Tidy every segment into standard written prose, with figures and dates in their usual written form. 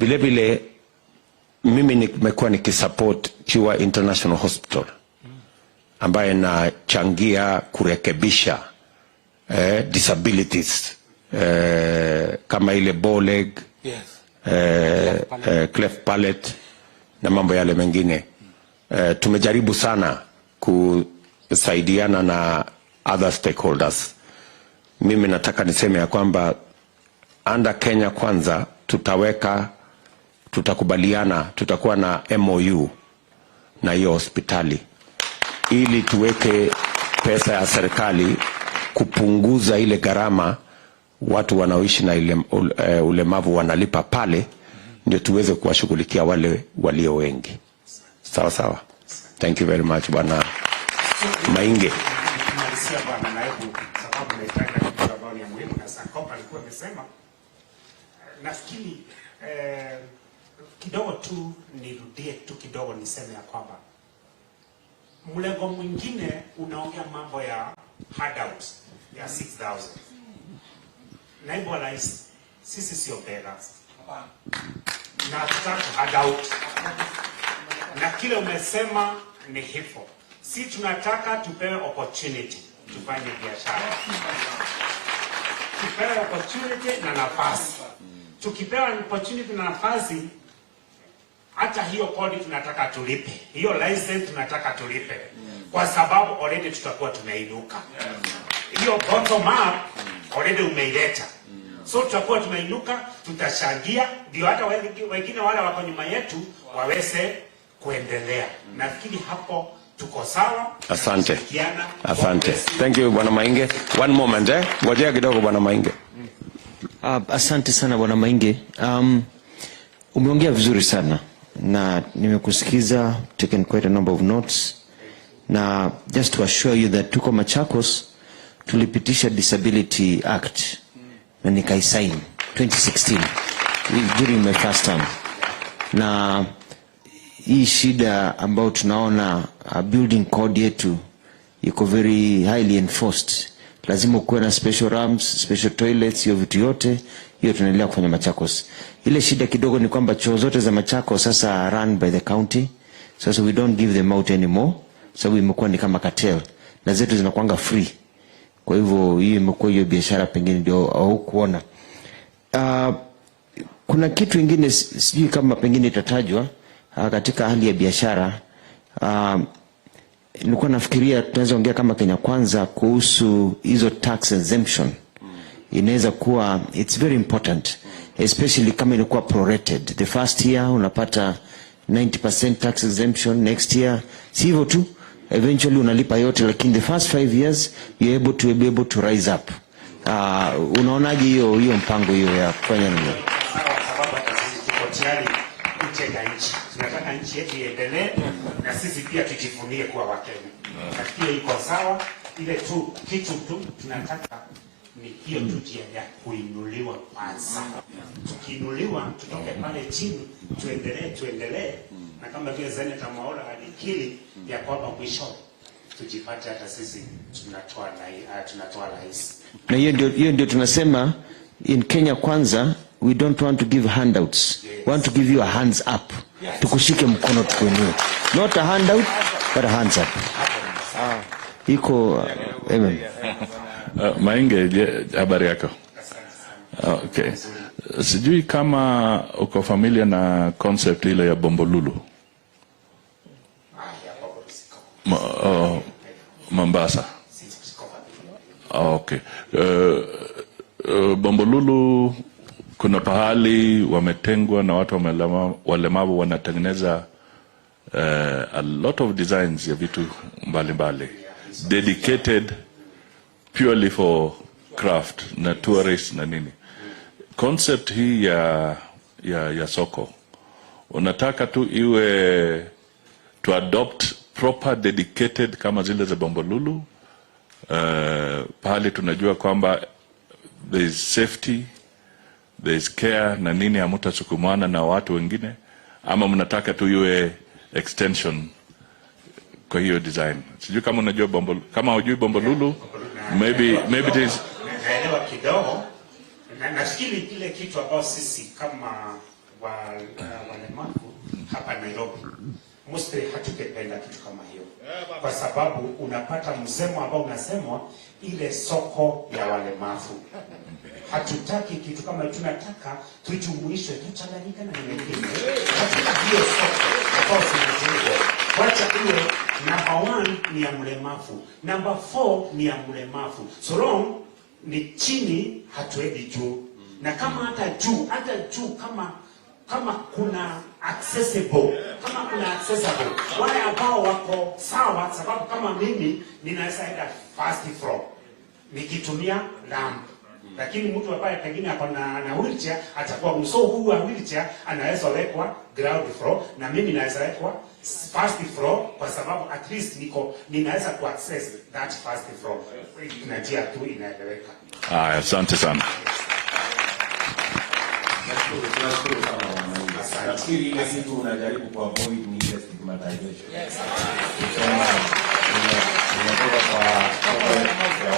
Vile vile mimi nimekuwa nikisupport Cure International Hospital ambaye nachangia kurekebisha disabilities kama ile bow leg, cleft palate na mambo yale mengine. Tumejaribu sana kusaidiana na other stakeholders. Mimi nataka niseme ya kwamba under Kenya Kwanza tutakubaliana, tutakuwa na MOU na hiyo hospitali ili tuweke pesa ya serikali kupunguza ile gharama watu wanaoishi na ile ulemavu wanalipa pale, ndio tuweze kuwashughulikia wale walio wengi. Sawa sawa. Thank you very much Bwana Mainge. Nafikiri kidogo tu nirudie tu kidogo niseme ya kwamba mlengo mwingine unaongea mambo ya handout ya 6,000. Naibu Rais, sisi sio beggars. Na tutaka handout. Na kile umesema ni hivyo. Si tunataka tupewe opportunity tufanye biashara. Tupewe opportunity na nafasi. Tukipewa opportunity na nafasi, hata hiyo kodi tunataka tulipe. Hiyo license tunataka tulipe. Kwa sababu already tutakuwa tumeinuka. Hiyo bottom up already umeileta. So tutakuwa tumeinuka, tutashangia, ndio hata wengine wale wako nyuma yetu waweze kuendelea. Nafikiri hapo tuko sawa. Asante. Asante. Thank you Bwana Mainge. One moment ngojea kidogo Bwana Mainge. Asante sana Bwana Mainge. Umeongea vizuri sana na nimekusikiza, taken quite a number of notes. Na just to assure you that tuko Machakos tulipitisha Disability Act na nikaisign 2016 during my first term. Na hii shida ambao tunaona building code yetu iko very highly enforced. Lazima kuwe na special ramps, special toilets, hiyo vitu yote, hiyo tunaendelea kufanya Machakos. Ile shida kidogo ni kwamba choo zote za Machakos sasa run by the county. So we don't give them out anymore. Sababu imekuwa ni kama cartel. Na zetu zinakuanga free. Kwa hivyo hiyo imekuwa hiyo biashara pengine ndio au kuona. Kuna kitu kingine sijui kama pengine itatajwa katika hali ya biashara. Nilikuwa nafikiria tunaweza ongea kama Kenya Kwanza kuhusu hizo tax exemption. Inaweza kuwa it's very important, especially kama inakuwa prorated. The first year unapata 90% tax exemption, next year si hivyo tu, eventually unalipa yote, lakini the first 5 years you're able to rise up. Unaonaje hiyo mpango hiyo ya kufanya nini? Tunataka nchi yetu iendelee na sisi pia tujivunie kuwa Wakenya. Nafikiri iko sawa. Ile tu kitu tu tunataka ni hiyo tu ya kuinuliwa kwanza. Tukiinuliwa tutoke pale chini tuendelee na kama vile Senator Mwaura alikiri ya kwamba mwisho tujipate hata sisi tunatoa rais. Na hiyo ndio tunasema in Kenya Kwanza we don't want to give handouts. Yes. We want to give you a hands up. Yes. Tukushike mkono tukuinue. Not a handout, but a hands up. Iko amen. Mainge, habari yako? Okay. Sijui kama uko familia na concept ile ya Bombolulu. Mombasa. Okay. Bombolulu kuna pahali wametengwa na watu walemavu wanatengeneza a lot of designs ya vitu mbalimbali dedicated purely for craft na tourists na nini. Concept hii ya soko unataka tu iwe to adopt proper dedicated kama zile za Bombolulu, pahali tunajua kwamba there is safety, there is care na nini, hamtasukumana na watu wengine, ama mnataka tu iwe extension kwa hiyo design? Sijui kama unajua kama hujui Bombolulu, maybe it is naelewa kidogo. Na nafikiri kile kitu ambao sisi kama walemavu hapa Nairobi, mostly hatukipenda kitu kama hiyo, kwa sababu unapata msemo ambao unasemwa ile soko ya walemavu. Hatutaki kitu kama, tunataka tujumuishwe, tuchanganyike na wengine katika hiyo soko ambao tunajua. Wacha iwe number 1 ni ya mlemavu, number 4 ni ya mlemavu. So long ni chini, hatuendi juu. Na kama hata juu kama kuna accessible, wale ambao wako sawa, sababu kama mimi ninaweza enda first floor nikitumia ramp. Lakini mtu ambaye pengine ako na wheelchair atakuwa mso huu wa wheelchair anaweza wekwa ground floor, na mimi naweza wekwa first floor, kwa sababu at least ninaweza ku access that first floor. Tunajia tu inaeleweka. Asante sana. Tunashukuru sana. Nafikiri ile kitu unajaribu kuavoid ni ile stigmatization. Yes. Unatoka kwa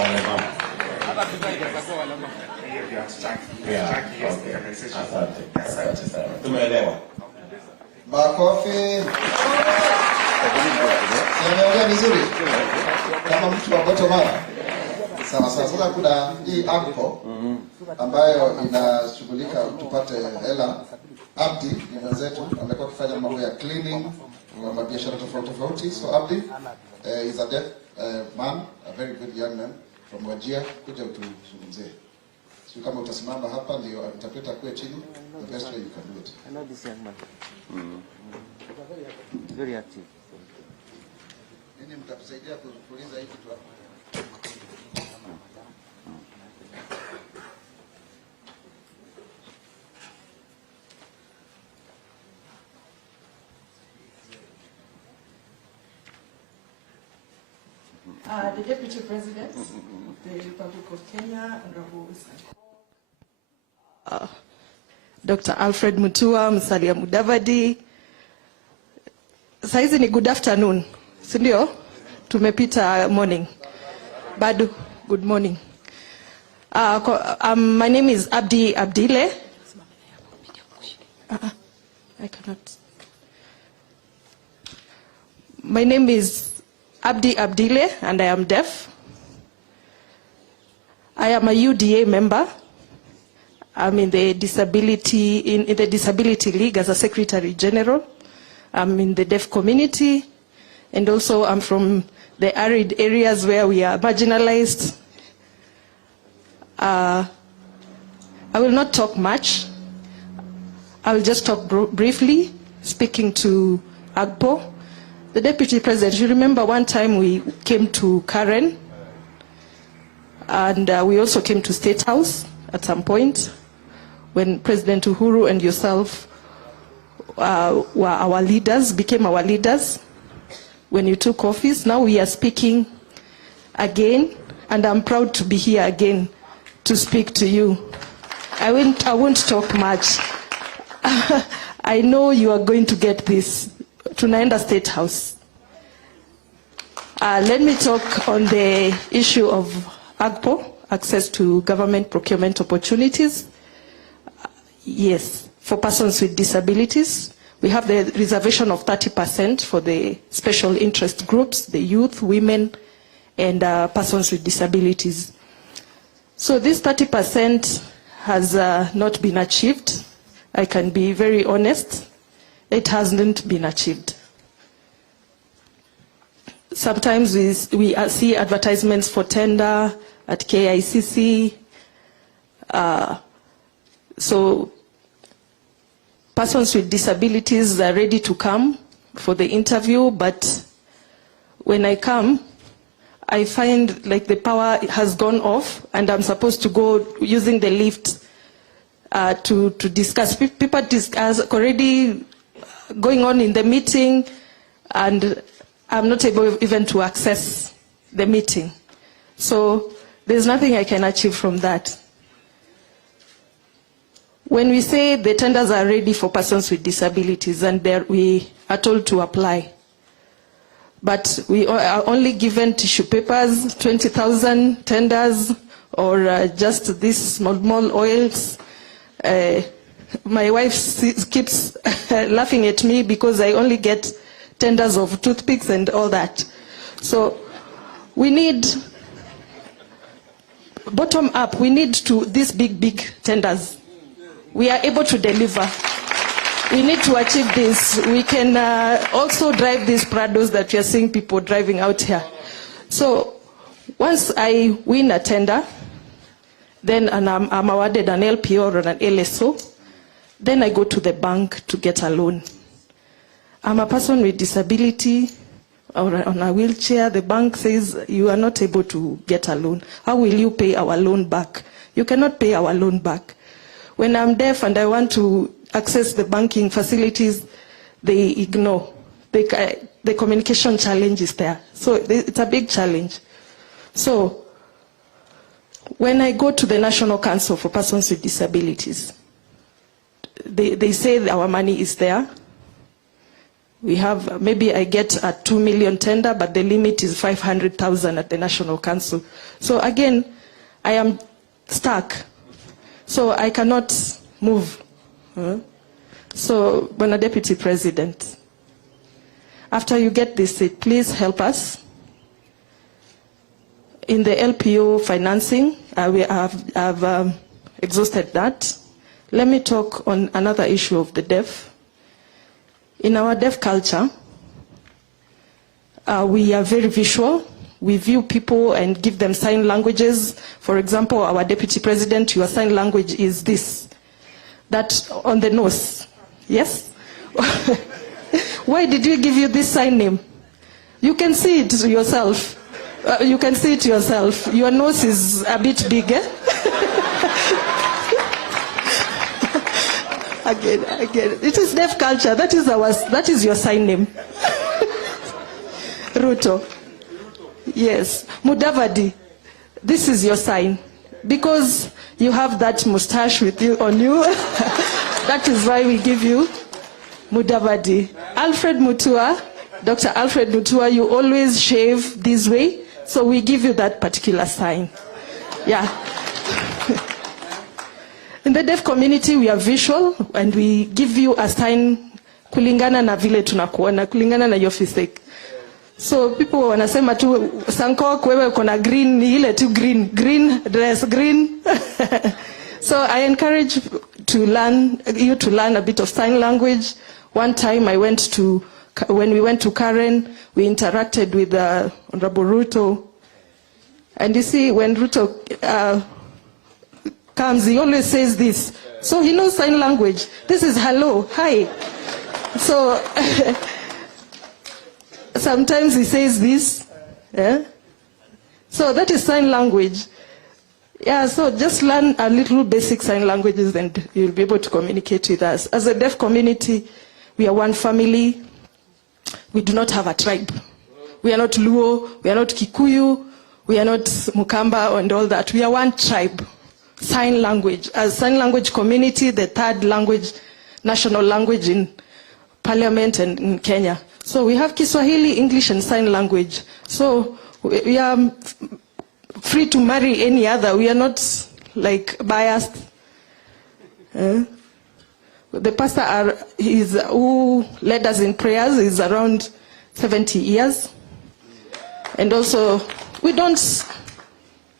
walemavu. Asante sana. Tumeelewa. Makofi. Tumeongea vizuri. Kama mtu wa bottom up. Sawa. Sasa kuna hii AMCO ambayo inashughulika tupate hela. Abdi ni mwenzetu, amekuwa akifanya mambo ya cleaning kwa biashara tofauti. So Abdi is a deaf man, a very good young man from Wajir. Kuja utuzungumzie. Sio kama utasimama hapa ndio interpreter kule chini, the best way you can do it. I know this young man. Very active. Nini mtatusaidia kuuliza hiki tu hapa? The Deputy President of the Republic of Kenya, Honorable Dr. Alfred Mutua, Musalia Mudavadi. Saizi ni good afternoon, si ndio? Tumepita morning. Bado, good morning. My name is Abdi Abdile. I cannot. My name is Abdi Abdile, and I am deaf. I am a UDA member. I'm in the Disability League as a Secretary General. I'm in the deaf community, and also I'm from the arid areas where we are marginalized. I will not talk much. I will just talk briefly, speaking to Agpo. The Deputy President, you remember one time we came to Karen, and we also came to State House at some point when President Uhuru and yourself were our leaders, became our leaders when you took office. Now we are speaking again, and I'm proud to be here again to speak to you. I won't talk much. I know you are going to get this. Tunaenda State House. Let me talk on the issue of AGPO, access to government procurement opportunities. Yes, for persons with disabilities. We have the reservation of 30% for the special interest groups, the youth, women, and persons with disabilities. So this 30% has not been achieved. I can be very honest. It hasn't been achieved. Sometimes we see advertisements for tender at KICC. So persons with disabilities are ready to come for the interview, but when I come, I find like the power has gone off, and I'm supposed to go using the lift to discuss. People discuss already going on in the meeting, and I'm not able even to access the meeting. So there's nothing I can achieve from that. When we say the tenders are ready for persons with disabilities, and we are told to apply, but we are only given tissue papers, 20,000 tenders, or just these small oils. my wife keeps laughing at me because I only get tenders of toothpicks and all that. So we need, bottom up, we need to, these big tenders. We are able to deliver. We need to achieve this. We can also drive these Prados that we are seeing people driving out here. So once I win a tender, then I'm awarded an LPO or an LSO, then I go to the bank to get a loan. I'm a person with disability or on a wheelchair. The bank says you are not able to get a loan. How will you pay our loan back? You cannot pay our loan back. When I'm deaf and I want to access the banking facilities, they ignore. The communication challenge is there. So it's a big challenge. So when I go to the National Council for Persons with Disabilities, they say our money is there. We have, maybe I get a 2 million tender, but the limit is 500,000 at the National Council. So again, I am stuck. So I cannot move. So, when a Deputy President, after you get this seat, please help us. In the LPO financing, I've exhausted that. Let me talk on another issue of the deaf. In our deaf culture, we are very visual. We view people and give them sign languages. For example, our Deputy President, your sign language is this. That on the nose. Yes? Why did we give you this sign name? You can see it yourself. You can see it yourself. Your nose is a bit bigger. Again. It is deaf culture. That is your sign name. Ruto. Yes. Mudavadi. This is your sign. Because you have that mustache with you on you. That is why we give you Mudavadi. Alfred Mutua, Dr. Alfred Mutua, you always shave this way, so we give you that particular sign. Yeah. In the deaf community, we are visual, and we give you a sign kulingana na vile tunakuona, kulingana na your physique. So people wanasema tu Sankok wewe kona green ni ile tu green dress green. So I encourage you to learn a bit of sign language. One time when we went to Karen, we interacted with Honorable Ruto. And you see, when Ruto comes, he always says this. So he knows sign language. This is hello, hi. So sometimes he says this. Yeah? So that is sign language. Yeah, so just learn a little basic sign languages and you'll be able to communicate with us. As a deaf community, we are one family. We do not have a tribe. We are not Luo, we are not Kikuyu, we are not Mukamba and all that. We are one tribe. Sign language. As sign language community, the third language, national language in Parliament and in Kenya. So we have Kiswahili, English and sign language. So we are free to marry any other. We are not like biased. The pastor who led us in prayers is around 70 years. And also,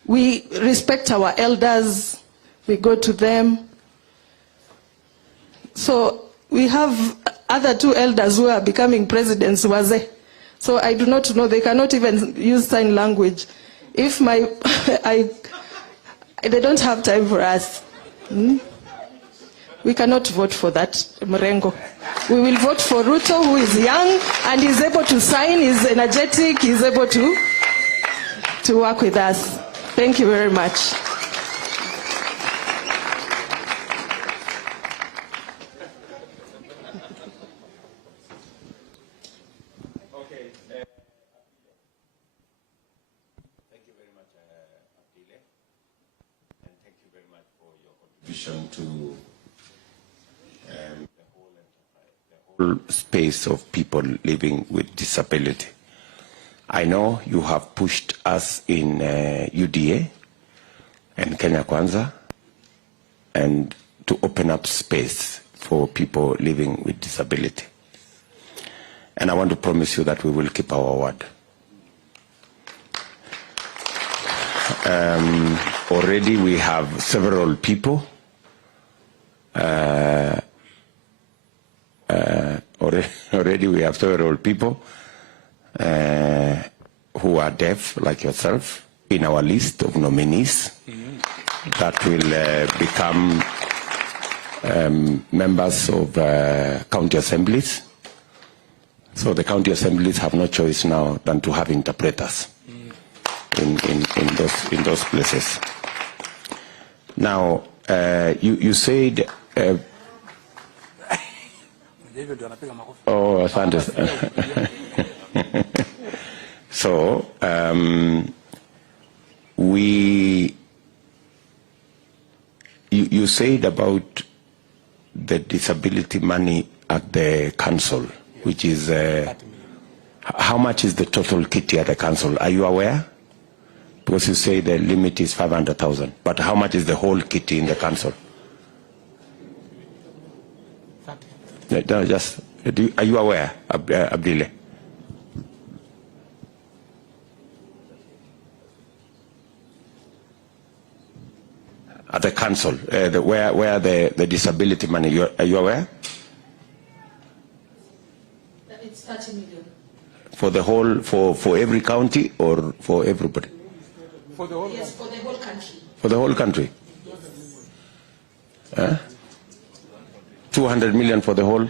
we respect our elders. We go to them. So we have other two elders who are becoming presidents, Waze. So I do not know, they cannot even use sign language. If they don't have time for us. We cannot vote for that, Mrengo. We will vote for Ruto, who is young and is able to sign, is energetic, is able to work with us. Thank you very much. To the whole space of people living with disability. I know you have pushed us in UDA and Kenya Kwanza, and to open up space for people living with disability. And I want to promise you that we will keep our word. Already we have several people already we have several people who are deaf, like yourself, in our list of nominees that will become members of county assemblies. So the county assemblies have no choice now than to have interpreters in those places. Now, you said. Oh, asante. So, you said about the disability money at the council, which is, how much is the total kitty at the council? Are you aware? Because you say the limit is 500,000, but how much is the whole kitty in the council? No, just, are you aware, Abdile? At the council, where the disability money, are you aware? It's 30 million. For the whole, for every county or for everybody? For the whole, yes, for the whole country. For the whole country? Yes. 200 million for the whole? No.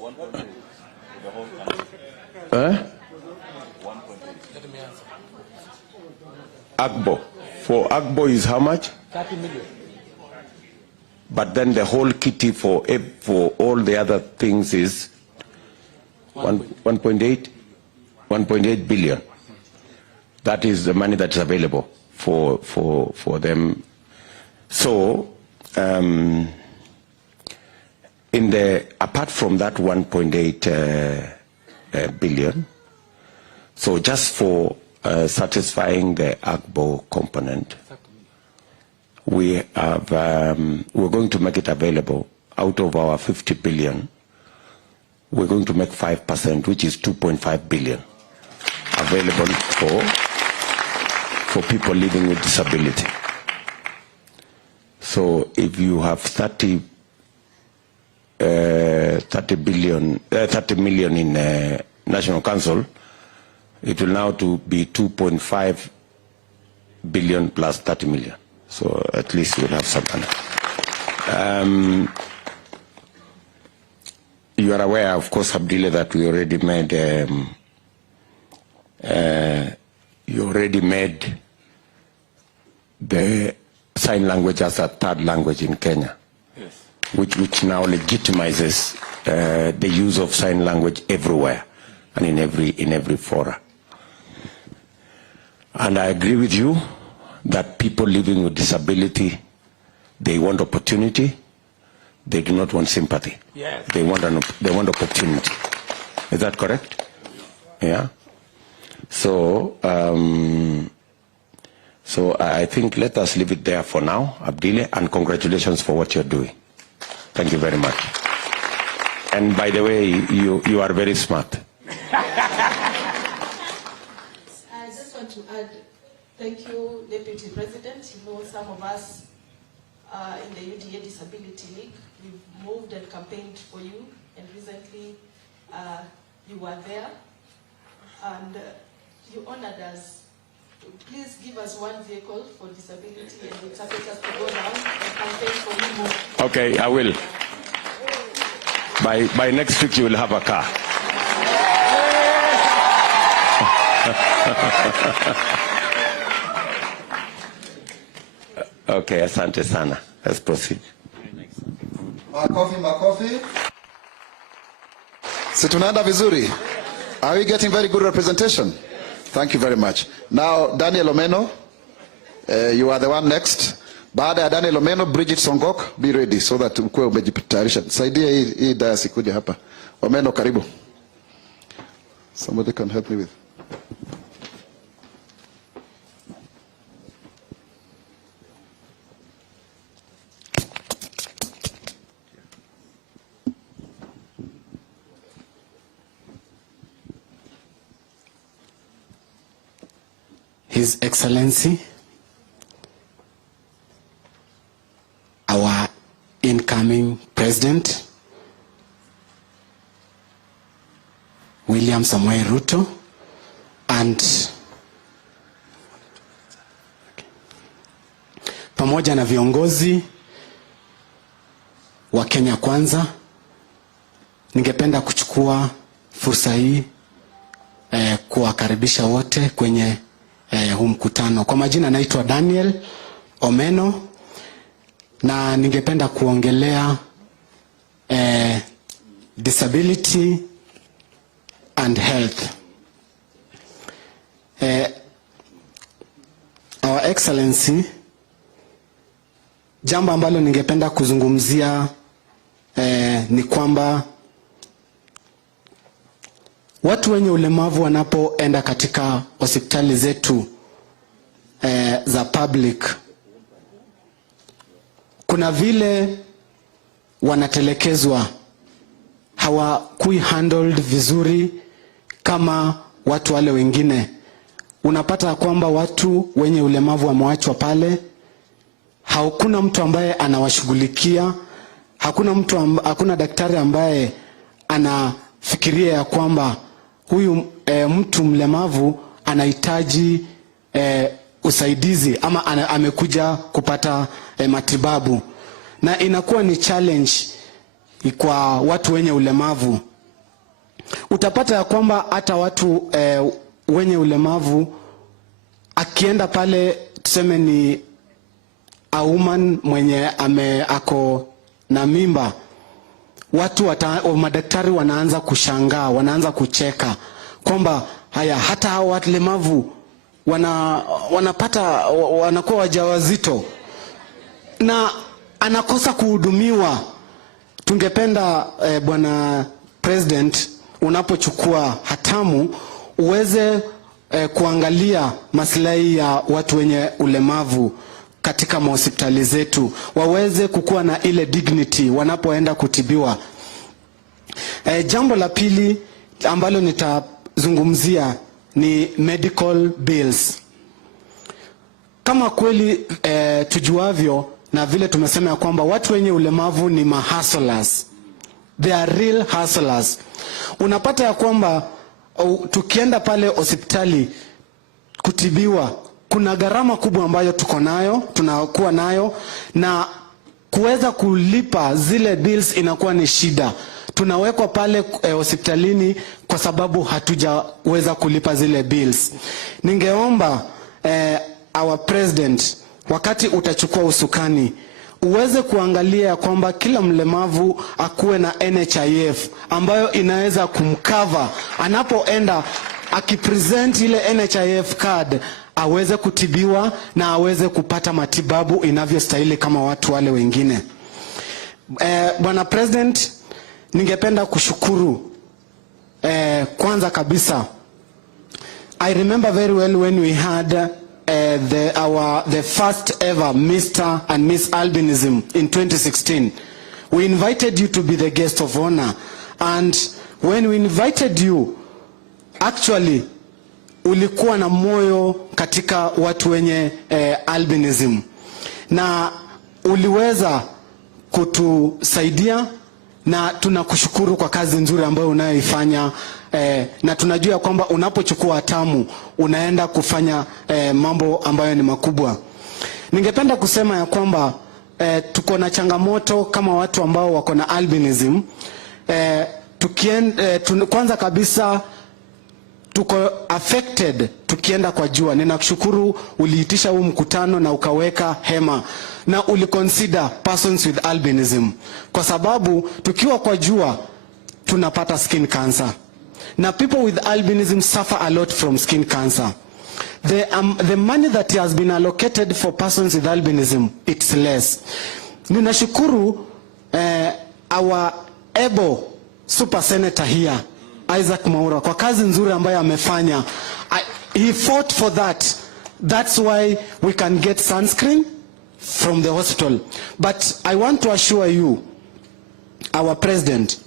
100 for the whole country. Agbo. For Agbo is how much? 30 million. But then the whole kitty for all the other things is 1.8 billion. That is the money that's available for them. So, apart from that 1.8 billion, so just for satisfying the Agbo component, we're going to make it available out of our 50 billion. We're going to make 5%, which is 2.5 billion, available for people living with disability. So if you have 30 million in National Council, it will now be 2.5 billion plus 30 million. So at least we'll have some money. You are aware, of course, Abdile, that we already made the sign language as a third language in Kenya, yes, which now legitimizes the use of sign language everywhere and in every fora. And I agree with you that people living with disability, they want opportunity. They do not want sympathy. Yes. They want opportunity. Is that correct? Yeah. So I think let us leave it there for now, Abdile, and congratulations for what you're doing. Thank you very much. And by the way, you are very smart. I just want to add, thank you, Deputy President. You know, some of us in the UDA Disability League, we've moved and campaigned for you, and recently you were there, and you honored us. Please give us one vehicle for disability and interpret us to go down and campaign for you more. Okay, I will. By next week you will have a car. Okay, asante sana. Let's proceed. Makofi. Si tunaenda vizuri? Are we getting very good representation? Thank you very much. Now, Daniel Omeno, you are the one next. Baada ya Daniel Omeno, Bridget Songok, be ready so that ukue umejitayarisha. Saidia hii dayasi kuja hapa. Omeno, karibu. Somebody can help me with. His Excellency, our incoming President, William Samoei Ruto, and pamoja na viongozi wa Kenya Kwanza, ningependa kuchukua fursa hii kuwakaribisha wote kwenye huu mkutano. Kwa majina naitwa Daniel Omeno na ningependa kuongelea disability and health. Our Excellency, jambo ambalo ningependa kuzungumzia ni kwamba watu wenye ulemavu wanapoenda katika hospitali zetu za public, kuna vile wanatelekezwa, hawakui handled vizuri kama watu wale wengine. Unapata kwamba watu wenye ulemavu wamewachwa pale, hakuna mtu ambaye anawashughulikia, hakuna daktari ambaye anafikiria ya kwamba huyu mtu mlemavu anahitaji usaidizi ama amekuja kupata matibabu, na inakuwa ni challenge kwa watu wenye ulemavu. Utapata ya kwamba hata watu wenye ulemavu akienda pale, tuseme ni a woman mwenye ako na mimba, madaktari wanaanza kushangaa, wanaanza kucheka kwamba haya, hata hao walemavu wanakuwa wajawazito na anakosa kuhudumiwa. Tungependa Bwana President, unapochukua hatamu uweze kuangalia maslahi ya watu wenye ulemavu katika hospitali zetu, waweze kukuwa na ile dignity wanapoenda kutibiwa. Jambo la pili ambalo nitazungumzia ni medical bills. Kama kweli tujuavyo na vile tumesema ya kwamba watu wenye ulemavu ni mahustlers. They are real hustlers. Unapata ya kwamba tukienda pale hospitali kutibiwa, kuna gharama kubwa ambayo tunakuwa nayo, na kuweza kulipa zile bills inakuwa ni shida. Tunawekwa pale hospitalini kwa sababu hatujaweza kulipa zile bills. Ningeomba our president, wakati utachukua usukani, uweze kuangalia kwamba kila mlemavu akuwe na NHIF ambayo inaweza kumcover anapoenda, akipresent ile NHIF card aweze kutibiwa na aweze kupata matibabu inavyostahili kama watu wale wengine. Bwana President, ningependa kushukuru kwanza kabisa. I remember very well when we had the first ever Mr. and Miss Albinism in 2016. We invited you to be the guest of honor, and when we invited you, actually ulikuwa na moyo katika watu wenye albinism, na uliweza kutusaidia, na tunakushukuru kwa kazi nzuri ambayo unayoifanya, na tunajua kwamba unapochukua hatamu unaenda kufanya mambo ambayo ni makubwa. Ningependa kusema ya kwamba tuko na changamoto kama watu ambao wako na albinism. Kwanza kabisa tuko affected tukienda kwa jua. Ninakushukuru uliitisha huu mkutano na ukaweka hema na uliconsider persons with albinism, kwa sababu tukiwa kwa jua tunapata skin cancer, na people with albinism suffer a lot from skin cancer. The money that has been allocated for persons with albinism, it's less. Ninashukuru our able super senator here, Isaac Mwaura, kwa kazi nzuri ambayo amefanya. He fought for that. That's why we can get sunscreen from the hospital. But I want to assure you, our president,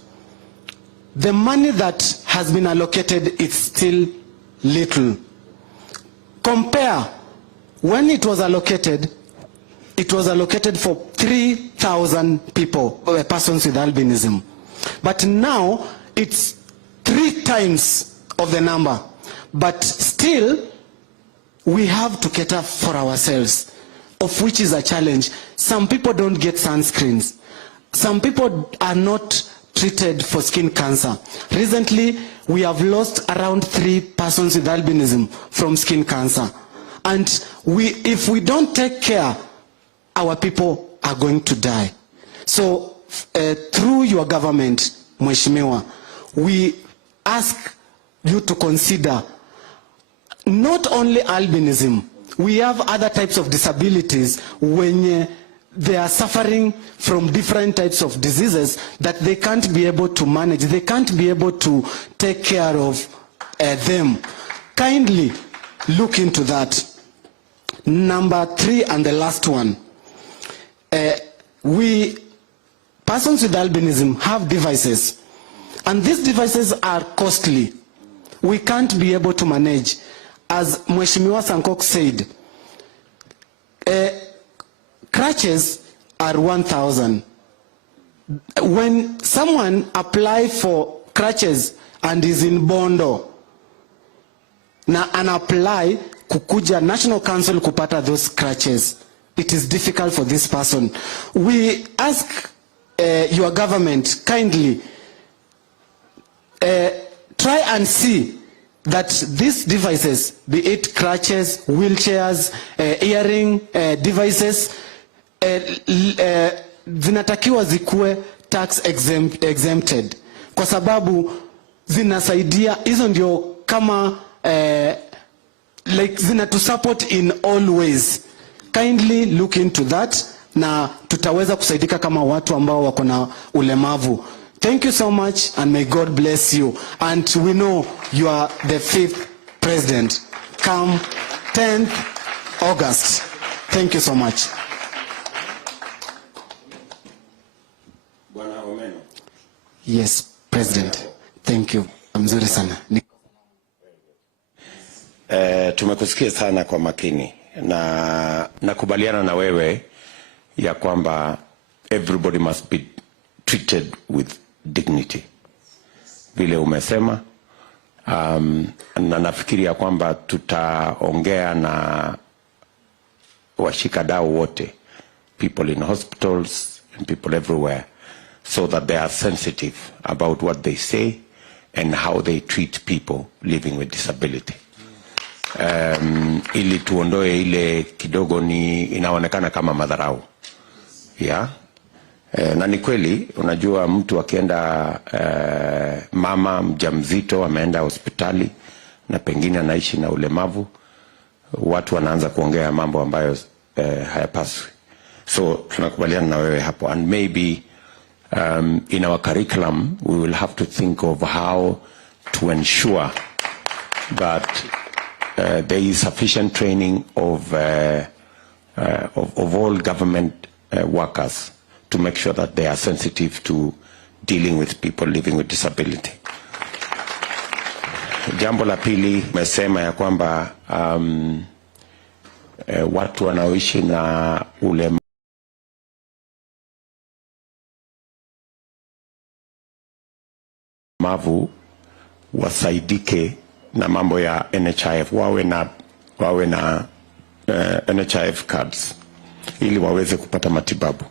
the money that has been allocated is still little. Compare, when it was allocated for 3,000 people, persons with albinism. But now it's 3 times of the number. But still, we have to cater for ourselves, of which is a challenge. Some people don't get sunscreens. Some people are not treated for skin cancer. Recently, we have lost around 3 persons with albinism from skin cancer. And if we don't take care, our people are going to die. So through your government, Mheshimiwa, we ask you to consider not only albinism, we have other types of disabilities when they are suffering from different types of diseases that they can't be able to manage, they can't be able to take care of them. Kindly look into that. Number 3 and the last one. Persons with albinism have devices, and these devices are costly. We can't be able to manage. As Mheshimiwa Sankok said, crutches are 1,000. When someone applies for crutches and is in Bondo, na apply kukuja National Council kupata those crutches, it is difficult for this person. We ask your government kindly try and see that these devices, be it crutches, wheelchairs, earring devices, zinatakiwa zikuwe tax exempted, kwa sababu zinasaidia, hizo ndio kama like zinatu support in all ways. Kindly look into that, na tutaweza kusaidika kama watu ambao wako na ulemavu. Thank you so much, and may God bless you. And we know you are the 5th president. Come 10th August. Thank you so much. Yes, President. Thank you. Mzuri sana. Tumekusikia sana kwa makini, na nakubaliana na wewe ya kwamba everybody must be treated with dignity, vile umesema. Na nafikiri ya kwamba tutaongea na washikadau wote, people in hospitals and people everywhere, so that they are sensitive about what they say and how they treat people living with disability. Ili tuondoe ile kidogo ni inaonekana kama madharau. Yeah. Na ni kweli, unajua mtu akienda mama mjamzito ameenda hospitali na pengine anaishi na ulemavu, watu wanaanza kuongea mambo ambayo hayapaswi. So tunakubaliana na wewe hapo, and maybe in our curriculum we will have to think of how to ensure that there is sufficient training of all government workers to make sure that they are sensitive to dealing with people living with disability. Jambo la pili, mesema ya kwamba watu wanaoishi na ulemavu wasaidike na mambo ya NHIF, wawe na NHIF cards ili waweze kupata matibabu.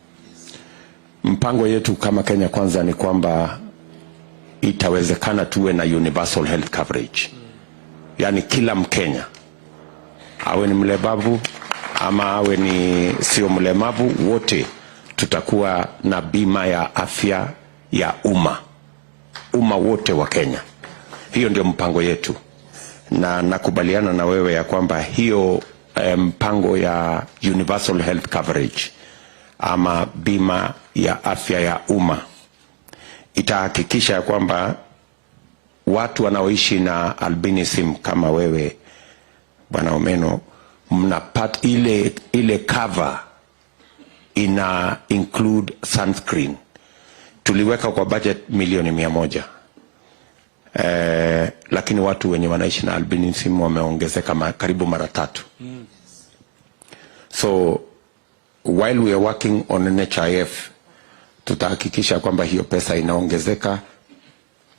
Mpango yetu kama Kenya Kwanza ni kwamba itawezekana tuwe na universal health coverage. Yani kila Mkenya, awe ni mlemavu ama awe ni sio mlemavu, wote tutakuwa na bima ya afya ya umma wote wa Kenya. Hiyo ndio mpango yetu, na nakubaliana na wewe ya kwamba hiyo mpango ya universal health coverage ama bima ya afya ya umma itahakikisha ya kwamba watu wanaoishi na albinism kama wewe Bwana Omeno mnapata ile cover ina include sunscreen. Tuliweka kwa budget milioni 100. lakini watu wenye wanaishi na albinism wameongezeka karibu mara 3. So while we are working on NHIF, tutahakikisha kwamba hiyo pesa inaongezeka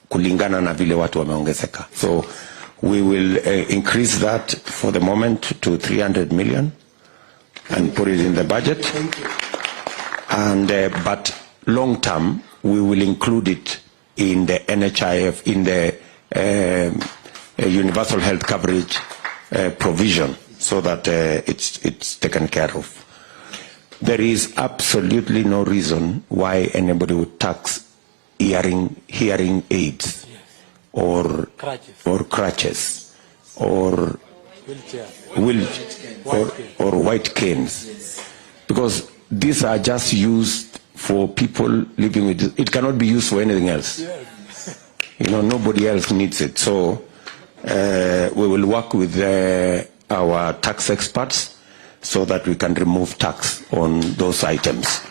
kulingana na vile watu wameongezeka. So we will increase that for the moment to 300 million and put it in the budget. And but long term, we will include it in the NHIF, in the universal health coverage provision, so that it's taken care of. There is absolutely no reason why anybody would tax hearing aids or crutches or white canes, because these are just used for people living with it. It cannot be used for anything else. You know, nobody else needs it. So we will work with our tax experts so that we can remove tax on those items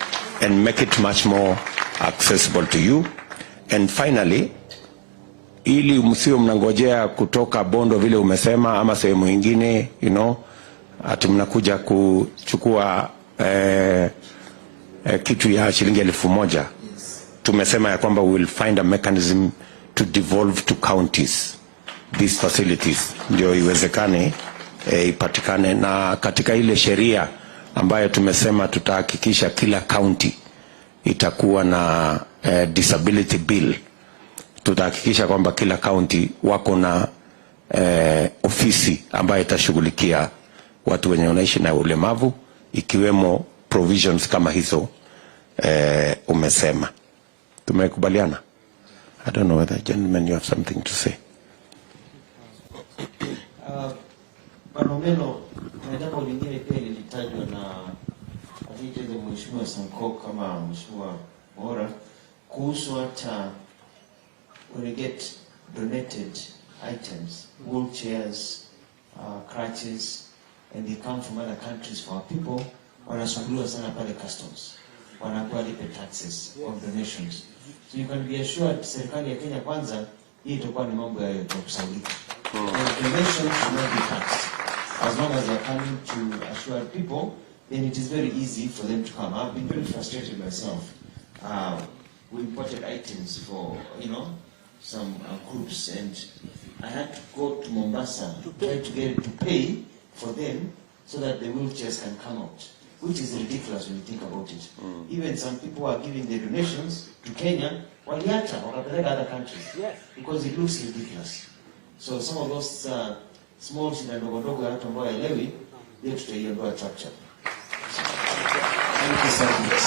and make it much more accessible to you. And finally, ili msio mnangojea kutoka Bondo vile umesema ama sehemu nyingine, you know, ati mnakuja kuchukua kitu ya shilingi 1,000. Tumesema ya kwamba we will find a mechanism to devolve to counties these facilities, ndio iwezekane ipatikane. Na katika ile sheria ambayo tumesema tutahakikisha kila county itakuwa na disability bill, tutahakikisha kwamba kila county wako na ofisi ambayo itashughulikia watu wenye wanaishi na ulemavu, ikiwemo provisions kama hizo umesema. Tumekubaliana? I don't know whether, gentlemen, you have something to say. Panomeno, kuna jambo lingine pia lilitajwa na Mheshimiwa Sanko kama Mheshimiwa Mora kuhusu hata when we get donated items, wheelchairs, crutches, and they come from other countries for our people, wanasumbuliwa sana pale customs, wanakuwa lipe taxes on donations. So you can be assured serikali ya Kenya kwanza, hii itakuwa ni mambo ya kusaulika. Donations should not be taxed. As long as they are coming to assure people, then it is very easy for them to come. I've been very frustrated myself. We imported items for, you know, some groups, and I had to go to Mombasa to try to get it to pay for them so that the wheelchairs can come out, which is ridiculous when you think about it. Even some people are giving their donations to Kenya, waliacha wakapeleka other countries, because it looks ridiculous. So some of those small shida ndogo ya watu ambao haelewi, ndio tutaiondoa chapchap. Thank you so much.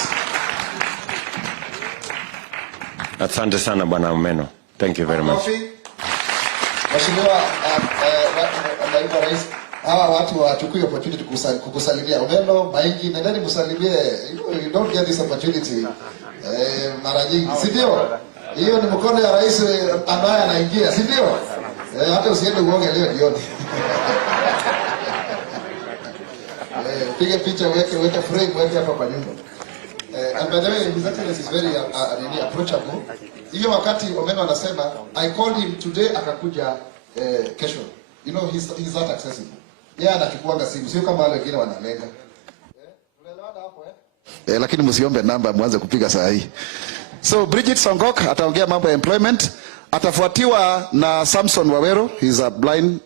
Asante sana Bwana Omeno. Thank you very much. Mheshimiwa Naibu Rais, hawa watu wachukue opportunity kukusalimia. Omeno, Maingi, nendeni msalimie. You don't get this opportunity mara nyingi, si ndio? Hiyo ni mkono ya rais ambaye anaingia, si ndio? Hata usiende uoge leo jioni. Piga picha, weke frame, weke hapa kwa nyumba. And by the way, His Excellency is very approachable. Hiyo wakati Omeno anasema, I called him today, akakuja kesho. You know, he's that accessible. Yeye anachukuanga simu, sio kama wale wengine wanalenga. Unaelewana hapo lakini msiombe namba mwanze kupiga saa hii. So Bridget Songok ataongea mambo ya employment, atafuatiwa na Samson Wawero, he's a blind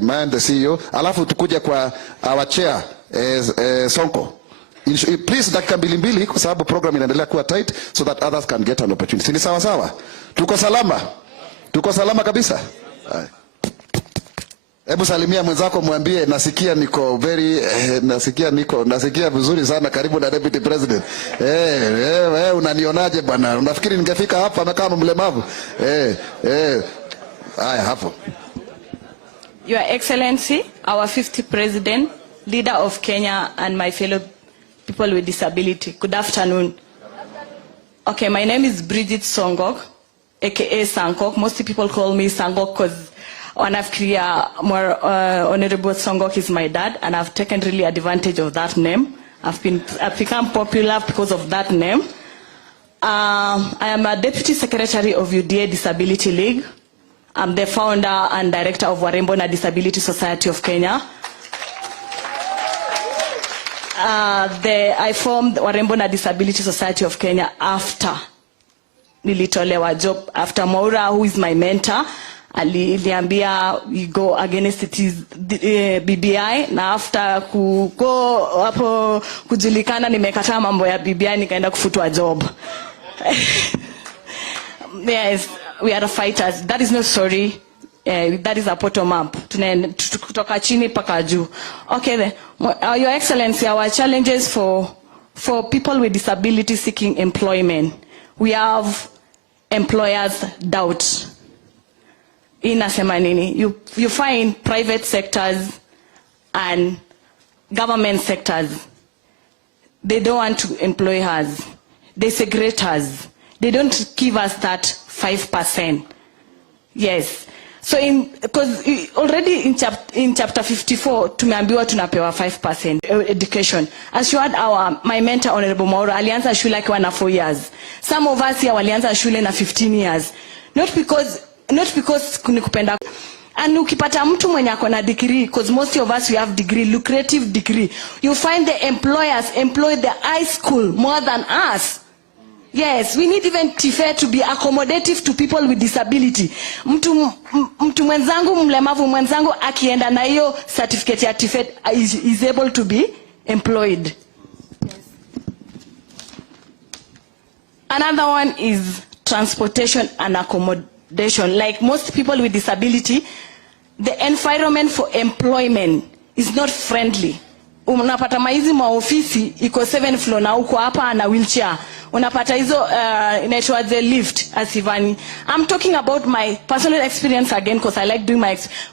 man, the CEO. Alafu tukuje kwa our chair Sonko. Please dakika mbili kwa sababu program inaendelea kuwa tight, so that others can get an opportunity. Ni sawa sawa? Tuko salama? Tuko salama kabisa? Hebu salimia mwenzako, mwambie nasikia niko very nasikia vizuri sana, karibu na Deputy President. Unanionaje bwana? Unafikiri ningefika hapa kama mlemavu? Haya hapo. Your Excellency, our 50th President, leader of Kenya, and my fellow people with disability. Good afternoon. Okay, my name is Bridget Songok, aka Sankok. Most people call me Sangok because more Honorable Songok is my dad, and I've taken really advantage of that name. I've become popular because of that name. I am a Deputy Secretary of UDA Disability League. I'm the founder and director of Warembo na Disability Society of Kenya. I formed Warembo na Disability Society of Kenya after nilitolewa job, after Maura, who is my mentor, aliniambia we go against it is BBI, na after go hapo kujulikana nimekataa mambo ya BBI nikaenda kufutwa job. Yes, we are the fighters. That is no story. That is a bottom up. Kutoka chini paka juu. Okay then. Your Excellency, our challenges for people with disabilities seeking employment. We have employers' doubt. Inasema nini? You find private sectors and government sectors. They don't want to employ us. They segregate us. They don't give us that 5%. Yes. So because already in chapter 54, tumeambiwa tunapewa 5% education. As you had my mentor, Honorable Maura, alianza shule akiwa na 4 years. Some of us here walianza shule na 15 years. Not because kunikupenda. And ukipata mtu mwenye ako na degree, because most of us we have degree, lucrative degree, you find the employers employ the high school more than us. Yes, we need even TFE to be accommodative to people with disability. Mtu mwenzangu, mlemavu mwenzangu akienda na hiyo certificate ya TFE is able to be employed. Yes. Another one is transportation and accommodation. Like most people with disability, the environment for employment is not friendly. Unapata maizi maofisi iko 7th floor na uko hapa na wheelchair. Unapata hizo inaitwa the lift asivani. I'm talking about my personal experience again because I like doing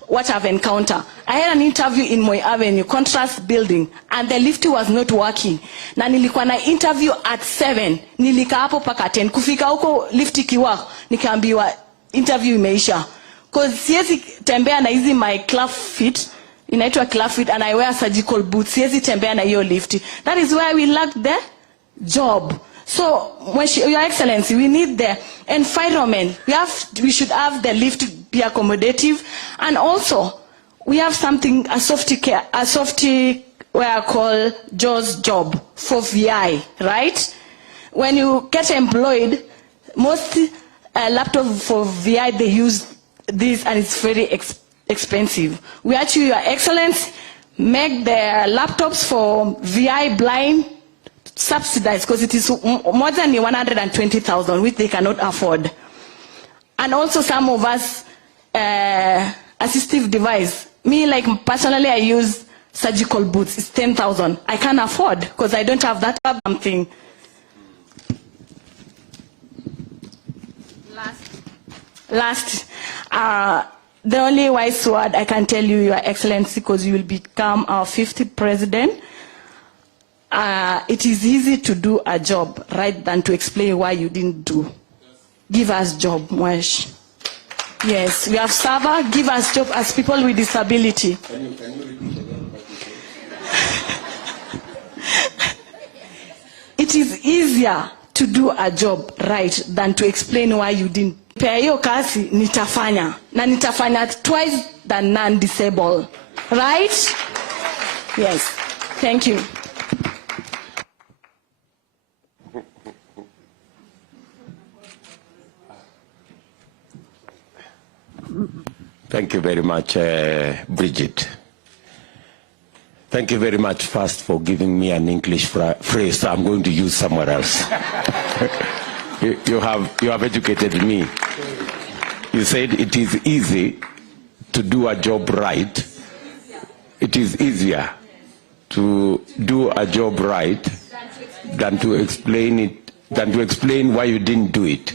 what I've encountered. I had an interview in Moi Avenue, contrast building, and the lift was not working. Na nilikuwa na interview at 7, nilika hapo paka 10. Kufika huko lift ikiwa, nikaambiwa interview imeisha. Because siwezi tembea na hizi my club fit, inaitwa club fit, and I wear surgical boots. Siwezi tembea na hiyo lift. That is why we lack the job. So, Your Excellency, we need the environment. We should have the lift to be accommodative, and also we have something, a software called JAWS job for VI, right? When you get employed, most laptop for VI they use this, and it's very expensive. We actually, Your Excellency, make the laptops for VI blind subsidized, because it is more than 120,000, which they cannot afford. And also some of us assistive device. Me, like personally, I use surgical boots. It's 10,000. I can't afford because I don't have that something. Last, the only wise word I can tell you, Your Excellency, because you will become our 50th president. It is easy to do a job, right, than to explain why you didn't do. Give us job, Mwesh. Yes, we have server, give us job as people with disability. Can you repeat again? It is easier to do a job right than to explain why you didn't. Pea hiyo kazi nitafanya, na nitafanya twice than non-disabled. Right? Yes. Thank you. Thank you very much, Bridget. Thank you very much first for giving me an English phrase I'm going to use somewhere else. you have educated me. You said it is easy to do a job right. It is easier to do a job right than to explain why you didn't do it.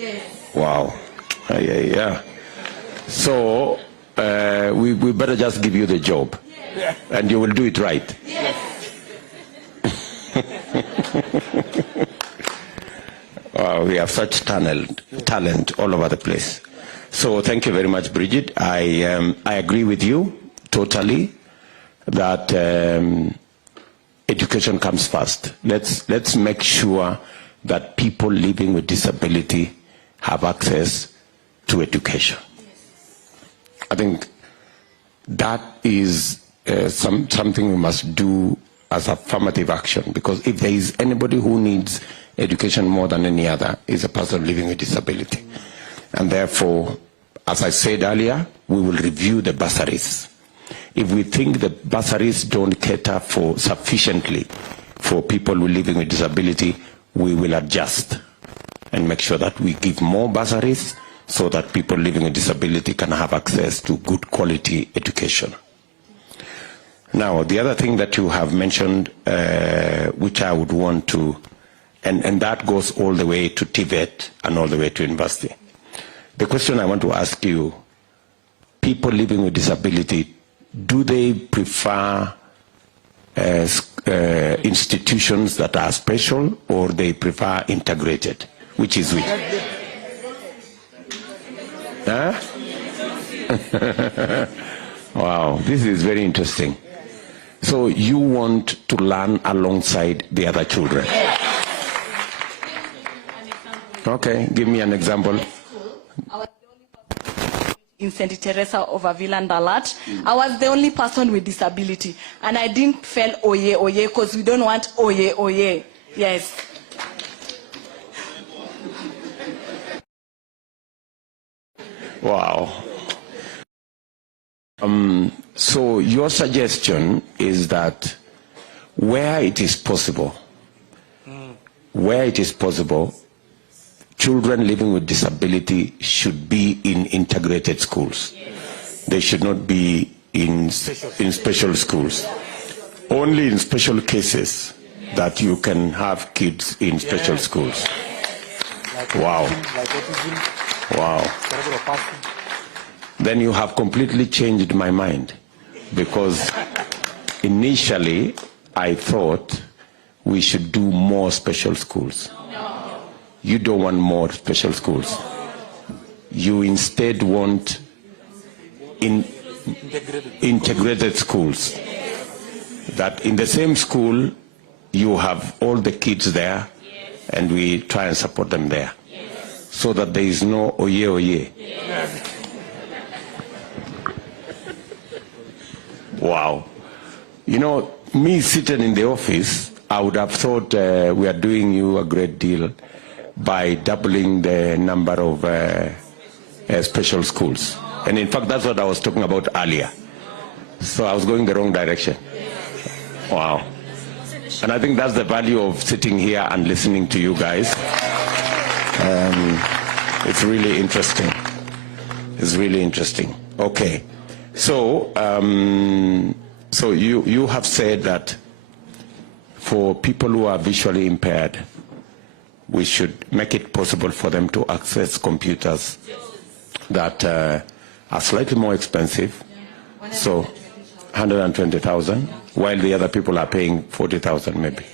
Wow. Yeah. So we better just give you the job, and you will do it right. Yes. We have such talent all over the place. So thank you very much, Bridget. I agree with you totally that education comes first. Let's make sure that people living with disability have access to education. I think that is something we must do as affirmative action, because if there is anybody who needs education more than any other, is a person living with disability. And therefore, as I said earlier, we will review the bursaries. If we think the bursaries don't cater for sufficiently for people who are living with disability, we will adjust and make sure that we give more bursaries so that people living with disability can have access to good quality education. Now, the other thing that you have mentioned, which I would want to, and that goes all the way to TVET and all the way to university. The question I want to ask you, people living with disability, do they prefer institutions that are special, or they prefer integrated? Which is which? Huh? Wow, this is very interesting. So you want to learn alongside the other children? Okay, give me an example. In St. Teresa of Avila and Dalat, I was the only person with disability, and I didn't feel oye oye because we don't want oye oye. Yes. Wow. So your suggestion is that where it is possible, children living with disability should be in integrated schools. Yes. They should not be in special schools. Only in special cases that you can have kids in special schools. Wow. Wow. Then you have completely changed my mind, because initially I thought we should do more special schools. You don't want more special schools. You instead want integrated schools. That in the same school, you have all the kids there, and we try and support them there, so that there is no oye oye. Wow. You know, me sitting in the office, I would have thought we are doing you a great deal by doubling the number of special schools. And in fact, that's what I was talking about earlier. So I was going the wrong direction. Wow. And I think that's the value of sitting here and listening to you guys. It's really interesting. It's really interesting. Okay. So, so you have said that for people who are visually impaired, we should make it possible for them to access computers that are slightly more expensive. So 120,000, while the other people are paying 40,000 maybe.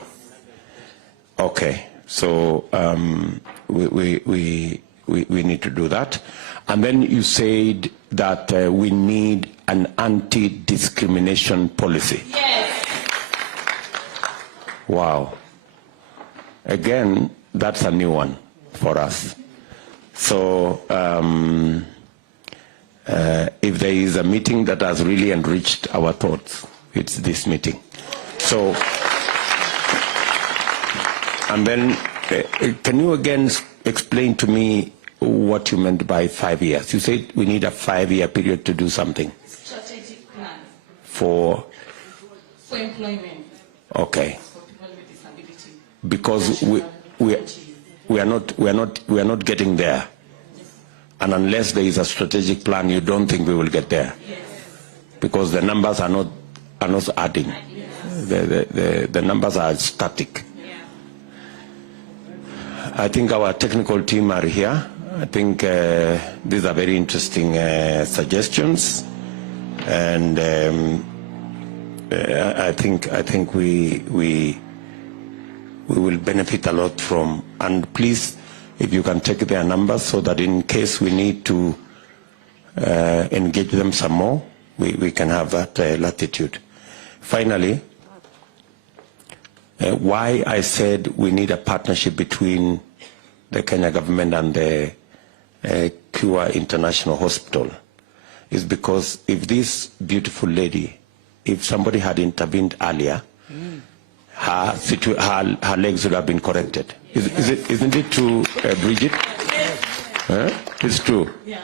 Okay, so we need to do that. And then you said that we need an anti-discrimination policy. Yes. Wow. Again, that's a new one for us. So if there is a meeting that has really enriched our thoughts, it's this meeting. So, and then can you again explain to me what you meant by 5 years? You said we need a 5-year period to do something. Strategic plan. For employment. Okay. For people with disability. Because we are not getting there. And unless there is a strategic plan, you don't think we will get there. Yes. Because the numbers are not adding. Yes. The numbers are static. Yeah. I think our technical team are here. I think these are very interesting suggestions, and I think we will benefit a lot from. And please, if you can take their numbers so that in case we need to engage them some more, we can have that latitude. Finally, why I said we need a partnership between the Kenya government and the Cure International Hospital is because if this beautiful lady, if somebody had intervened earlier, her legs would have been corrected. Isn't it true, Bridget? It's true. Yeah.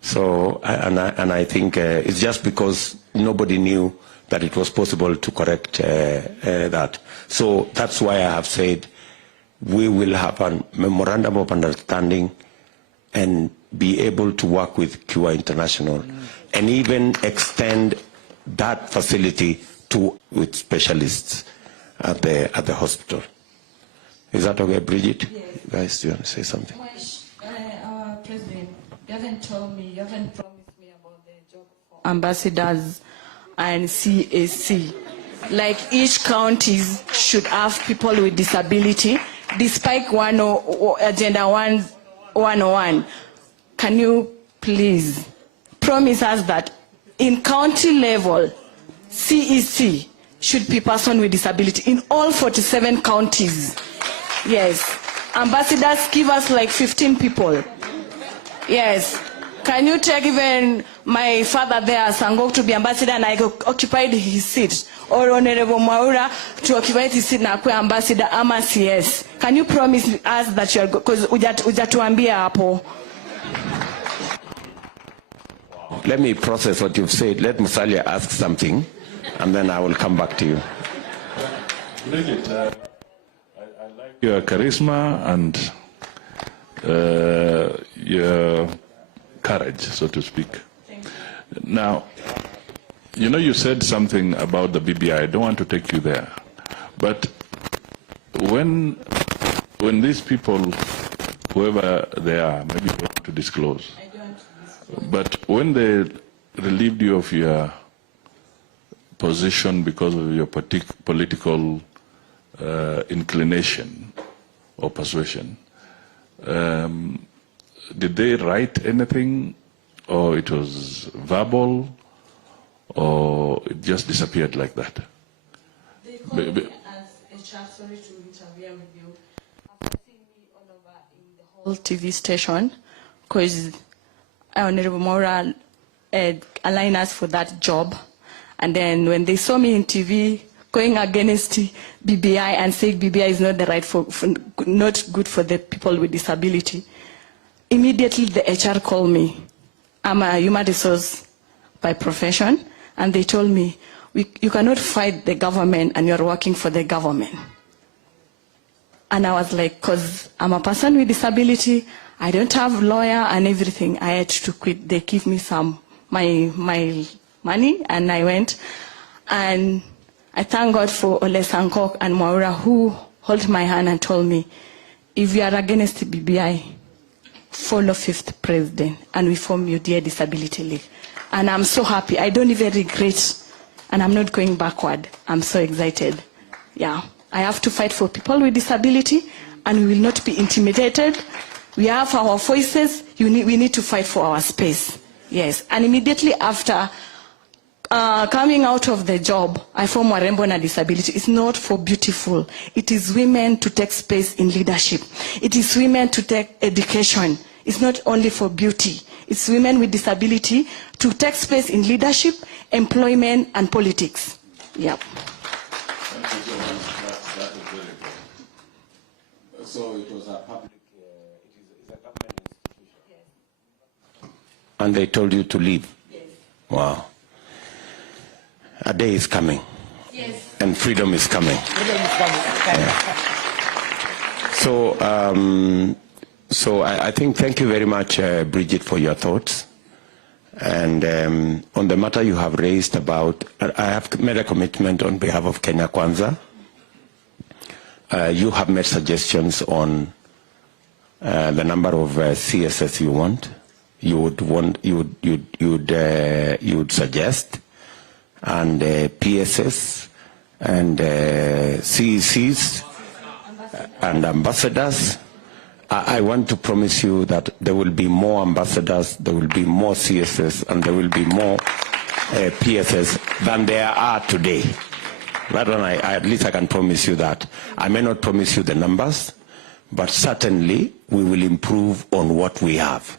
So, and I think it's just because nobody knew that it was possible to correct that. So that's why I have said we will have a memorandum of understanding and be able to work with Cure International and even extend that facility to with specialists at the hospital. Is that okay, Bridget? Yes. Guys, do you want to say something? Our president, you haven't told me, you haven't promised me about the job for ambassadors and CAC. Like each county should have people with disability, despite Agenda 101. Can you please promise us that in county level, CEC should be person with disability in all 47 counties? Yes. Ambassadors give us like 15 people. Yes. Can you take even my father there, Sangok, to be ambassador and I occupied his seat? Or Honorable Maura to occupy his seat na kuwa ambassador ama CS? Can you promise us that you are, because ujatuambia hapo? Let me process what you've said. Let Musalia ask something, and then I will come back to you. Bridget, I like your charisma and your courage, so to speak. Now, you know, you said something about the BBI. I don't want to take you there. But when these people, whoever they are, maybe you don't want to disclose, but when they relieved you of your position because of your political inclination or persuasion, did they write anything, or it was verbal, or it just disappeared like that? They called me as HR, sorry to interfere with you, after seeing me all over in the whole TV station, because Honorable Maura aligned us for that job. And then when they saw me in TV going against BBI and saying BBI is not the right not good for the people with disability, immediately the HR called me. I'm a human resource by profession, and they told me, you cannot fight the government and you're working for the government. And I was like, because I'm a person with disability, I don't have a lawyer and everything. I had to quit. They give me my money, and I went. And I thank God for Ole Sankok and Maura, who held my hand and told me, if you are against the BBI, follow 5th president, and we form your Dear Disability League. And I'm so happy. I don't even regret, and I'm not going backward. I'm so excited. Yeah, I have to fight for people with disability, and we will not be intimidated. We have our voices. We need to fight for our space. Yes. And immediately after coming out of the job, I formed Warembo na Disability. It's not for beautiful. It is women to take space in leadership. It is women to take education. It's not only for beauty. It's women with disability to take space in leadership, employment, and politics. Yep. Thank you so much. That is very important. So it was a public, it is a government institution. Yes. And they told you to leave? Yes. Wow. A day is coming. Yes. And freedom is coming. Freedom is coming. Yeah. So I think, thank you very much, Bridget, for your thoughts. And on the matter you have raised about, I have made a commitment on behalf of Kenya Kwanza. You have made suggestions on the number of CSS you want. You would suggest, and PSS, and CECs, and ambassadors. I want to promise you that there will be more ambassadors, there will be more CSS, and there will be more PSS than there are today. That one, at least I can promise you that. I may not promise you the numbers, but certainly we will improve on what we have.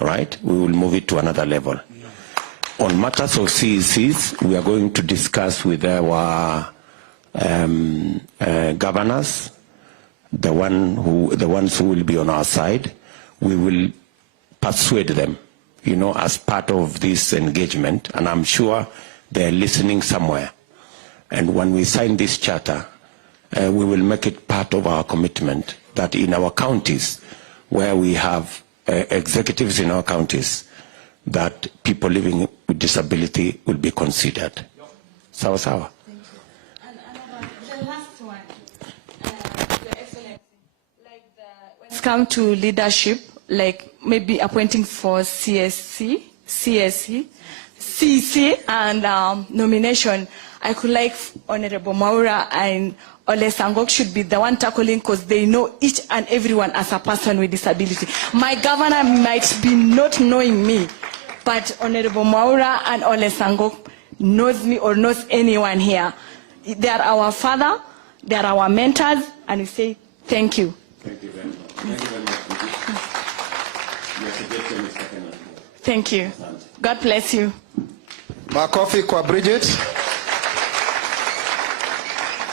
all right? We will move it to another level. On matters of CECs, we are going to discuss with our governors, the ones who will be on our side. We will persuade them, you know, as part of this engagement, and I'm sure they're listening somewhere. And when we sign this charter, we will make it part of our commitment that in our counties, where we have executives in our counties, that people living with disability will be considered. Sawa sawa. And the last one, the excellency, like when it comes to leadership, like maybe appointing for CC, and nomination, I could like Honorable Maura and Ole Sangok should be the one tackling, because they know each and everyone as a person with disability. My governor might be not knowing me, but Honorable Maura and Ole Sangok knows me or knows anyone here. They are our father, they are our mentors, and we say thank you. Thank you very much. Thank you very much. Thank you. God bless you. Makofi kwa Bridget.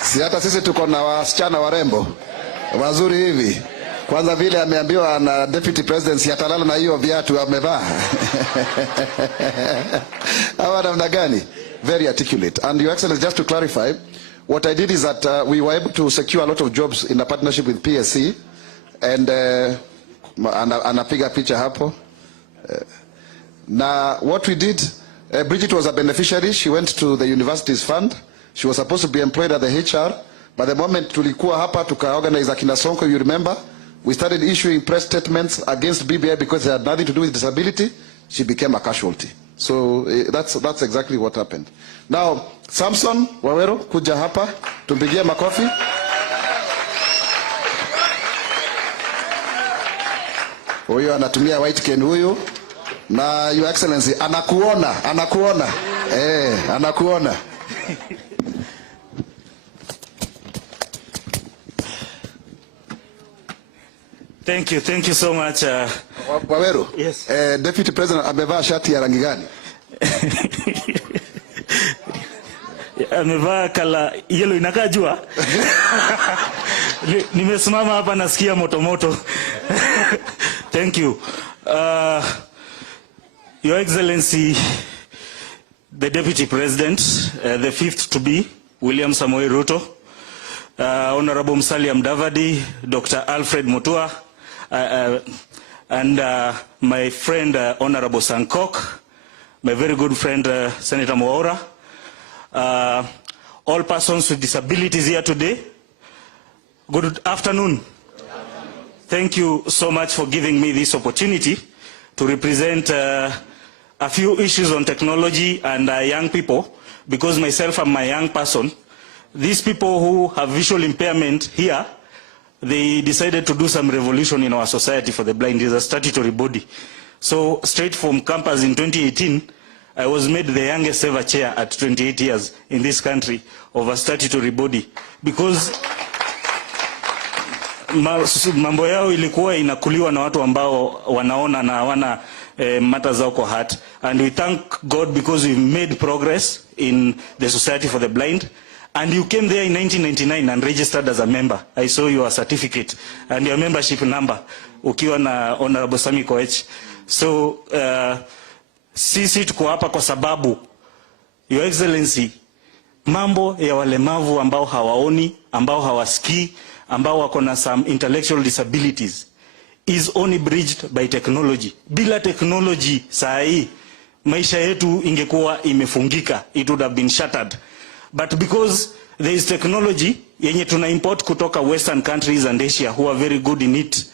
Si hata sisi tuko na wasichana warembo wazuri hivi. Kwanza vile ameambiwa na deputy president si atalala na hiyo viatu amevaa. Hawa namna gani? Very articulate. And Your Excellency, just to clarify, what I did is that we were able to secure a lot of jobs in a partnership with PSC, and anapiga picha hapo. Now what we did, Bridget was a beneficiary. She went to the university's fund. She was supposed to be employed at the HR, but the moment tulikuwa hapa tukaorganize akina Sonko, you remember, we started issuing press statements against BBI because it had nothing to do with disability. She became a casualty. So that's exactly what happened. Now Samson Wawero, kuja hapa, tumpigie makofi. Huyo anatumia white cane huyu, na Your Excellency anakuona. Anakuona. Thank you so much. Wawero, yes. Deputy President amevaa shati ya rangi gani? Amevaa kala yellow, inakaa jua. Nimesimama hapa nasikia moto. Thank you. Your Excellency, the Deputy President, the fifth to be, William Samoei Ruto, Honorable Musalia Mudavadi, Dr. Alfred Mutua, and my friend Honorable Sankok, my very good friend Senator Mwaura, all persons with disabilities here today, good afternoon. Thank you so much for giving me this opportunity to represent a few issues on technology and young people, because myself I'm a young person. These people who have visual impairment here, they decided to do some revolution in our society for the blind. It's a statutory body. So straight from campus in 2018, I was made the youngest ever chair at 28 years in this country of a statutory body, because mambo yao ilikuwa inakuliwa na watu ambao wanaona na hawana matters zao kwa heart. And we thank God because we made progress in the Society for the Blind. And you came there in 1999 and registered as a member. I saw your certificate and your membership number ukiwa na Honorable Sami Koech. So sisi tuko hapa kwa sababu, Your Excellency, mambo ya walemavu ambao hawaoni, ambao hawasikii, ambao wako na some intellectual disabilities is only bridged by technology. Bila technology saa hii maisha yetu ingekuwa imefungika, it would have been shattered. But because there is technology yenye tuna import kutoka Western countries and Asia who are very good in it,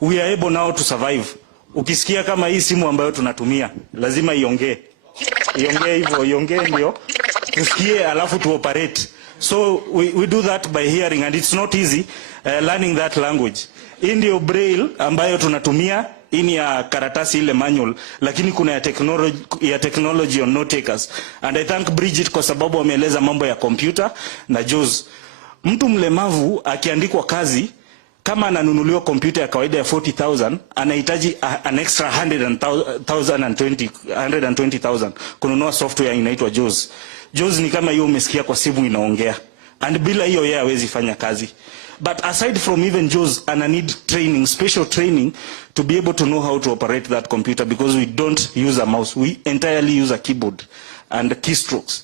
we are able now to survive. Ukisikia kama hii simu ambayo tunatumia, lazima iongee hivyo, iongee ndio tusikie, alafu tu operate. So we do that by hearing, and it's not easy learning that language. Hii ndio braille ambayo tunatumia, hii ni ya karatasi ile manual, lakini kuna ya technology on note takers. And I thank Bridget kwa sababu ameeleza mambo ya computer na JOS. Mtu mlemavu akiandikwa kazi, kama ananunuliwa kompyuta ya kawaida ya 40,000 anahitaji an extra 120,000 kununua software inaitwa JAWS. JAWS ni kama hiyo umesikia kwa simu inaongea, and bila hiyo yeye hawezi fanya kazi. But aside from even JAWS, ana need training, special training to be able to know how to operate that computer, because we don't use a mouse, we entirely use a keyboard and keystrokes.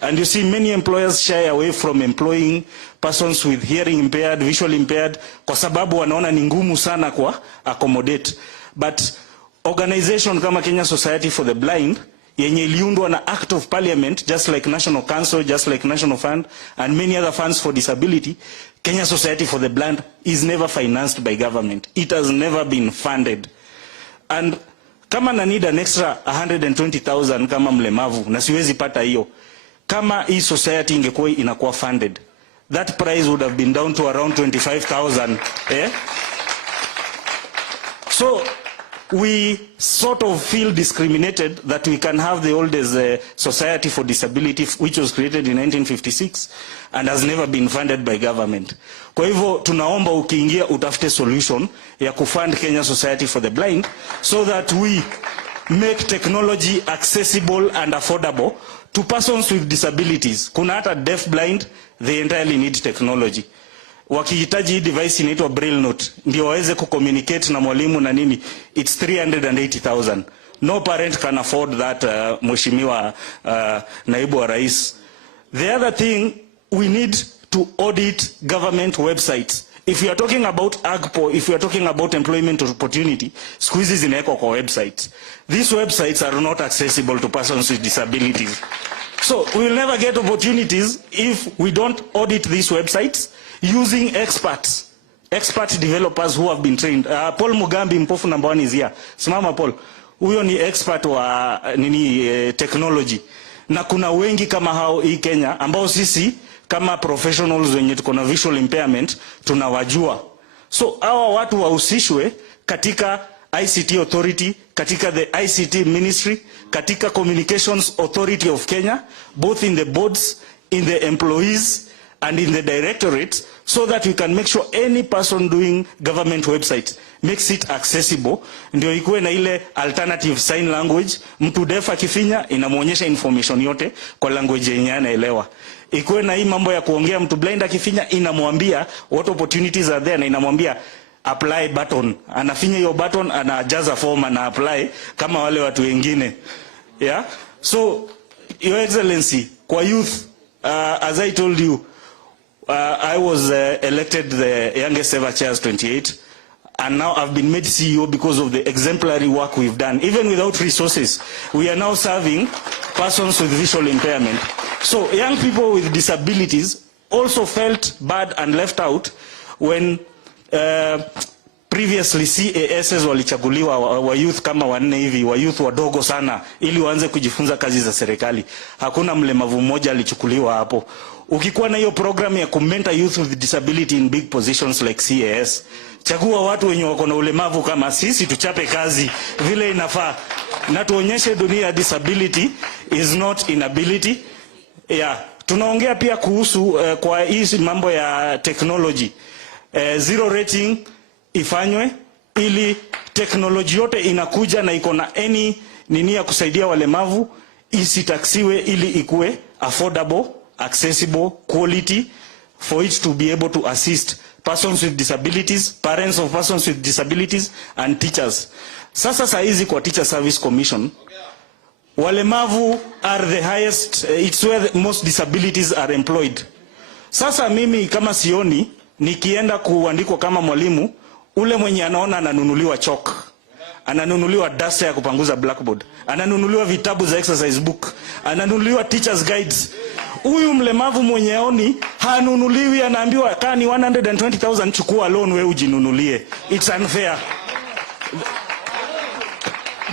And you see many employers shy away from employing persons with hearing impaired, visual impaired, kwa sababu wanaona ni ngumu sana kwa accommodate. But organization kama Kenya Society for the Blind, yenye iliundwa na Act of Parliament, just like National Council, just like National Fund, and many other funds for disability, Kenya Society for the Blind is never financed by government. It has never been funded. And kama na need an extra 120,000 kama mlemavu, na siwezi pata hiyo, kama hii society ingekuwa inakuwa funded, that price would have been down to around 25,000. So we sort of feel discriminated that we can have the oldest society for disability, which was created in 1956 and has never been funded by government. Kwa hivyo tunaomba ukiingia utafute solution ya kufund Kenya Society for the Blind, so that we make technology accessible and affordable to persons with disabilities. Kuna hata deaf blind, they entirely need technology. Wakihitaji device inaitwa braille note ndio waweze kucommunicate na mwalimu na nini, it's 380,000. No parent can afford that, mheshimiwa naibu wa rais. The other thing, we need to audit government websites. If you are talking about AGPO, if you are talking about employment opportunity, squeezes zinawekwa kwa websites. These websites are not accessible to persons with disabilities. So we will never get opportunities if we don't audit these websites using expert developers who have been trained. Paul Mugambi, mpofu number 1 is here. Simama Paul. Huyo ni expert wa technology. Na kuna wengi kama hao hii Kenya ambao sisi kama professionals wenye tuko na visual impairment tunawajua. So hawa watu wahusishwe katika ICT authority, katika the ICT ministry, katika communications authority of Kenya, both in the boards, in the employees and in the directorates, so that we can make sure any person doing government website makes it accessible. Ndio ikuwe na ile alternative sign language, mtu deaf akifinya inamuonyesha information yote kwa language yenye anaelewa. Ikuwe na hii mambo ya kuongea, mtu blind akifinya inamwambia what opportunities are there, na inamwambia apply button. Anafinya hiyo button, anajaza form, ana apply kama wale watu wengine. Yeah? So, Your Excellency, kwa youth, as I told you, I was elected the youngest ever chair as 28, and now I've been made CEO because of the exemplary work we've done. Even without resources, we are now serving persons with visual impairment. So young people with disabilities also felt bad and left out when previously CASs walichaguliwa wa youth kama 4 hivi, wa youth wadogo sana, ili waanze kujifunza kazi za serikali. Hakuna mlemavu mmoja alichukuliwa hapo. Ukikuwa na hiyo program ya kumenta youth with disability in big positions like CAS, chagua watu wenye wako na ulemavu kama sisi, tuchape kazi vile inafaa, na tuonyeshe dunia disability is not inability. Yeah, tunaongea pia kuhusu kwa hizi mambo ya technology. Zero rating ifanywe, ili teknoloji yote inakuja na iko na any nini ya kusaidia walemavu isitaksiwe, ili ikue affordable, accessible, quality, for it to be able to assist persons with disabilities, parents of persons with disabilities and teachers. Sasa saizi kwa Teacher Service Commission, walemavu are the highest, it's where most disabilities are employed. Sasa mimi kama sioni, nikienda kuandikwa kama mwalimu, ule mwenye anaona ananunuliwa chalk, ananunuliwa duster ya kupanguza blackboard, ananunuliwa vitabu za exercise book, ananunuliwa teachers guides. Huyu mlemavu mwenye aoni hanunuliwi, anaambiwa kaa ni 120,000 chukua loan wewe ujinunulie. It's unfair.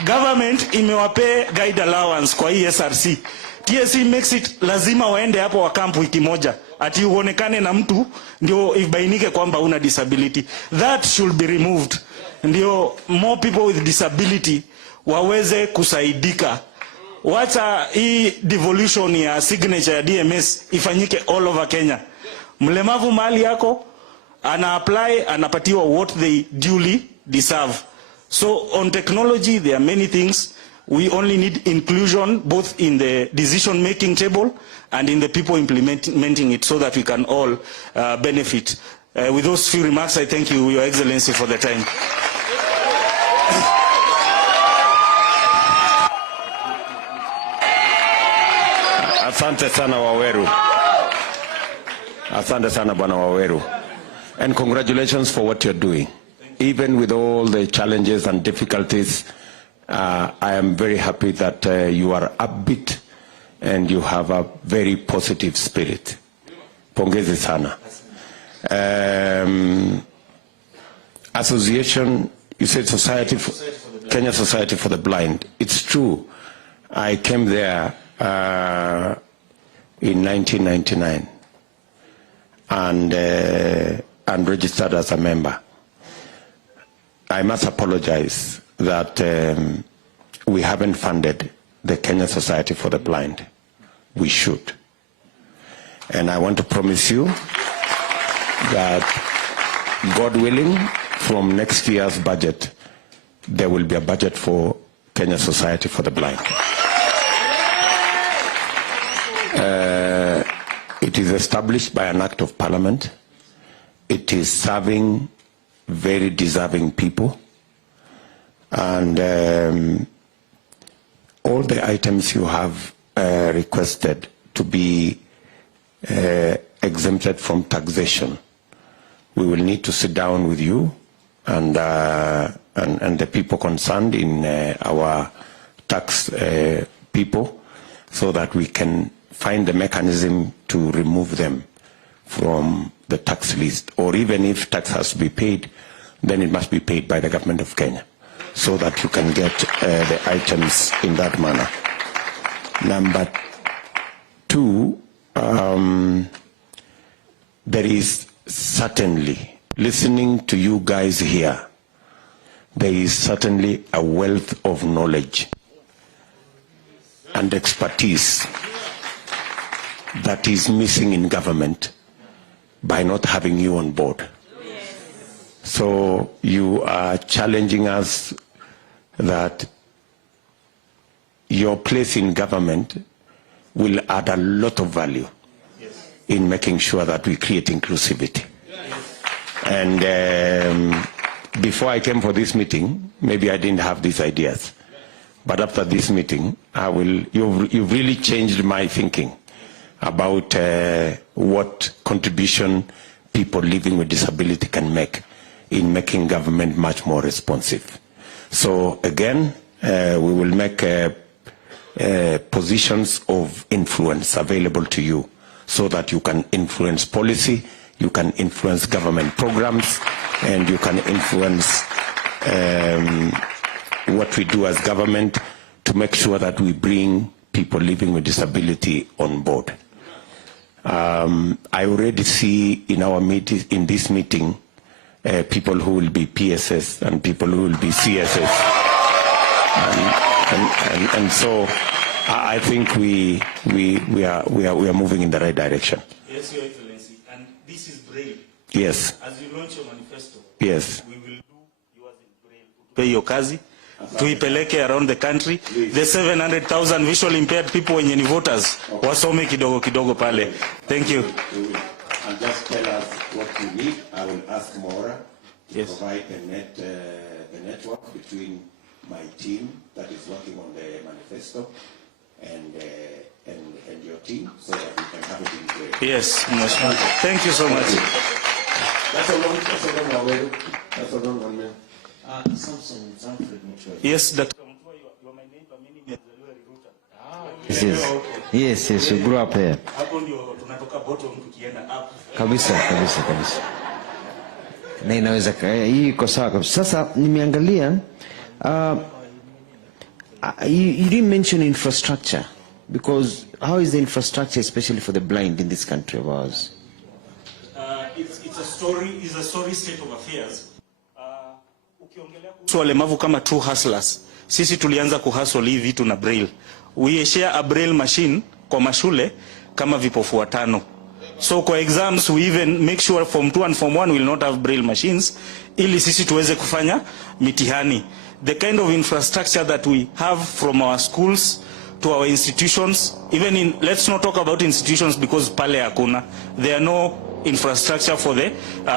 Government imewape guide allowance kwa SRC. TSC makes it lazima waende hapo wa camp wiki moja, ati uonekane na mtu ndio ibainike kwamba una disability. That should be removed. Ndio more people with disability waweze kusaidika. Wacha hii devolution ya signature ya DMS ifanyike all over Kenya. Mlemavu mahali yako ana apply, anapatiwa what they duly deserve. So on technology, there are many things. We only need inclusion both in the decision-making table and in the people implementing it, so that we can all benefit. With those few remarks, I thank you, Your Excellency, for the time. Asante sana Waweru. Asante sana Bwana Waweru. And congratulations for what you're doing. Even with all the challenges and difficulties, I am very happy that you are upbeat and you have a very positive spirit. Pongezi sana. Association, you said Kenya Society for the Blind. It's true. I came there in 1999 and registered as a member. I must apologize that we haven't funded the Kenya Society for the Blind. We should. And I want to promise you that, God willing, from next year's budget, there will be a budget for Kenya Society for the Blind. It is established by an act of parliament. It is serving very deserving people. And all the items you have requested to be exempted from taxation, we will need to sit down with you and the people concerned in our tax people, so that we can find the mechanism to remove them from the tax list. Or even if tax has to be paid, then it must be paid by the government of Kenya, so that you can get the items in that manner. Number two, there is certainly, listening to you guys here, there is certainly a wealth of knowledge and expertise that is missing in government by not having you on board. So you are challenging us that your place in government will add a lot of value in making sure that we create inclusivity. And before I came for this meeting, maybe I didn't have these ideas. But after this meeting, you've really changed my thinking about what contribution people living with disability can make in making government much more responsive. So again, we will make positions of influence available to you, so that you can influence policy, you can influence government programs, and you can influence what we do as government to make sure that we bring people living with disability on board. I already see in our meeting, in this meeting, people who will be PSS and people who will be CSS, and so I think we are moving in the right direction. Yes, Your Excellency, and this is Braille. Yes. As you launch your manifesto, yes, we will do yours in Braille. Pay your kazi, tuipeleke around the country. The 700,000 visually impaired people wenye ni voters, wasome kidogo kidogo pale. Thank you. And just tell us what you need. I will ask Maura to provide the network between my team that is working on the manifesto and your team, so that we can have it in Braille. Yes, thank you so much. That's all wrong. Yes, Dr. You're my neighbor, meaning yes, yes, we grew up here. Kabisa. Na inaweza hii iko sawa kabisa. Sasa nimeangalia you didn't mention infrastructure, because how is the infrastructure, especially for the blind, in this country of ours? It's a story state of affairs. Ukiongelea kuhusu walemavu kama true hustlers, sisi tulianza kuhustle hivi vitu na Braille. We share a Braille machine kwa mashule kama vipofu watano. So kwa exams we even make sure form 2 and form 1 will not have braille machines ili sisi tuweze kufanya mitihani. The kind of infrastructure that we have from our schools to our institutions, even in, let's not talk about institutions because pale hakuna, there are no infrastructure for the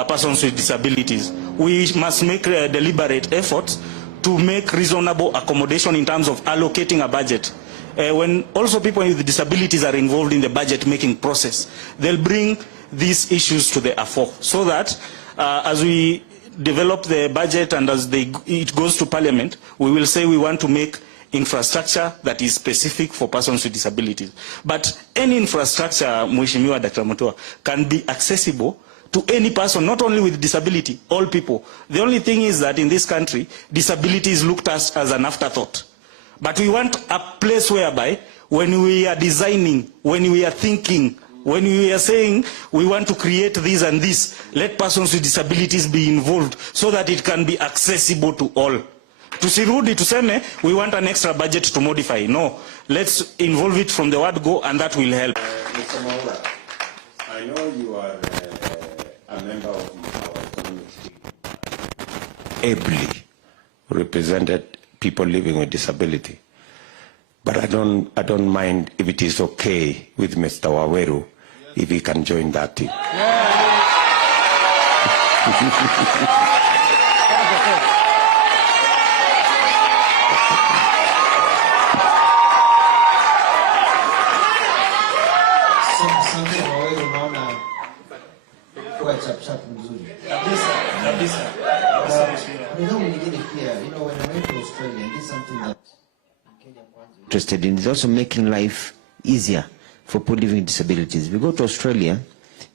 persons with disabilities. We must make deliberate efforts to make reasonable accommodation in terms of allocating a budget. When also people with disabilities are involved in the budget making process, they'll bring these issues to the fore, so that as we develop the budget and as it goes to Parliament, we will say we want to make infrastructure that is specific for persons with disabilities. But any infrastructure, Mheshimiwa Dr. Mutua, can be accessible to any person, not only with disability, all people. The only thing is that in this country, disability is looked at as an afterthought. But we want a place whereby when we are designing, when we are thinking, when we are saying we want to create this and this, let persons with disabilities be involved so that it can be accessible to all. Tusirudi tuseme we want an extra budget to modify. No, let's involve it from the word go, and that will help. Mr. Maula, I know you are a member of our economic team. Ably represented people living with disability. But I don't mind if it is okay with Mr. Waweru if he can join that team. Interested in is also making life easier for people living with disabilities. We go to Australia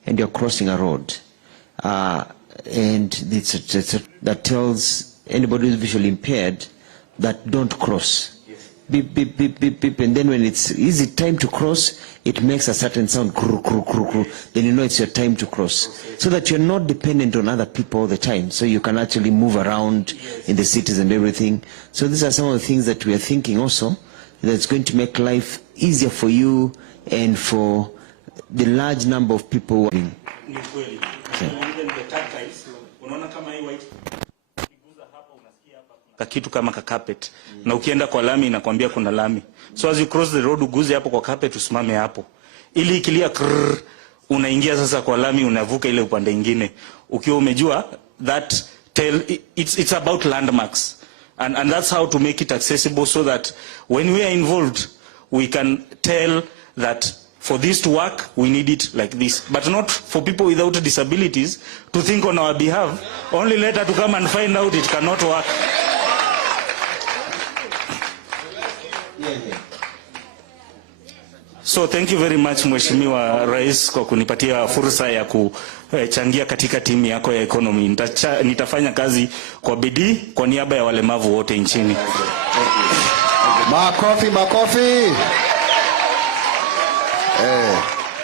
and you're crossing a road and that tells anybody who's visually impaired that don't cross. Beep, beep, beep, beep, beep. And then when it's easy time to cross, it makes a certain sound, cru, cru, cru, cru. Then you know it's your time to cross. So that you're not dependent on other people all the time. So you can actually move around in the cities and everything. So these are some of the things that we are thinking also, that's going to make life easier for you and for the large number of people. Okay. Kitu kama carpet na ukienda kwa lami inakwambia kuna lami, so as you cross the road uguze hapo kwa carpet, usimame hapo ili ikilia unaingia sasa kwa lami, unavuka ile upande mwingine ukiwa umejua that it's about landmarks and that's how to make it accessible, so that when we are involved we can tell that for this to work we need it like this, but not for people without disabilities to think on our behalf only later to come and find out it cannot work. So thank you very much Mheshimiwa Rais kwa kunipatia fursa ya kuchangia katika timu yako ya economy. Nitafanya kazi kwa bidii kwa niaba ya walemavu wote nchini. Makofi, makofi.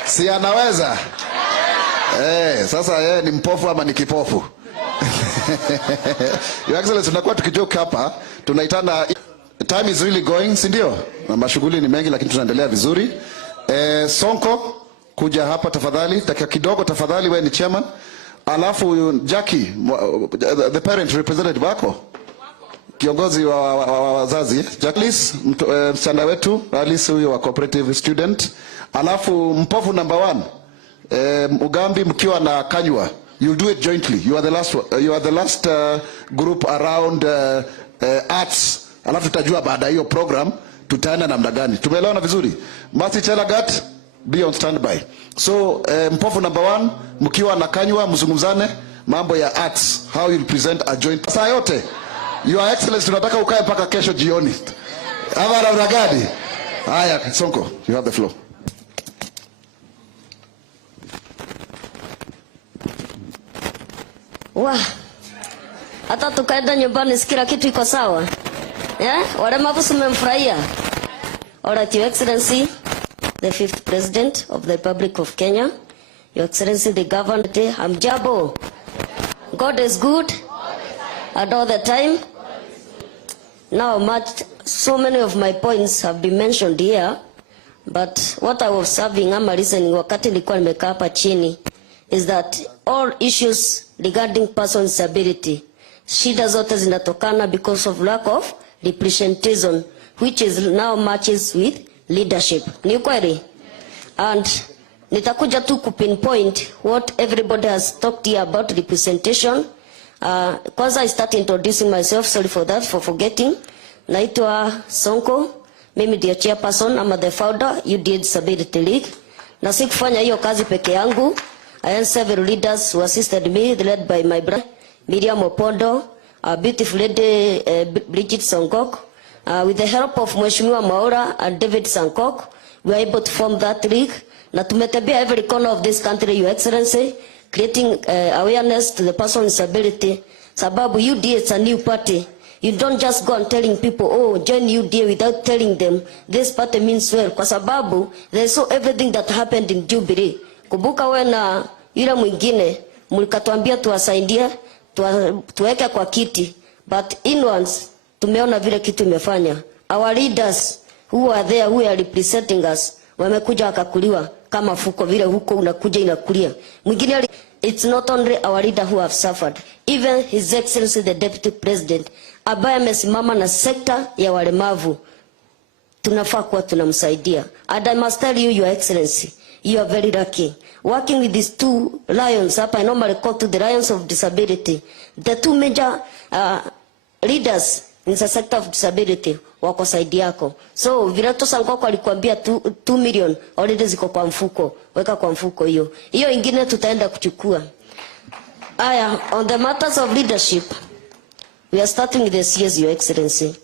Si anaweza? Sasa yeye ni mpofu ama ni kipofu? Your Excellency, tunakuwa tukijoke hapa, tunaitana. Time is really going, si ndio? Na mashughuli ni mengi lakini tunaendelea vizuri. Sonko, kuja hapa tafadhali, dakika kidogo tafadhali, wewe ni chairman. Alafu Jackie, the parent representative wako, kiongozi wa wazazi. Jackie, msichana wetu, Alice huyo wa cooperative student. Alafu mpofu number 1, Ugambi mkiwa na Kanywa. You'll do it jointly. You are the last group around arts. Alafu tutajua baada hiyo program tutaenda namna gani. Tumeelewana vizuri? Masi Chelagat, be on standby. So mpofu number 1 mkiwa na Kanywa mzungumzane mambo ya arts, how you present a joint. Saa yote Your Excellency tunataka ukae mpaka kesho jioni. Ama namna gani? Haya, Sonko, you have the floor. Hata tukaenda nyumbani kila kitu iko sawa. Walemavu mmemfurahia. All right, Your Excellency, the 5th President of the Republic of Kenya, Your Excellency, the Governor, Hamjambo. God is good and all the time. Now, so many of my points have been mentioned here, but what I was serving ama listening wakati nilikuwa nimekaa hapa chini is that all issues regarding persons with disability, shida zote zinatokana because of lack of representation, which is now matches with leadership. Ni kweli? And nitakuja tu kupinpoint what everybody has talked here about representation. Kwanza I start introducing myself, sorry for that, for forgetting. Naitwa Sonko, mimi ndiye chairperson ama the founder UDA Disability League. Na sikufanya hiyo kazi peke yangu. I had several leaders who assisted me, led by my brother Miriam Opondo, a beautiful lady Bridget Songok. With the help of Mheshimiwa Maura and David Sankok, we were able to form that league. Na tumetembea every corner of this country, Your Excellency, creating awareness to the person with disability. Sababu UDA is a new party. You don't just go and telling people, oh, join UDA without telling them this party means well. Kwa sababu they saw everything that happened in Jubilee. Kumbuka wewe na yule mwingine mlikatuambia tuwasaidie, tuweke kwa kiti. But inwards tumeona vile kitu imefanya. Our leaders who are there, who are representing us, wamekuja wakakuliwa kama fuko vile huko unakuja inakulia. Mwingine, it's not only our leader who have suffered, even His Excellency the Deputy President ambaye amesimama na sekta ya walemavu, tunafaa kuwa tunamsaidia. And I must tell you, Your Excellency, you are very lucky working with these two lions up. I normally call to the lions of disability, the two major leaders in the sector of disability wako side yako. So Ruto Sankoko alikwambia 2 million already ziko kwa mfuko, weka kwa mfuko hiyo. Hiyo ingine tutaenda kuchukua. Aya, on the matters of leadership, we are starting with the CS, Your Excellency.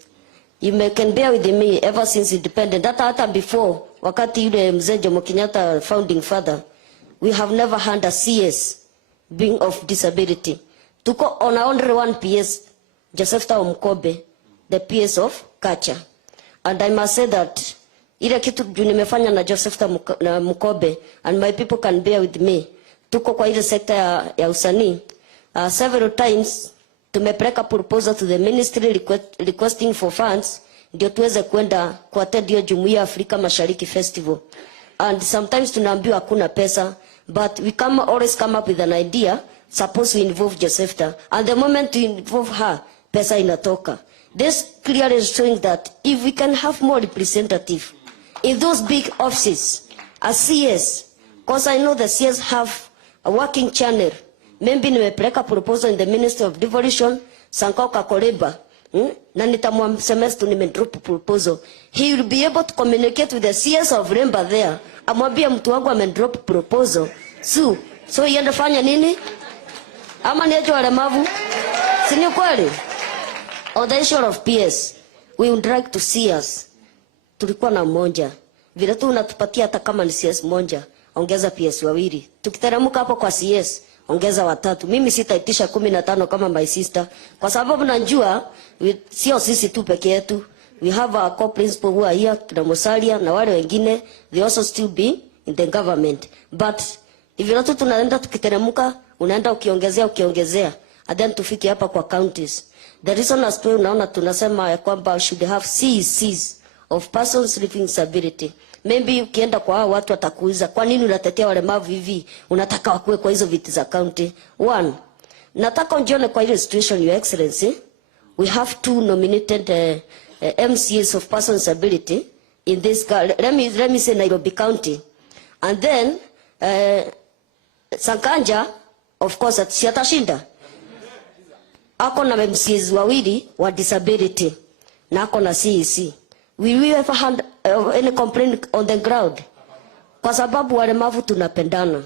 You can bear with me ever since independent. Hata before, wakati yule mzee Jomo Kenyatta founding father, we have never had a CS being of disability. Tuko on only one PS, Joseph Mkobe, the PS of Kacha. And I must say that ile kitu nimefanya na Joseph Mkobe, and my people can bear with me. Tuko kwa ile sekta ya usanii. Several times tumepeleka proposal to the ministry requesting for funds ndio tuweze kwenda kwa hiyo Jumuiya ya Afrika Mashariki Festival. And sometimes tunaambiwa hakuna pesa, but we always come up with an idea, suppose we involve Josephta, and the moment we involve her, pesa inatoka. This clearly is showing that if we can have more representative in those big offices, as CS, because I know the CS have a working channel. Maybe nimepeleka proposal in the Ministry of Devolution, Sankoka Koleba, na nitamwamsemester nimedrop proposal. He will be able to communicate with the CS of Remba there. Amwambie mtu wangu amedrop proposal. So yende fanya nini? Ama niaje walemavu? Si ni kweli? On the issue of PS, we would like to see us. Tulikuwa na mmoja. Vile tu unatupatia hata kama ni CS mmoja, ongeza PS wawili. Tukiteremka hapo kwa CS, ongeza watatu. Mimi sitaitisha 15 kama my sister. Kwa sababu najua, sio sisi tu peke yetu. We have our co-principal who are here, kina Musalia na wale wengine, they also still be in the government. But, hivyo watu tunaenda tukiteremka, unaenda ukiongezea, and then tufike hapa kwa counties. The reason as to unaona tunasema ya kwamba should have CECs of persons living disability. Maybe ukienda kwa hao watu watakuuliza, kwa nini unatetea walemavu hivi? Unataka wakuwe kwa hizo viti za county? One, nataka unjione kwa ile situation, Your Excellency. We have 2 nominated MCAs of persons with disability in this, let me say Nairobi County. And then, Sankanja, of course, atashinda. Ako na MCAs wawili wa disability, na ako na CEC. Will we ever have any complaint on the ground? Kwa sababu walemavu tunapendana.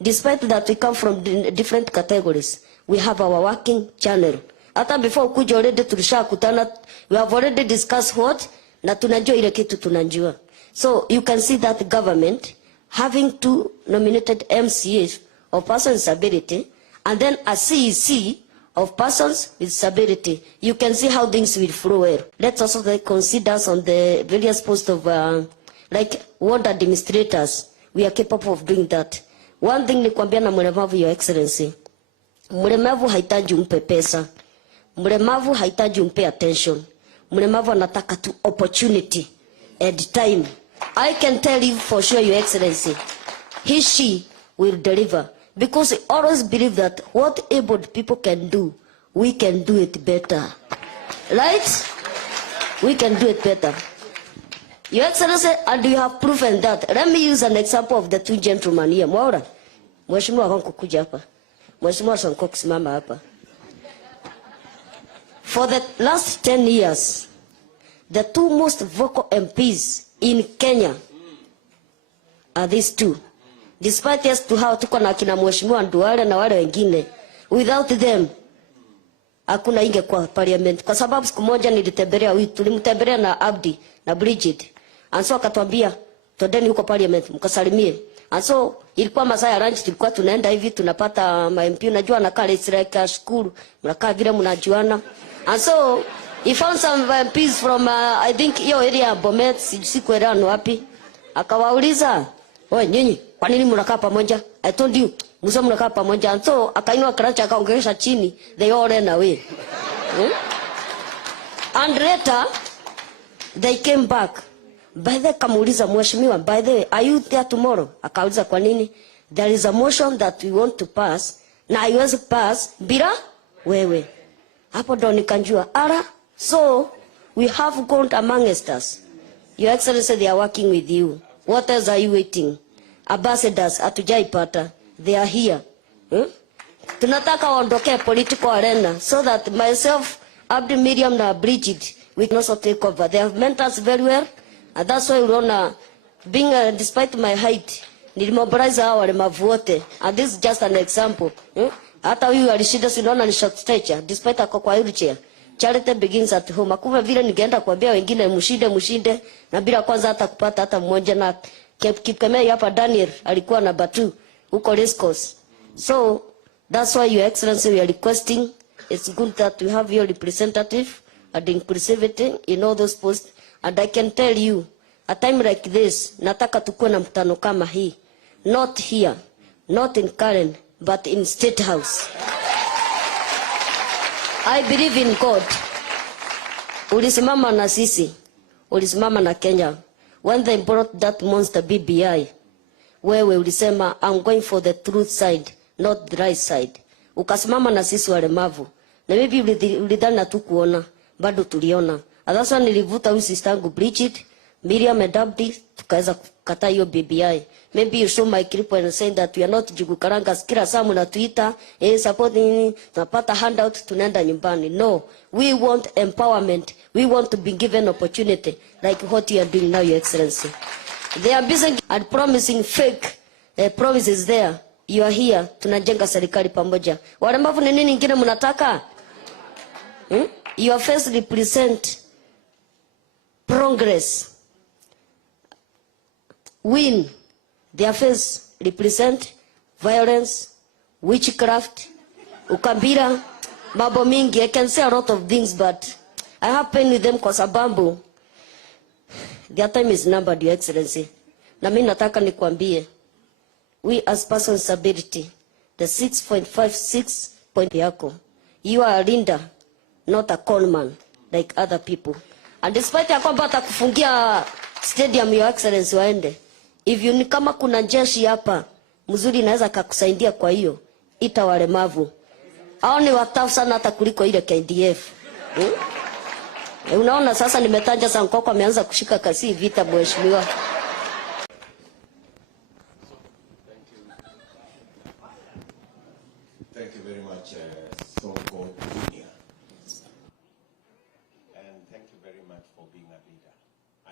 Despite that we come from different categories, we have our working channel. Hata before kuja already tulishakutana, we have already discussed what, na tunajua ile kitu tunajua. So you can see that the government having 2 nominated MCAs of persons with disability, and then a CEC of persons with disability, you can see how things will flow well. Let's also consider on the various posts of like ward administrators. We are capable of doing that. One thing ni kuambia na mlemavu, Your Excellency. Mlemavu haitaji umpe pesa. Mlemavu haitaji umpe attention. Mlemavu anataka tu opportunity and time. I can tell you for sure, Your Excellency, she will deliver. Because I always believe that what abled people can do, we can do it better. Right? We can do it better. Your Excellency, and you have proven that. Let me use an example of the two gentlemen here. Mwaura, Mheshimiwa wangu kuja hapa. Mheshimiwa Sonko kusimama hapa. For the last 10 years, the two most vocal MPs in Kenya are these two. Despite us to how tuko na kina Mheshimiwa Nduale na wale wengine, without them hakuna ingekuwa parliament. Kwa sababu siku moja nilitembelea, tulimtembelea na Abdi na Bridget, and so akatuambia twendeni huko parliament mkasalimie. And so ilikuwa masaa ya lunch, tulikuwa tunaenda hivi tunapata MP, unajua anakaa like a school, mnakaa vile mnajuana. And so he found some MPs from I think hiyo area Bomet, sikuelewa ni wapi. Akawauliza, "Wewe nyinyi, kwa nini mnakaa pamoja? I told you, msio mnakaa pamoja." And so akainua karacha akaongelesha chini, they all ran away. And later they came back. By the kamuuliza Mheshimiwa, by the way, are you there tomorrow? Akauliza kwa nini? There is a motion that we want to pass, na haiwezi pass bila wewe. Hapo ndo nikanjua, so we have gone amongst us. Your Excellency, they are working with you. What else are you waiting? Ambassadors hatujaipata, they are here. Tunataka waondoke political arena so that myself, Abdi, Miriam na Bridget, we can also take over. They have meant us very well, and that's why unaona, being despite my height, nilimobilize hao walemavu wote, and this is just an example. Hata huyu alishinda, sinaona ni short stature, despite ako kwa wheelchair. Charity begins at home. Akuva vile ningeenda kuambia wengine mshinde, na bila kwanza hata kupata hata mmoja, na Kipkemei hapa Daniel alikuwa na batu huko Lescos. So that's why Your Excellency, we are requesting, it's good that we have your representative and inclusivity in all those posts. And I can tell you, a time like this, nataka tukue na mkutano kama hii. Not here, not in Karen, but in State House. I believe in God. Ulisimama na sisi, ulisimama na Kenya. When they brought that monster BBI, wewe ulisema, I'm going for the truth side, not the right side. Ukasimama na sisi walemavu. Na maybe ulidhani hatukuona, bado tuliona. Adhasa nilivuta huyu sister yangu Bridget, Miriam and Abdi, tukaweza kukata hiyo BBI. Maybe you show my clip and say that we are not jugukaranga, kila saa mnatuita, support nini, tunapata handout, tunaenda nyumbani. No, we want empowerment. We want to be given opportunity, like what you are doing now, Your Excellency. They are busy and promising fake promises there. You are here, tunajenga serikali pamoja. Walemavu ni nini ingine mnataka? Your face represent progress. Win. Their face represent violence, witchcraft, ukabila, mambo mingi. I can say a lot of things, but I have pain with them kwa sababu their time is numbered, Your Excellency. Na mimi nataka nikwambie, we as persons with disability, the 6.56 point yako, you are a leader, not a conman like other people. And despite ya kwamba atakufungia stadium, Your Excellency, waende, if you kama kuna jeshi hapa mzuri naweza kukusaidia, kwa hiyo ita walemavu. Hao ni watafu sana hata kuliko ile KDF. Unaona sasa nimetaja Sankoko ameanza kushika kasi vita, mheshimiwa. Thank you very much, Sonko Junior. And thank you very much for being a leader.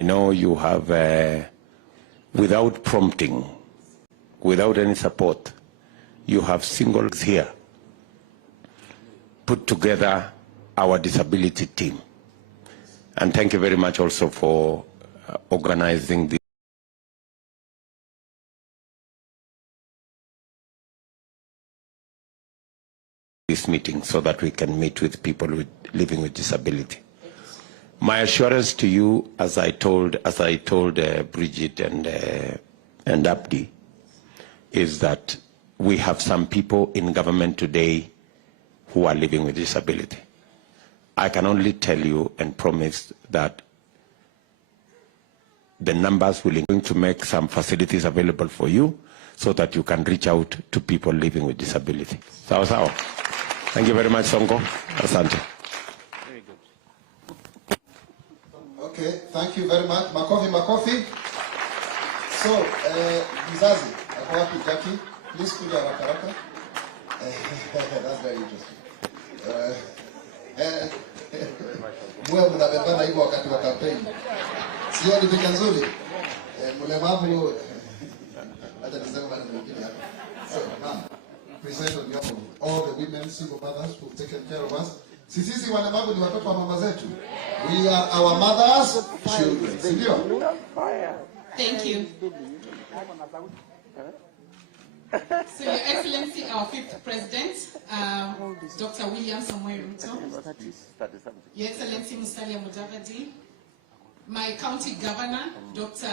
I know you have, without prompting, without any support, you have singled here, put together our disability team. And thank you very much also for organizing this meeting so that we can meet with people living with disability. My assurance to you, as I told Bridget and Abdi, is that we have some people in government today who are living with disability. I can only tell you and promise that the numbers will going to make some facilities available for you so that you can reach out to people living with disability. Sawa sawa. Thank you very much, Sonko. Asante. Okay, thank you very much. Makofi. So, mzazi, ako wapi Jackie? Please kuja haraka. That's very interesting. Mwe mnabebana hivyo wakati wa kampeni. Sio ni picha nzuri? Mlemavu hata niseme bado mwingine hapa. So, ma'am, present on behalf of all the women, single mothers who've taken care of us. Sisi walemavu ni watoto wa mama zetu. We are our mothers' children. Sindio? Thank you. So, Your Excellency, our 5th President, Dr. William Samoei Ruto, Your Excellency Musalia Mudavadi, my County Governor, Dr.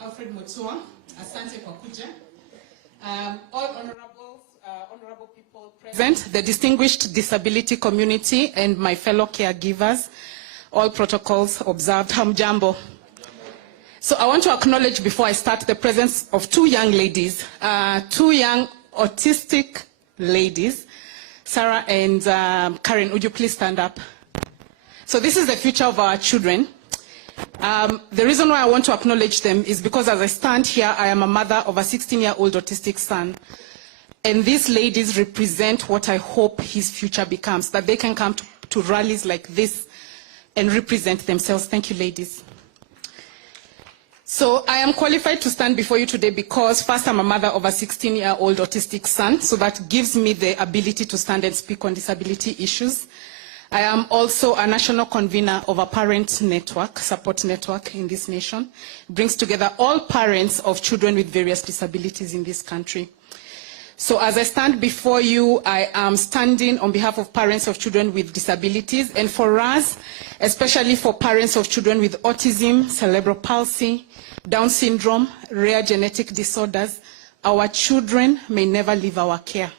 Alfred Mutua, Asante Kwakuja, all honorable people present, the distinguished disability community, and my fellow caregivers, all protocols observed. Hamjambo. So I want to acknowledge before I start the presence of 2 young ladies, 2 young autistic ladies, Sarah and Karen. Would you please stand up? So this is the future of our children. The reason why I want to acknowledge them is because as I stand here, I am a mother of a 16-year-old autistic son. And these ladies represent what I hope his future becomes, that they can come to rallies like this and represent themselves. Thank you, ladies. So I am qualified to stand before you today because first I'm a mother of a 16-year-old autistic son, so that gives me the ability to stand and speak on disability issues. I am also a national convener of a parent network, support network in this nation. It brings together all parents of children with various disabilities in this country. So as I stand before you, I am standing on behalf of parents of children with disabilities, and for us, especially for parents of children with autism, cerebral palsy, Down syndrome, rare genetic disorders, our children may never leave our care,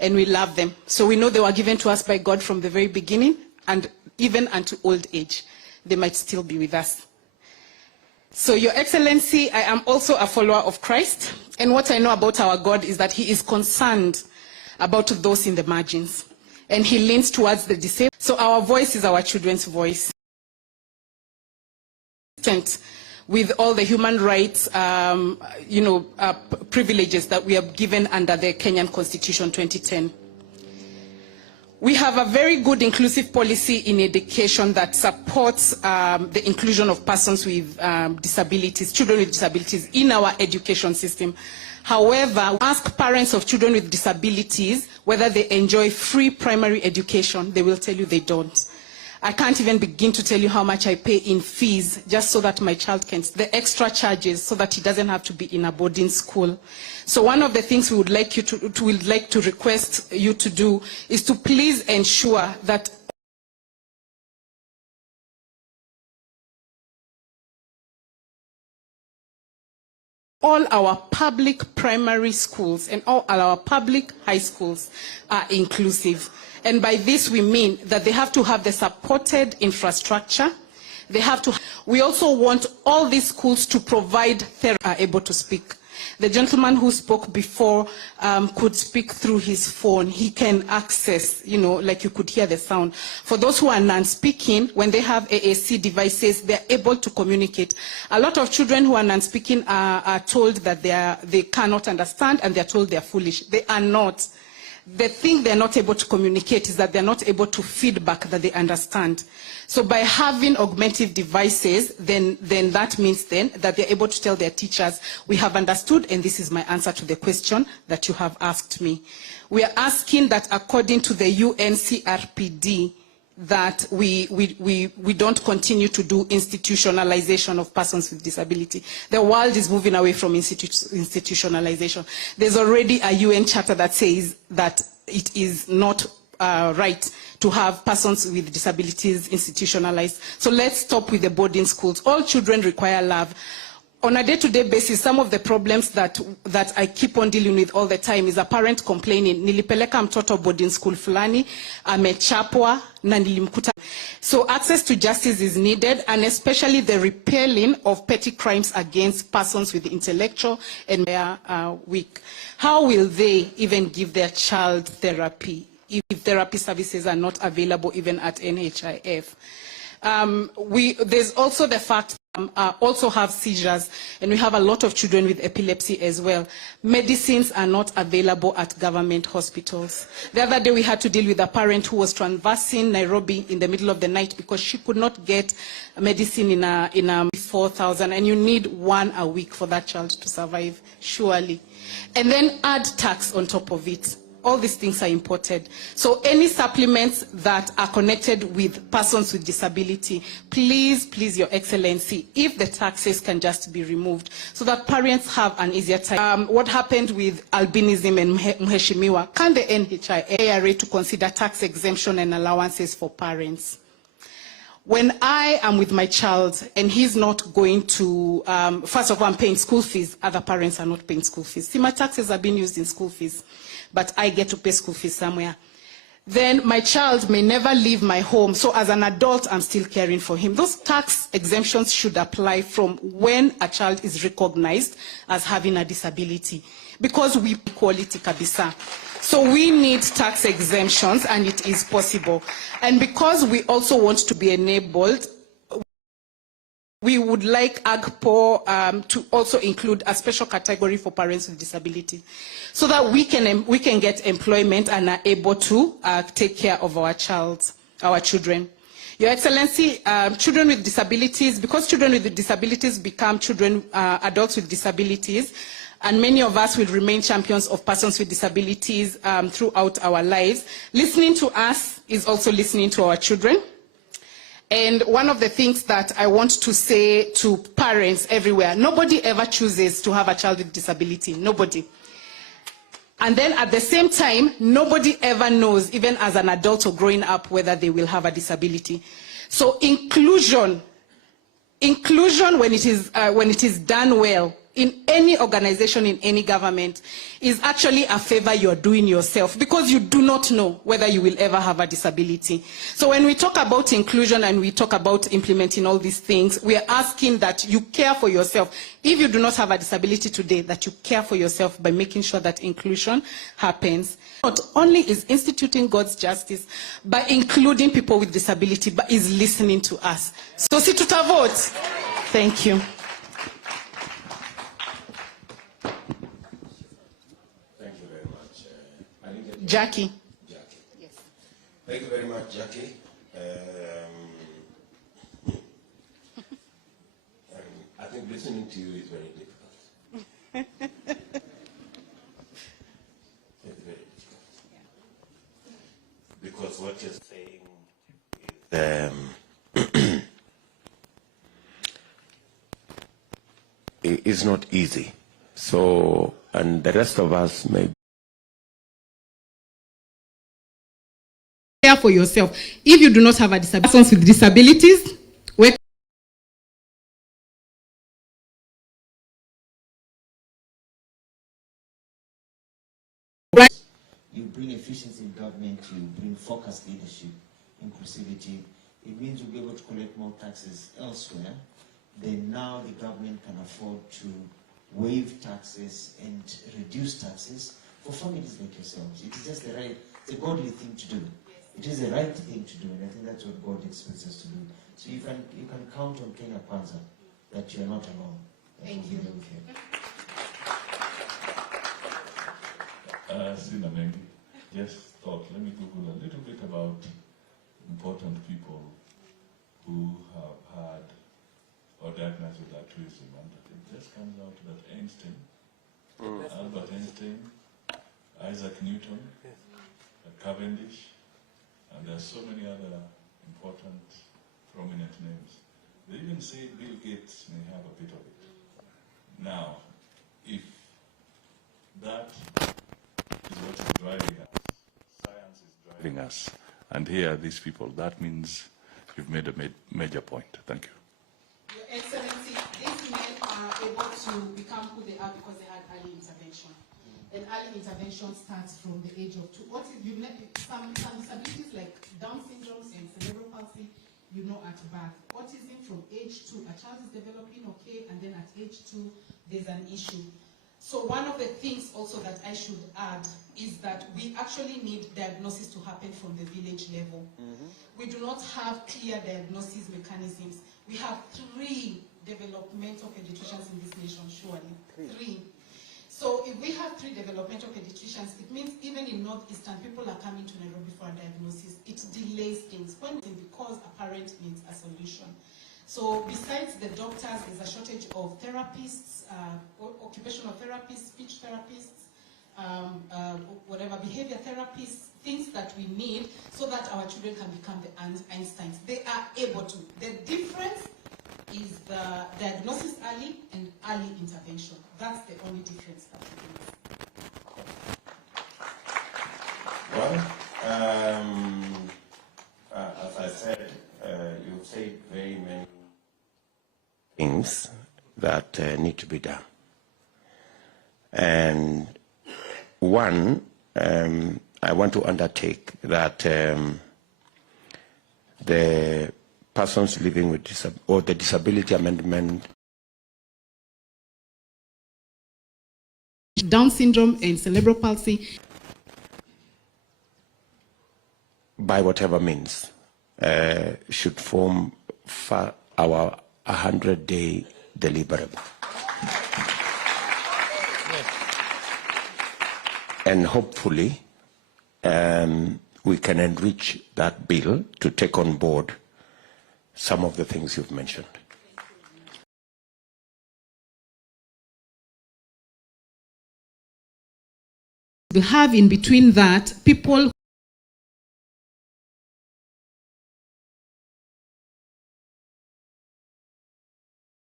and we love them. So we know they were given to us by God from the very beginning, and even unto old age, they might still be with us. So, Your Excellency, I am also a follower of Christ, and what I know about our God is that he is concerned about those in the margins, and he leans towards the disabled. So our voice is our children's voice. With all the human rights, privileges that we are given under the Kenyan Constitution 2010. We have a very good inclusive policy in education that supports the inclusion of persons with disabilities, children with disabilities in our education system. However, ask parents of children with disabilities whether they enjoy free primary education. They will tell you they don't. I can't even begin to tell you how much I pay in fees just so that my child can, the extra charges so that he doesn't have to be in a boarding school. So one of the things we would like you to request you to do is to please ensure that all our public primary schools and all our public high schools are inclusive. And by this we mean that they have to have the supported infrastructure. They have to. We also want all these schools to provide therapy, are able to speak. The gentleman who spoke before could speak through his phone. He can access, like you could hear the sound. For those who are non-speaking, when they have AAC devices, they're able to communicate. A lot of children who are non-speaking are told that they cannot understand, and they're told they're foolish. They are not. The thing they're not able to communicate is that they're not able to feedback that they understand. So by having augmentative devices, then that means then that they're able to tell their teachers, we have understood, and this is my answer to the question that you have asked me. We are asking that according to the UNCRPD, that we don't continue to do institutionalization of persons with disability. The world is moving away from institutionalization. There's already a UN charter that says that it is not right to have persons with disabilities institutionalized. So let's stop with the boarding schools. All children require love. on a day-to-day basis, some of the problems that I keep on dealing with all the time is a parent complaining, nilipeleka mtoto boarding school fulani, amechapwa na nilimkuta. So access to justice is needed, and especially the repelling of petty crimes against persons with intellectual and weak. How will they even give their child therapy if therapy services are not available even at NHIF? There's also the fact also have seizures, and we have a lot of children with epilepsy as well. Medicines are not available at government hospitals. The other day we had to deal with a parent who was traversing Nairobi in the middle of the night because she could not get medicine in a 4,000, and you need one a week for that child to survive, surely. And then add tax on top of it. All these things are imported. So any supplements that are connected with persons with disability, please, Your Excellency, if the taxes can just be removed so that parents have an easier time. What happened with albinism and Mheshimiwa? Can the NHIF to consider tax exemption and allowances for parents? When I am with my child and he's not going to, first of all, I'm paying school fees, other parents are not paying school fees. See, my taxes are being used in school fees, but I get to pay school fees somewhere. Then my child may never leave my home, so as an adult, I'm still caring for him. Those tax exemptions should apply from when a child is recognized as having a disability, because we equality kabisa. So we need tax exemptions, and it is possible. And because we also want to be enabled, we would like AGPO to also include a special category for parents with disability, so that we can get employment and are able to take care of our children. Your Excellency, children with disabilities, because children with disabilities become adults with disabilities, and many of us will remain champions of persons with disabilities throughout our lives. Listening to us is also listening to our children. And one of the things that I want to say to parents everywhere, nobody ever chooses to have a child with disability, nobody. And then at the same time, nobody ever knows, even as an adult or growing up, whether they will have a disability. So inclusion when it is done well, in any organization, in any government, is actually a favor you're doing yourself, because you do not know whether you will ever have a disability. So when we talk about inclusion and we talk about implementing all these things, we are asking that you care for yourself. If you do not have a disability today, that you care for yourself by making sure that inclusion happens. Not only is instituting God's justice by including people with disability, but is listening to us. So si tutavote. Thank you. Jackie. Yes. Thank you very much, Jackie. I think listening to you is very difficult. It's very difficult. Because what you're saying is not easy. So, and the rest of us may for yourself. If you do not have a disability, persons with disabilities, you bring efficiency in government, you bring focused leadership, inclusivity. It means you'll be able to collect more taxes elsewhere. Then now the government can afford to waive taxes and reduce taxes for families like yourselves. It is just it's a godly thing to do. It is the right thing to do, and I think that's what God expects us to do. So you can count on Kenya Kwanza that you are not alone. Thank you. Sina mengi. Just thought, let me Google a little bit about important people who have had or diagnosed with altruism, and it just comes out that Einstein, Albert Einstein, Isaac Newton, Cavendish, and there are so many other important, prominent names. They even say Bill Gates may have a bit of it. Now, if that is what is driving us, science is driving us, and here are these people, that means you've made a major point. Thank you. Your Excellency, these men are able intervention. And early intervention starts from the age of 2. What is, some disabilities like Down syndrome and cerebral palsy, at birth. Autism from age 2, a child is developing okay, and then at age 2, there's an issue. So one of the things also that I should add is that we actually need diagnosis to happen from the village level. We do not have clear diagnosis mechanisms. We have 3 developmental pediatricians in this nation, surely. 3. So if we have 3 developmental pediatricians, it means even in Northeastern, people are coming to Nairobi for a diagnosis. It delays things because a parent needs a solution. So besides the doctors, there's a shortage of therapists, occupational therapists, speech therapists, whatever, behavior therapists, things that we need so that our children can become the Einsteins. They are able to. The difference is the diagnosis early and early intervention. That's the only difference that we make. Well, as I said, you've said very many things that need to be done. And one, I want to undertake that the persons living with the disability amendment, Down syndrome and cerebral palsy, by whatever means, should form our 100-day deliverable. And hopefully, we can enrich that bill to take on board some of the things you've mentioned. We have in between that people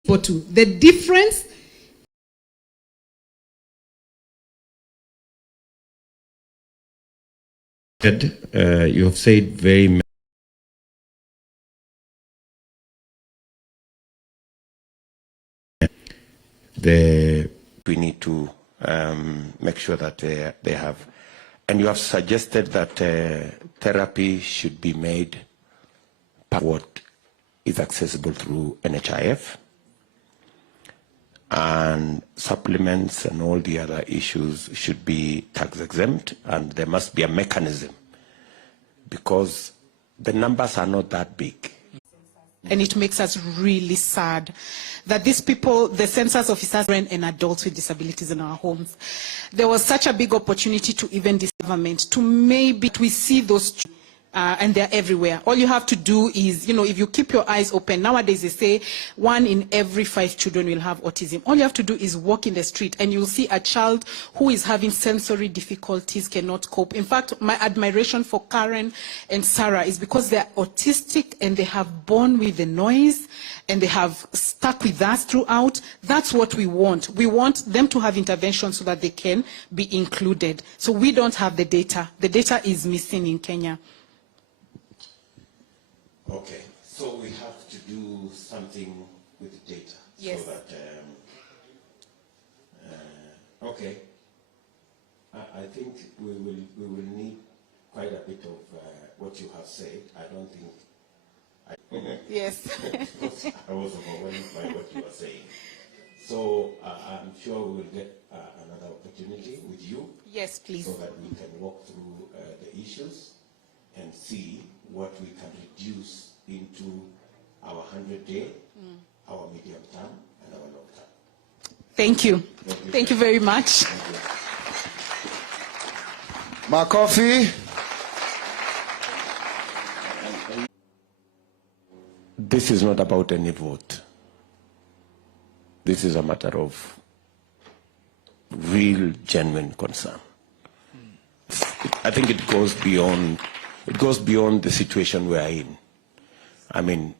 the difference you have said very we need to make sure that they have, and you have suggested that therapy should be made what is accessible through NHIF, and supplements and all the other issues should be tax exempt, and there must be a mechanism because the numbers are not that big. And it makes us really sad that these people, the census officers and adults with disabilities in our homes, there was such a big opportunity to even this government to maybe we see those and they're everywhere. All you have to do is, if you keep your eyes open, nowadays they say 1 in every 5 children will have autism. All you have to do is walk in the street and you'll see a child who is having sensory difficulties, cannot cope. In fact, my admiration for Karen and Sarah is because they're autistic and they have born with the noise and they have stuck with us throughout. That's what we want. We want them to have intervention so that they can be included. So we don't have the data. The data is missing in Kenya. Okay, so we have to do something with data. Yes. So that, okay, I think we will need quite a bit of what you have said. I don't think. Yes. I was overwhelmed by what you were saying. So I'm sure we will get another opportunity with you. Yes, please. So that we can walk through the issues and see what we can reduce into our 100-day, our medium term, and our long term. Thank you. Thank you very much. Makofi. This is not about any vote. This is a matter of real, genuine concern. I think it goes beyond the situation we are in. I mean,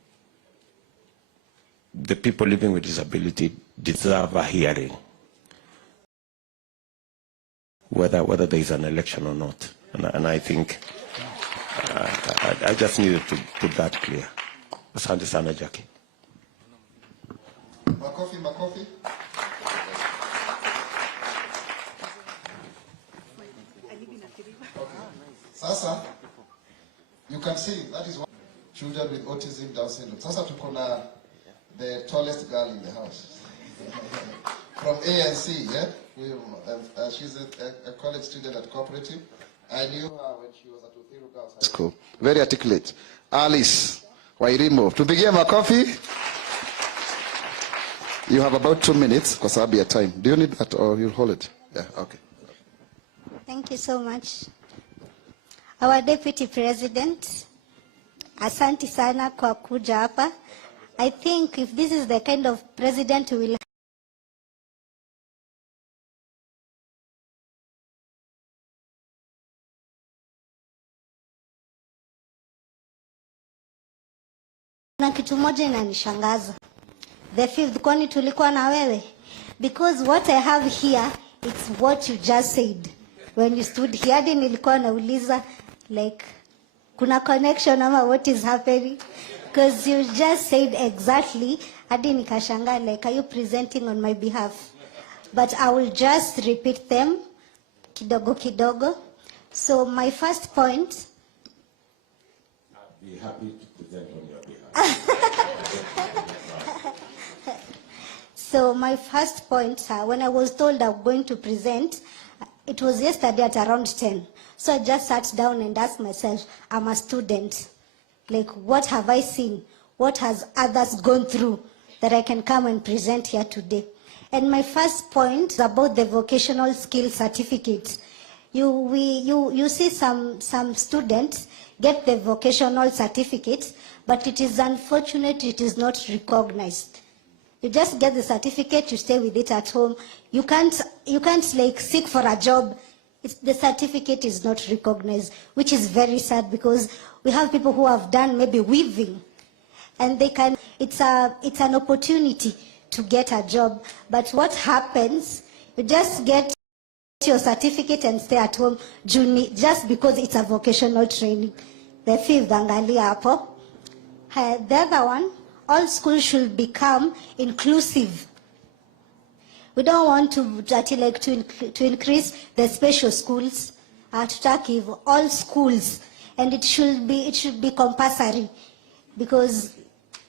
the people living with disability deserve a hearing, whether there is an election or not. And I think I just needed to put that clear. Asante sana, Jackie. Makofi. Sasa, you can see, that is one. Children with autism, Down syndrome. Sasa tuko na the tallest girl in the house. From ANC, yeah? She's a college student at Cooperative. I knew her when she was at Uthiru Girls High School. Very articulate. Alice Wairimo. Tupigie makofi. You have about 2 minutes kwa sababu ya time. Do you need that or you'll hold it? Yeah, okay. Thank you so much. Our Deputy President, asante sana kwa kuja hapa. I think if this is the kind of president we will na kitu moja inanishangaza. The fifth, kwani tulikuwa na wewe? Because what I have here, it's what you just said. When you stood here, hadi nilikuwa nauliza, like, kuna connection ama what is happening? Because you just said exactly, hadi nikashangaa, like, are you presenting on my behalf? But I will just repeat them, kidogo kidogo. So my first point. I'll be happy to present on your behalf. So my first point, when I was told I'm going to present, it was yesterday at around 10. So I just sat down and asked myself, I'm a student. Like, what have I seen? What has others gone through that I can come and present here today? And my first point is about the vocational skill certificate. You see some students get the vocational certificate, but it is unfortunate it is not recognized. You just get the certificate, you stay with it at home. You can't like seek for a job. The certificate is not recognized, which is very sad because we have people who have done maybe weaving, and they can. It's an opportunity to get a job. But what happens? You just get your certificate and stay at home just because it's a vocational training. The fifth, angalia hapo. The other one. All schools should become inclusive. We don't want to increase the special schools. To all schools, and it should be compulsory, because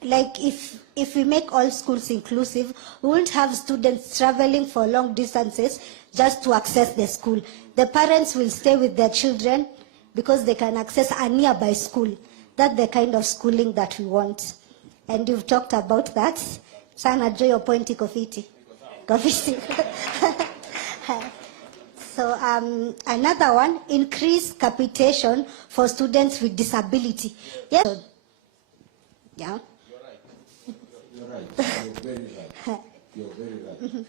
like if we make all schools inclusive, we won't have students traveling for long distances just to access the school. The parents will stay with their children because they can access a nearby school. That's the kind of schooling that we want. And you've talked about that. Sana jo your point kofiti. So another one, increase capitation for students with disability. Yes. Yeah. You're right. You're very right. You're very right.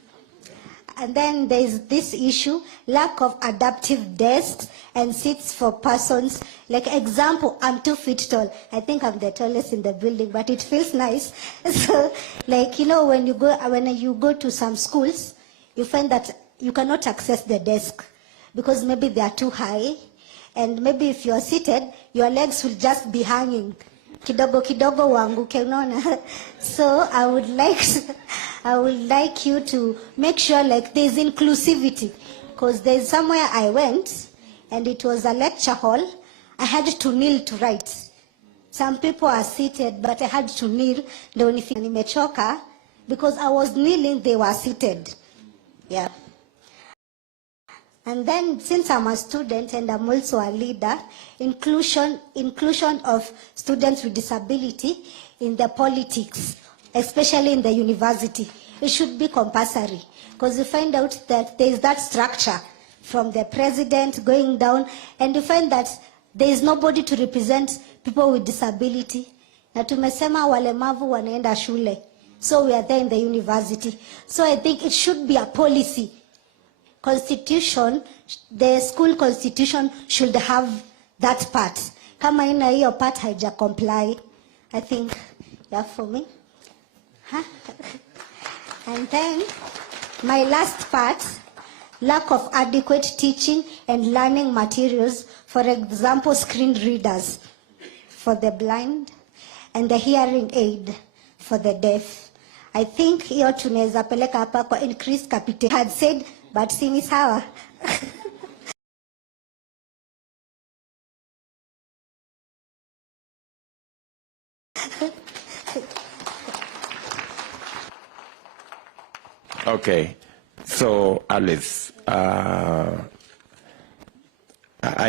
And then there is this issue, lack of adaptive desks and seats for persons. Like example, I'm 2 feet tall. I think I'm the tallest in the building, but it feels nice. So, like, you know, when you go to some schools, you find that you cannot access the desk because maybe they are too high, and maybe if you are seated, your legs will just be hanging. Kidogo kidogo uanguke, unaona. So I would like you to make sure like there's inclusivity, because there's somewhere I went and it was a lecture hall. I had to kneel to write. Some people are seated, but I had to kneel. Ndio nimechoka because I was kneeling, they were seated. Yeah. And then, since I'm a student and I'm also a leader, inclusion of students with disability in the politics, especially in the university, it should be compulsory, because you find out that there is that structure from the president going down, and you find that there is nobody to represent people with disability. Na tumesema walemavu wanaenda shule, so we are there in the university. So I think it should be a policy. Constitution, the school constitution should have that part. Kama ina hiyo part haija comply, I think that's for me. Huh? And then my last part, lack of adequate teaching and learning materials, for example, screen readers for the blind and the hearing aid for the deaf. I think hiyo tunaweza peleka hapa kwa increased capital. I had said, but si ni sawa. Okay. So, Alice, I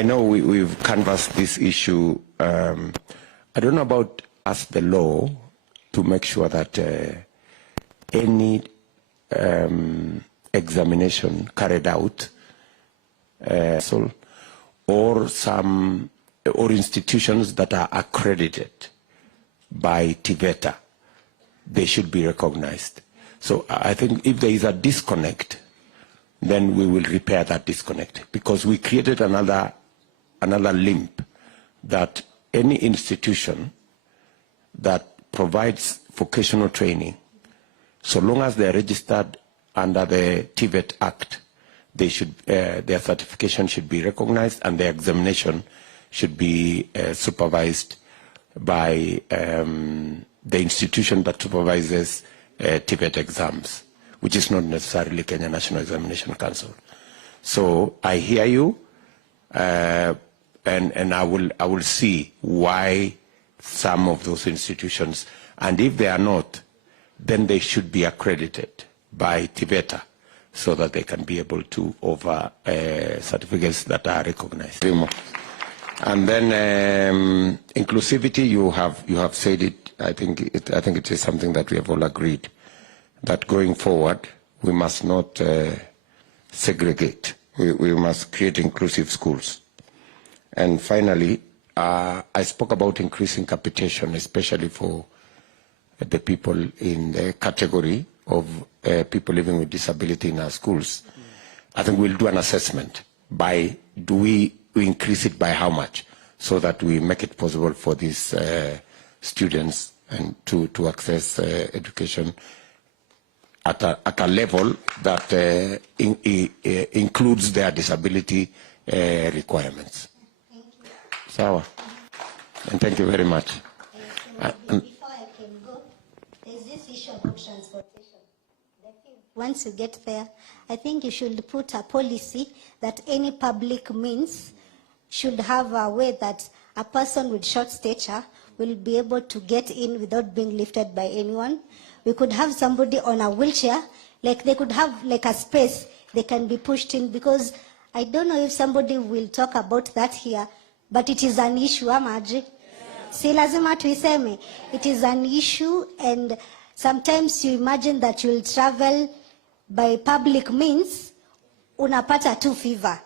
know we've canvassed this issue. I don't know about us, the law, to make sure that any examination carried out or institutions that are accredited by TVETA, they should be recognized. So I think if there is a disconnect, then we will repair that disconnect, because we created another limp that any institution that provides vocational training, so long as they're registered under the TVET Act, they should, their certification should be recognized, and their examination should be supervised by the institution that supervises TVET exams, which is not necessarily Kenya National Examination Council. So I hear you, and I will see why some of those institutions, and if they are not, then they should be accredited by TVETA so that they can be able to offer certificates that are recognized. And then inclusivity, you have said it. I think it is something that we have all agreed, that going forward we must not segregate. We must create inclusive schools. And finally, I spoke about increasing capitation, especially for the people in the category of people living with disability in our schools. I think we'll do an assessment by, do we increase it by how much, so that we make it possible for these students and to access education at a level that includes their disability requirements. Sawa. And thank you very much. Before I can go, there's this issue about transportation. Once you get there, I think you should put a policy that any public means should have a way that a person with short stature will be able to get in without being lifted by anyone. We could have somebody on a wheelchair, like they could have like a space they can be pushed in, because I don't know if somebody will talk about that here, but it is an issue, Amaji. Si lazima tuiseme. It is an issue, and sometimes you imagine that you'll travel by public means, unapata tu fever.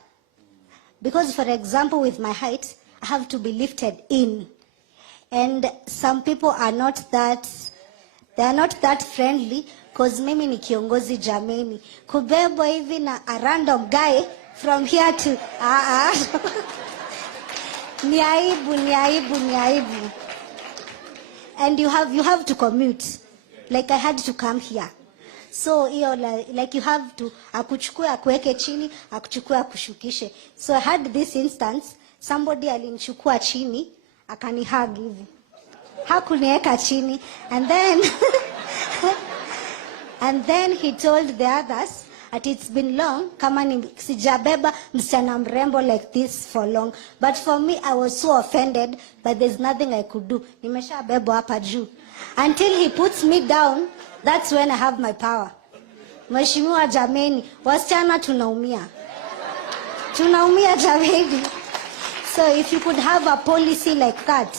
Because for example, with my height, I have to be lifted in. And some people are not that, they are not that friendly, because mimi ni kiongozi jameni. Kubebwa hivi na a random guy from here to, ni aibu. And you have to commute. Like I had to come here. So like you have to akuchukue akuweke chini, akuchukue akushukishe. So I had this instance, somebody alinichukua chini, akanihug hivi. Hakuniweka chini, and then he told the others that it's been long, kama sijabeba msichana mrembo like this for long. But for me, I was so offended, but there's nothing I could do. Nimeshabebwa hapa juu. Until he puts me down, that's when I have my power. Mheshimiwa jameni, wasichana tunaumia. Tunaumia jameni. So if you could have a policy like that,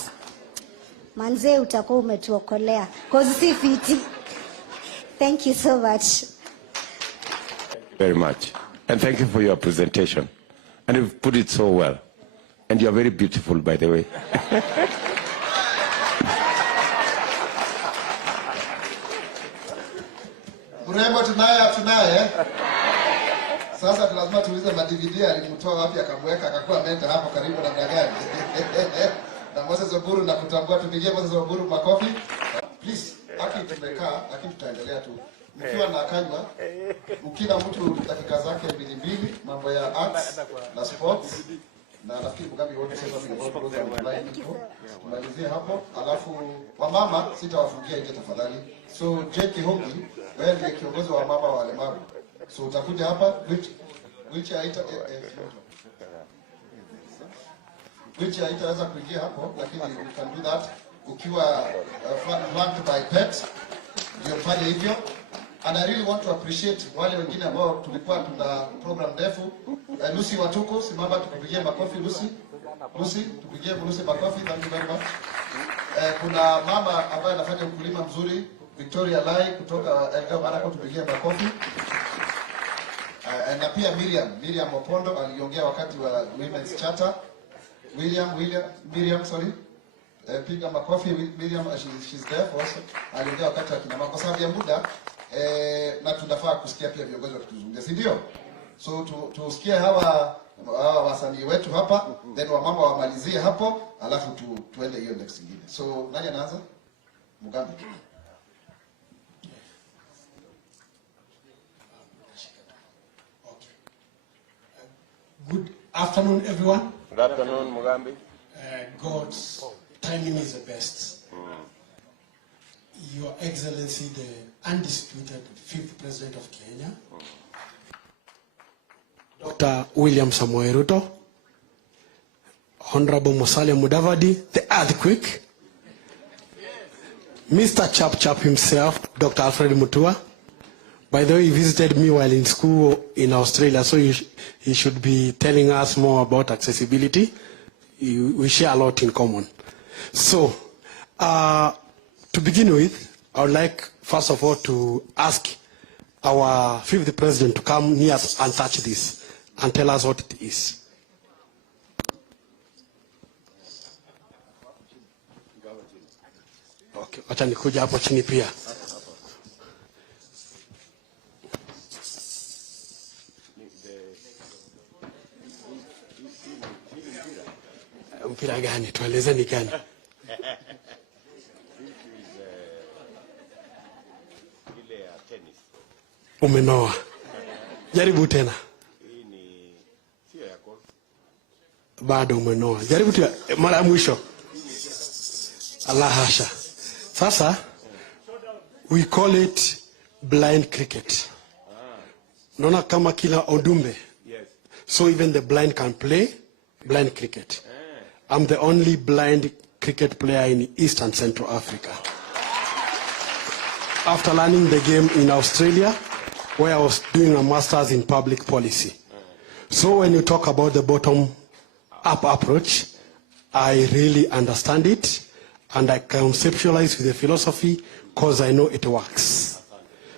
manze utakuwa umetuokolea. Cause si fiti. Thank you so much. Thank you very much. And thank you for your presentation. And you've put it so well. And you're very beautiful, by the way. Mrembo tunaye. Sasa lazima tuulize ma-DVD alimtoa wapi akamweka akakuwa menta hapo karibu na gani. Na Moses Oburu na kutambua, tupigie Moses Oburu makofi. Please, haki tumekaa, lakini tutaendelea tu. Mkiwa na kanywa, ukila mtu dakika zake 2, mambo ya arts na sports. Na nafikiri Mugambi wote sasa tumalizie hapo, alafu wamama sitawafungia nje tafadhali. So Jackie Hongi, wewe ndiye kiongozi wa mama wa walemavu. So utakuja hapa which haitaweza kuingia hapo, lakini you can do that ukiwa flanked by pet. Ndio fanye hivyo. And I really want to appreciate wale wengine ambao tulikuwa tuna program ndefu. Lucy Watuko, simama tukupigie makofi Lucy. Lucy, tupigie Lucy makofi, thank you very much. Kuna mama ambaye anafanya ukulima mzuri, Victoria Lai kutoka Elgeyo Marakwet, tupigie makofi. Na pia Miriam Opondo aliongea wakati wa Women's Charter. Miriam, sorry. Piga makofi Miriam, she's there also. Aliongea wakati wa kina mama kwa sababu ya muda. Na tunafaa kusikia pia viongozi wakituzungumzia, si ndio? So tusikie hawa wasanii wetu hapa, then wamama wamalizie hapo, alafu tuende hiyo next nyingine. So nani anaanza? Mugambi. Good afternoon, everyone. Good afternoon, Mugambi. God's timing is the best. Your Excellency, the undisputed 5th President of Kenya, Dr. William Samoei Ruto, Honorable Musalia Mudavadi, the earthquake, Mr. Chap himself, Dr. Alfred Mutua. By the way, he visited me while in school in Australia, so he should be telling us more about accessibility. We share a lot in common. So, to begin with, I would like, first of all, to ask our 5th President to come near us and touch this and tell us what it is. Okay, wacha nikuja hapo chini pia. Mpira gani? Tueleze ni gani? Umenoa. Jaribu tena. Bado umenoa. Jaribu tena mara ya mwisho. Allah hasha. Sasa we call it blind cricket. Naona kama kila odumbe. So even the blind can play blind cricket. I'm the only blind cricket player in East and Central Africa. After learning the game in Australia, where I was doing a master's in public policy. So when you talk about the bottom-up approach, I really understand it, and I conceptualize with the philosophy because I know it works.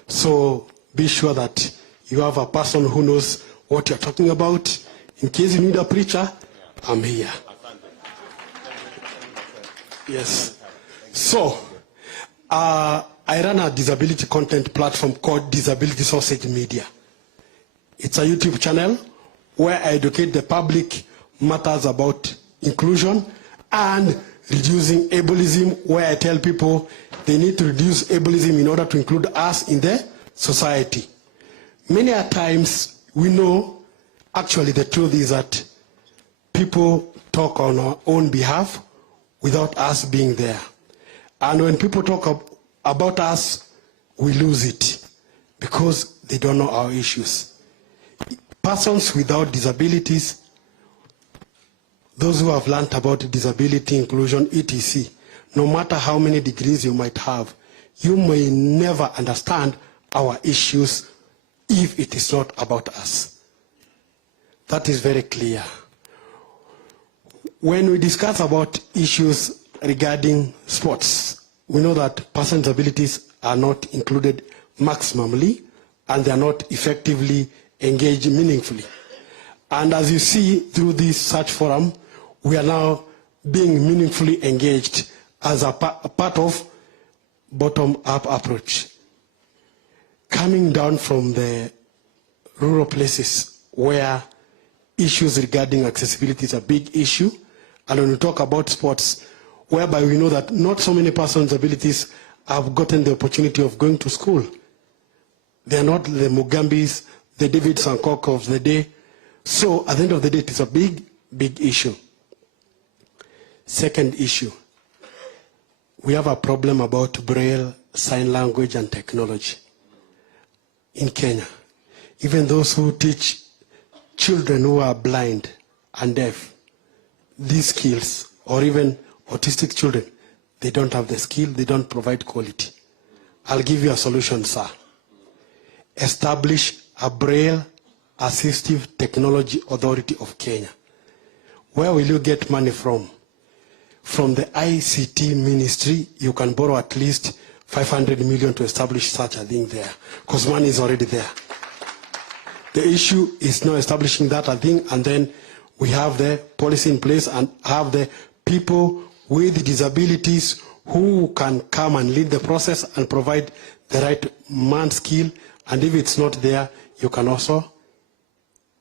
So be sure that you have a person who knows what you're talking about. In case you need a preacher, I'm here. Yes. So, I run a disability content platform called Disability Sausage Media. It's a YouTube channel where I educate the public matters about inclusion and reducing ableism, where I tell people they need to reduce ableism in order to include us in the society. Many a times we know, actually the truth is that people talk on our own behalf without us being there. And when people talk about us, we lose it because they don't know our issues. Persons without disabilities, those who have learned about disability, inclusion, etc., no matter how many degrees you might have, you may never understand our issues if it is not about us. That is very clear. When we discuss about issues regarding sports, we know that persons with disabilities are not included maximally and they are not effectively engaged meaningfully. And as you see through this search forum, we are now being meaningfully engaged as a part of bottom-up approach. Coming down from the rural places where issues regarding accessibility is a big issue, and when we talk about sports, whereby we know that not so many persons with disabilities have gotten the opportunity of going to school. They are not the Mugambis, the David Sankok of the day. So at the end of the day, it is a big, big issue. Second issue, we have a problem about Braille, sign language, and technology in Kenya. Even those who teach children who are blind and deaf these skills, or even autistic children, they don't have the skill, they don't provide quality. I'll give you a solution, sir. establish a Braille Assistive Technology Authority of Kenya. Where will you get money from? From the ICT ministry, you can borrow at least 500 million to establish such a thing there, because money is already there. The issue is now establishing that a thing, and then we have the policy in place and have the people with disabilities who can come and lead the process and provide the right man skill, and if it's not there, you can also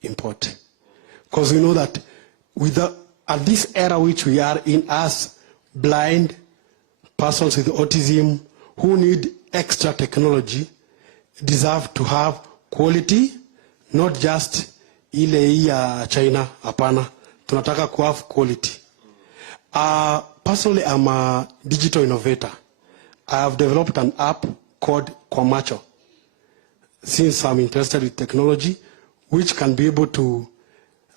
import. Because we know that at this era which we are in, as blind persons with autism who need extra technology deserve to have quality, not just ile ya China, apana. Tunataka ku have quality. Personally, I'm a digital innovator. I have developed an app called Kwamacho, since I'm interested in technology, which can be able to,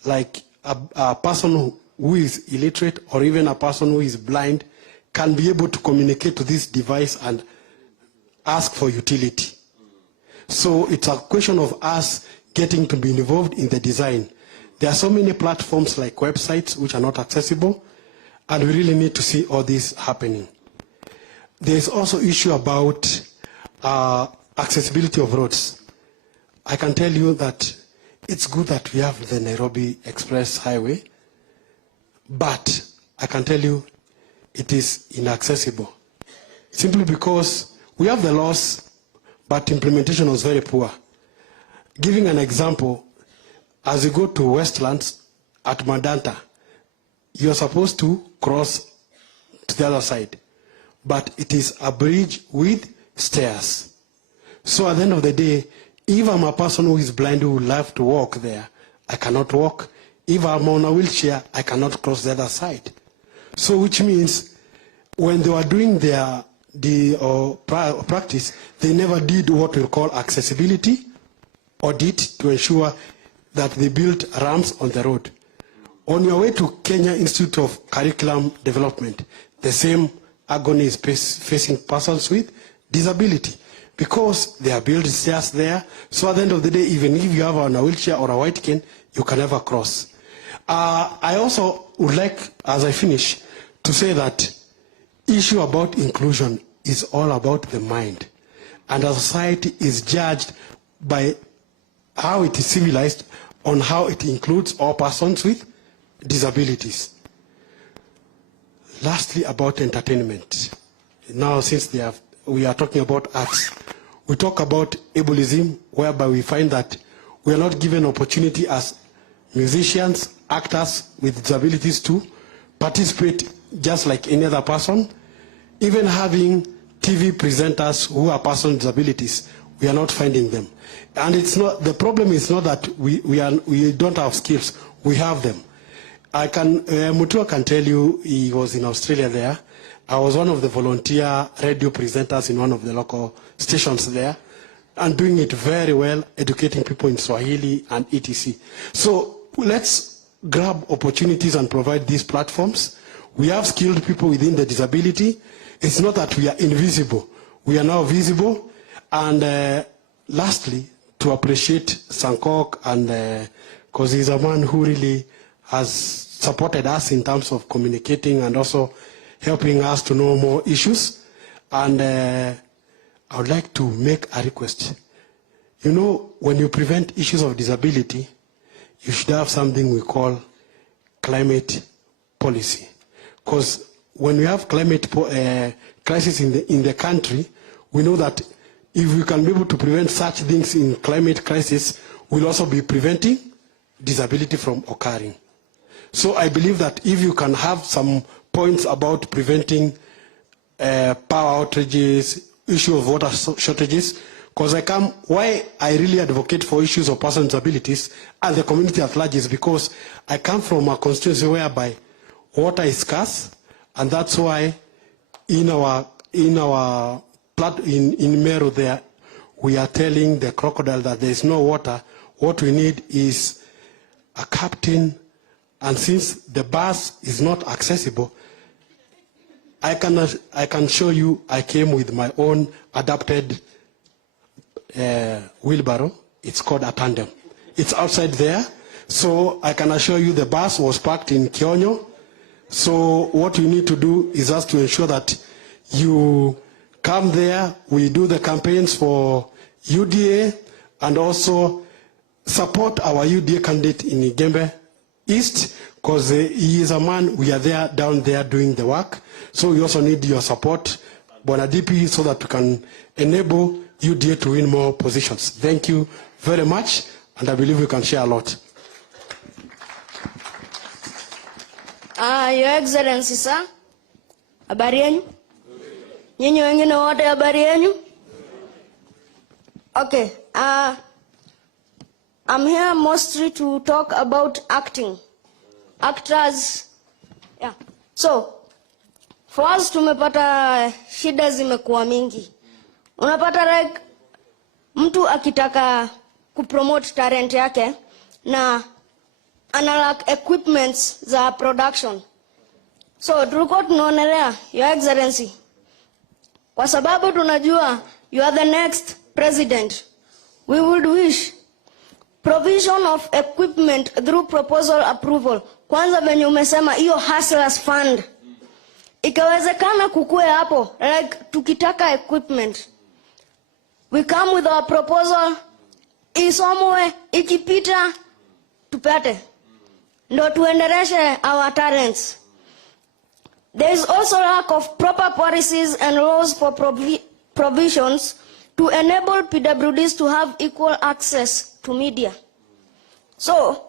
like a person who is illiterate or even a person who is blind can be able to communicate to this device and ask for utility. So it's a question of us getting to be involved in the design. There are so many platforms like websites which are not accessible, and we really need to see all this happening. There's also issue about accessibility of roads. I can tell you that it's good that we have the Nairobi Express Highway, but I can tell you it is inaccessible. Simply because we have the laws, but implementation was very poor. Giving an example, as you go to Westlands at Mandanta, you're supposed to cross to the other side, but it is a bridge with stairs. So at the end of the day, if I'm a person who is blind who would love to walk there, I cannot walk. If I'm on a wheelchair, I cannot cross the other side. So which means when they were doing their practice, they never did what we call accessibility audit to ensure that they built ramps on the road. On your way to Kenya Institute of Curriculum Development, the same agony is facing persons with disability, because they are built stairs there. So at the end of the day, even if you have a wheelchair or a white cane, you can never cross. I also would like, as I finish, to say that issue about inclusion is all about the mind. And our society is judged by how it is civilized on how it includes all persons with disabilities. Lastly, about entertainment. Now, since we are talking about arts, we talk about ableism, whereby we find that we are not given opportunity as musicians, actors with disabilities to participate just like any other person. Even having TV presenters who are persons with disabilities, we are not finding them. And it's not, the problem is not that we don't have skills, we have them. Mutua can tell you he was in Australia there. I was one of the volunteer radio presenters in one of the local stations there, and doing it very well, educating people in Swahili and etc. So let's grab opportunities and provide these platforms. We have skilled people within the disability. It's not that we are invisible. We are now visible. And lastly, to appreciate Sankok, and because he's a man who really has supported us in terms of communicating and also helping us to know more issues. And I would like to make a request. You know, when you prevent issues of disability, you should have something we call climate policy. Because when we have climate crisis in the country, we know that if we can be able to prevent such things in climate crisis, we'll also be preventing disability from occurring. So I believe that if you can have some points about preventing power outages, issue of water shortages, because why I really advocate for issues of persons with disabilities and the community at large is because I come from a constituency whereby water is scarce, and that's why in Meru there, we are telling the crocodile that there is no water. What we need is a captain, and since the bus is not accessible, I can show you I came with my own adapted wheelbarrow. It's called a tandem. It's outside there. So I can assure you the bus was parked in Kionyo. So what you need to do is just to ensure that you come there. We do the campaigns for UDA and also support our UDA candidate in Igembe East, because he is a man, we are there, down there doing the work. So we also need your support, Bwana DP, so that we can enable UDA to win more positions. Thank you very much, and I believe we can share a lot. Your Excellency, sir. Habari yenu? Nyinyi wengine wote habari yenu? Okay. I'm here mostly to talk about acting. Actors. Yeah. So, for us tumepata shida zimekuwa mingi. Unapata like mtu akitaka kupromote talent yake na analog equipments za production. So, tulikuwa tunaonelea, Your Excellency, kwa sababu tunajua you are the next president, we would wish provision of equipment through proposal approval. Kwanza venye umesema hiyo hustlers fund, ikawezekana kukue hapo, like tukitaka equipment, we come with our proposal, isomwe, ikipita tupate, ndo tuendeleshe our talents. There is also lack of proper policies and laws for provisions to enable PWDs to have equal access to media. So,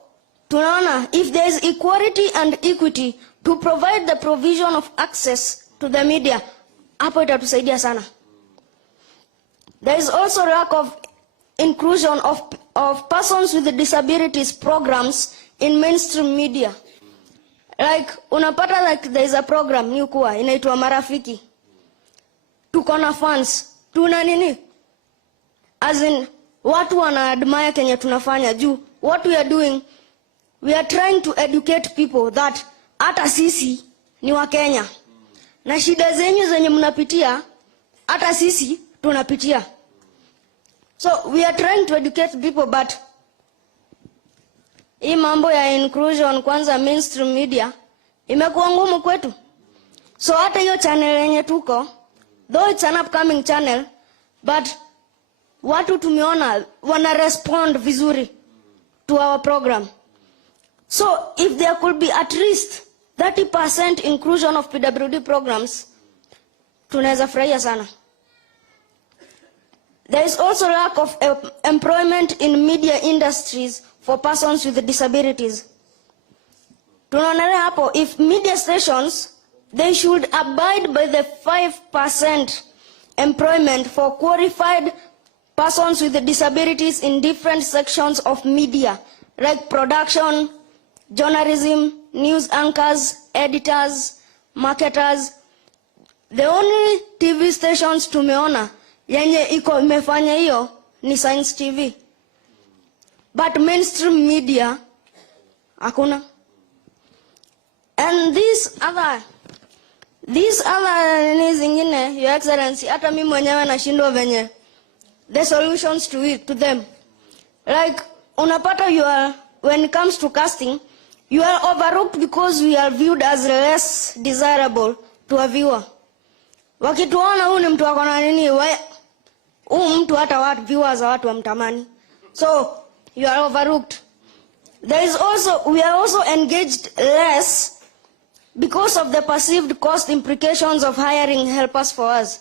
tunaona, if there is equality and equity to provide the provision of access to the media, hapo itatusaidia sana. There is also lack of inclusion of persons with disabilities programs in mainstream media. Like, unapata like there is a program new kuwa inaitwa Marafiki. Tuko na fans. Tuna nini? As in, watu wana admire kenye tunafanya juu. What we are doing, we are trying to educate people that hata sisi ni wa Kenya. Na shida zenyu zenye mnapitia, hata sisi tunapitia. So, we are trying to educate people, but hii mambo ya inclusion kwanza mainstream media imekuwa ngumu kwetu. So hata hiyo channel yenye tuko, though it's an upcoming channel, but watu tumeona wana respond vizuri to our program. So if there could be at least 30% inclusion of PWD programs, tunaweza furahia sana. There is also lack of employment in media industries for persons with disabilities. Tunaonelea hapo, if media stations, they should abide by the 5% employment for qualified persons with disabilities in different sections of media, like production, journalism, news anchors, editors, marketers. The only TV stations tumeona yenye iko imefanya hiyo ni Science TV. But mainstream media, hakuna. And these other zingine, Your Excellency, hata mimi mwenyewe nashindwa venye the solutions to them. Like, unapata when it comes to casting, you are overlooked because we are viewed as less desirable to a viewer. Wakituona huyu ni mtu wako na nini, huyu mtu hata watu viewers watu wamtamani. So, you are overlooked. We are also engaged less because of the perceived cost implications of hiring helpers for us.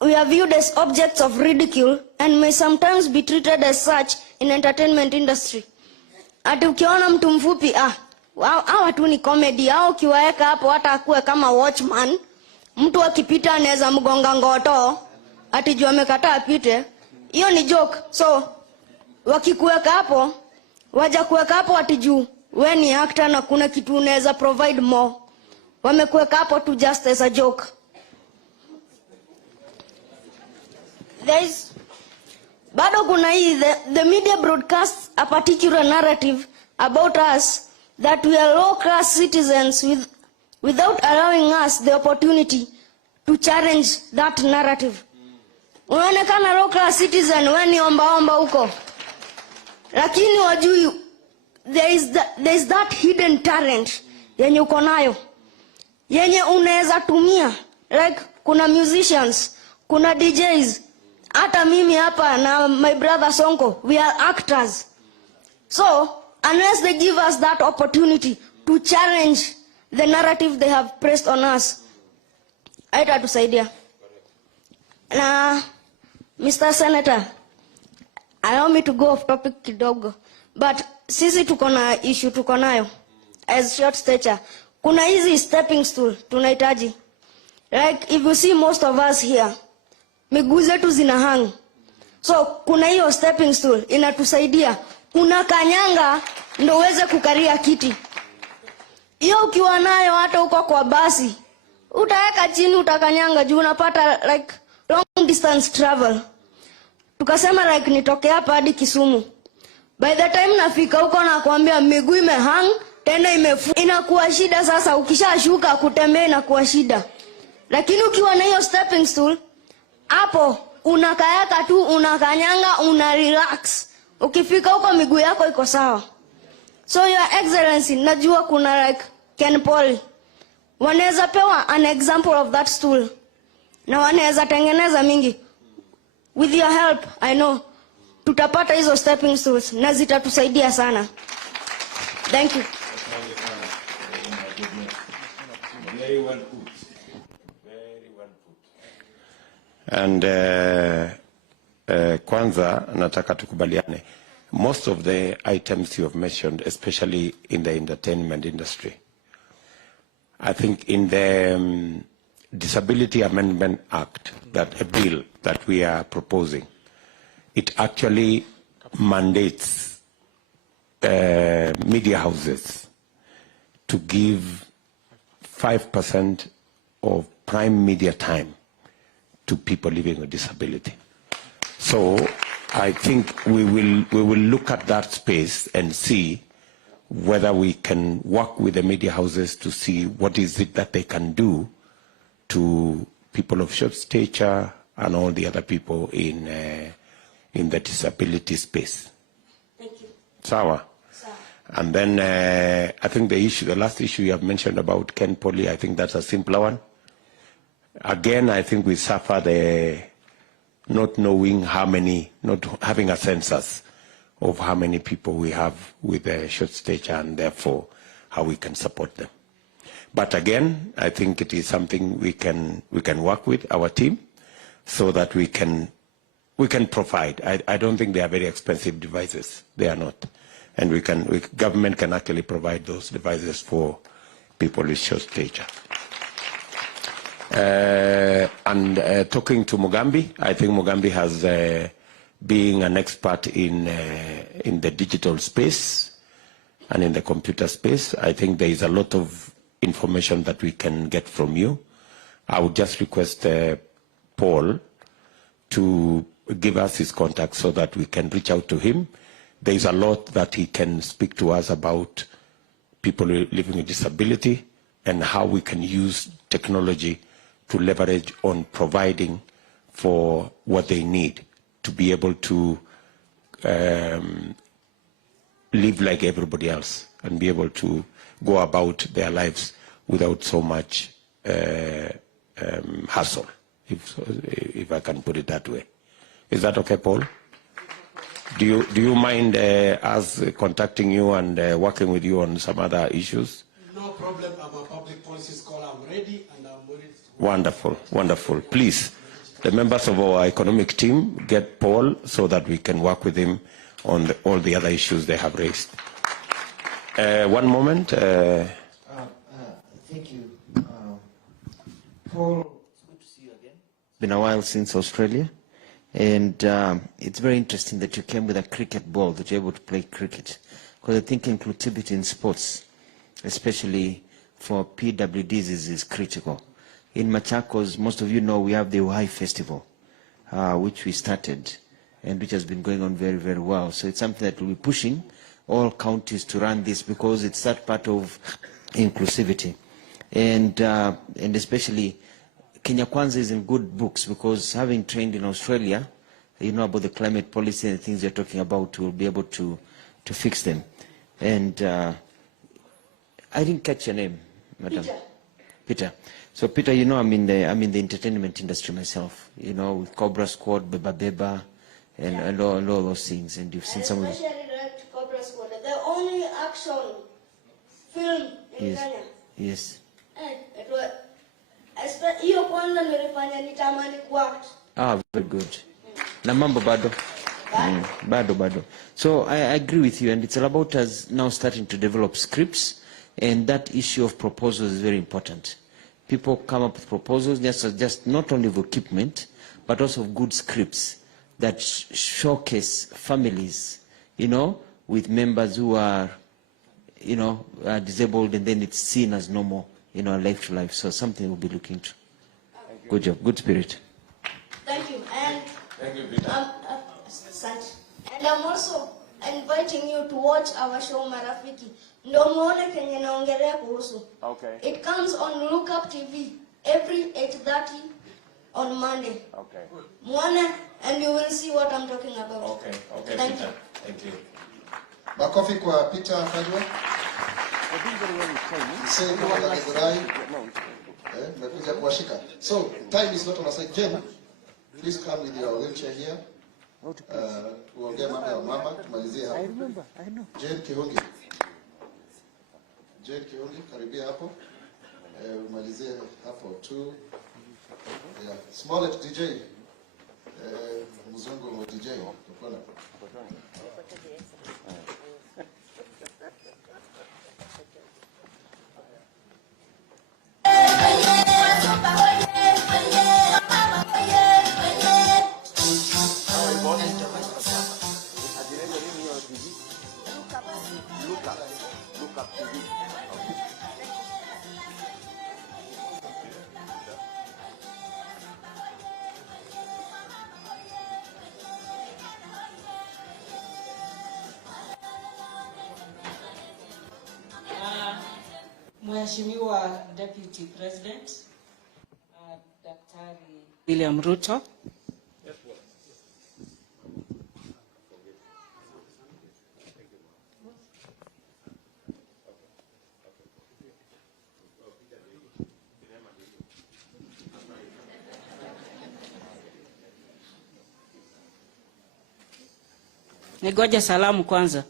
We are viewed as objects of ridicule and may sometimes be treated as such in entertainment industry. Ati ukiona mtu mfupi, hawa tu ni comedy, au ukiwaeka hapo hata akuwe kama watchman, mtu akipita anaweza mgonga ngoto, ati juu amekataa apite. Hiyo ni joke. So, wakikuweka hapo, waja kuweka hapo ati juu we ni actor na kuna kitu unaweza provide more. Wamekuweka hapo tu just as a joke. Bado kuna hii, the media broadcasts a particular narrative about us that we are low-class citizens without allowing us the opportunity to challenge that narrative. Unaonekana low class citizen, wewe ni omba huko. Lakini wajui there is that hidden talent yenye uko nayo. Yenye unaweza tumia. Like kuna musicians, kuna DJs. Hata mimi hapa na my brother Sonko, we are actors. So, unless they give us that opportunity to challenge the narrative they have pressed on us, haitatusaidia. Na Mr. Senator, allow me to go off topic kidogo, but sisi tuko na issue tuko nayo as short stature. Kuna hizi stepping stool tunahitaji. Like if you see most of us here, miguu zetu zina hang. So kuna hiyo stepping stool inatusaidia. Unakanyanga ndio uweze kukaria kiti. Hiyo ukiwa nayo hata uko kwa basi, utaweka chini utakanyanga juu unapata like long distance travel. Tukasema like nitoke hapa hadi Kisumu. By the time nafika huko na kuambia miguu imehang, tena inakuwa shida sasa. Ukishashuka kutembea inakuwa shida. Lakini ukiwa na hiyo stepping stool, hapo unakayaka tu, unakanyanga, una relax. Ukifika huko miguu yako iko sawa. So your excellency, najua kuna like Ken Paul. Wanaweza pewa an example of that stool. Na wanaweza tengeneza mingi. With your help, I know, tutapata hizo stepping stools na zitatusaidia sana. Thank you. Very well put. Very well put. And kwanza nataka tukubaliane. Most of the items you have mentioned, especially in the entertainment industry, I think in the Disability Amendment Act, that a bill that we are proposing, it actually mandates media houses to give 5% of prime media time to people living with disability. So I think we will look at that space and see whether we can work with the media houses to see what is it that they can do to people of short stature and all the other people in the disability space. Thank you. Sawa. And then I think the last issue you have mentioned about Ken Poly, I think that's a simpler one. Again, I think we suffer the not knowing how many, not having a census of how many people we have with a short stature and therefore how we can support them. But again, I think it is something we can work with our team so that we can provide. I don't think they are very expensive devices. They are not. And government can actually provide those devices for people with short stature. And talking to Mugambi, I think Mugambi has being an expert in the digital space and in the computer space. I think there is a lot of information that we can get from you. I would just request Paul to give us his contact so that we can reach out to him. There is a lot that he can speak to us about people living with disability and how we can use technology to leverage on providing for what they need to be able to live like everybody else and be able to go about their lives without so much hassle, if I can put it that way. Is that okay, Paul? Do you mind us contacting you and working with you on some other issues? No problem. I'm a public policy scholar. I'm ready and I'm ready. Wonderful, wonderful. Please, the members of our economic team, get Paul so that we can work with him on all the other issues they have raised. One moment. Thank you. Paul, it's good to see you again. It's been a while since Australia. And it's very interesting that you came with a cricket ball, that you're able to play cricket. Because I think inclusivity in sports, especially for PWDs, is critical. In Machakos, most of you know we have the Uhai Festival, which we started and which has been going on very, very well. So it's something that we'll be pushing all counties to run this because it's that part of inclusivity. And especially Kenya Kwanza is in good books, because having trained in Australia, you know about the climate policy and the things you're talking about, we'll be able to fix them. And I didn't catch your name, madam. Peter. So Peter, you know, I'm in the entertainment industry myself, you know, with Cobra Squad, Beba Beba, and all those things. And you've seen some of those. Cobra Squad, the only action film in Kenya. Yes. Hiyo kwanza nilifanya nitamani kuact. Very good. Na mambo bado. Bado. So I agree with you, and it's all about us now starting to develop scripts, and that issue of proposals is very important. People come up with proposals, just not only of equipment, but also of good scripts that showcase families, you know, with members who are, you know, disabled, and then it's seen as normal, you know, life to life. So something we'll be looking to. Good job, good spirit. Thank you. And Thank you, Peter. And I'm also inviting you to watch our show Marafiki. Ndo muone kenye naongelea kuhusu. Okay. It comes on Look Up TV every 8:30 on Monday. Okay. Muone, and you will see what I'm talking about. Okay, Thank Peter. you. Thank you. Makofi kwa Peter Fadwa. So, time is not on our side. Jen, please come with your wheelchair here. Tuongee mambo ya mama, tumalizie hapo. I know. Jen Kihungi, karibia hapo. Umalizie hapo tu. Yeah. Smollett DJ. Mzungu DJ. Tukona. Mheshimiwa Deputy President, Daktari William Ruto. Nigoje salamu kwanza.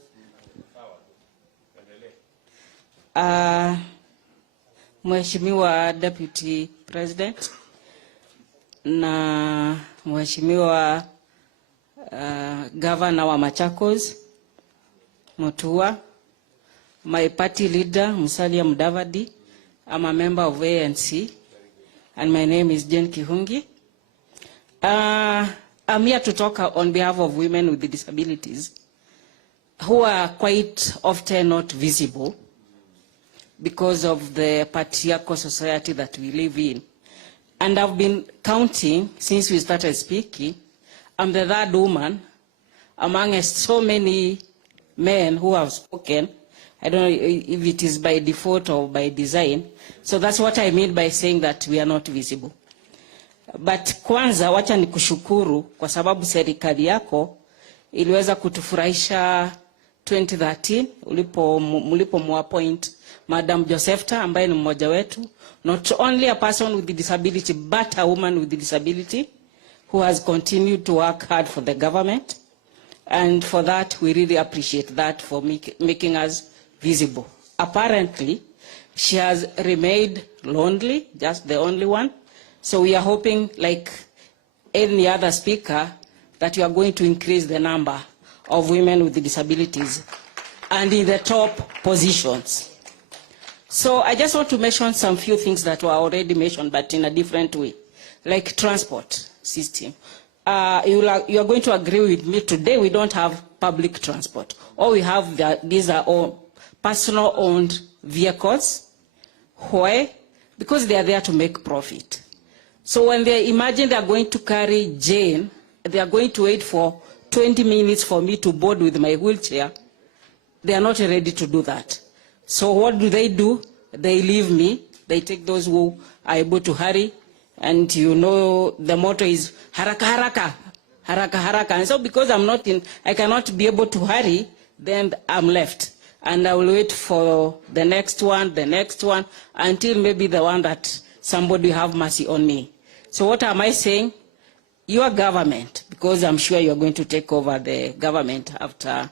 Mheshimiwa Deputy President na Mheshimiwa Governor wa Machakos, Mutua, my party leader, Musalia Mudavadi. I'm a member of ANC, and my name is Jen Kihungi. I'm here to talk on behalf of women with disabilities who are quite often not visible because of the patriarchal society that we live in. And I've been counting since we started speaking. I'm the third woman among so many men who have spoken. I don't know if it is by default or by design. So that's what I mean by saying that we are not visible. But kwanza wacha nikushukuru kwa sababu serikali yako iliweza kutufurahisha 2013 ulipo muappoint Madam Josephta ambaye ni mmoja wetu, not only a person with a disability but a woman with a disability who has continued to work hard for the government, and for that we really appreciate that, for making us visible. Apparently she has remained lonely, just the only one. So we are hoping, like any other speaker, that you are going to increase the number of women with disabilities and in the top positions. So I just want to mention some few things that were already mentioned, but in a different way, like transport system. You are going to agree with me, today we don't have public transport. All we have, these are all personal owned vehicles. Why? Because they are there to make profit. So when they imagine they are going to carry Jane, they are going to wait for 20 minutes for me to board with my wheelchair, they are not ready to do that. So what do? They leave me, they take those who are able to hurry, And you know the motto is haraka haraka, haraka haraka. And so because I cannot be able to hurry, then I'm left. And I will wait for the next one, until maybe the one that somebody have mercy on me. So what am I saying? Your government, because I'm sure you're going to take over the government after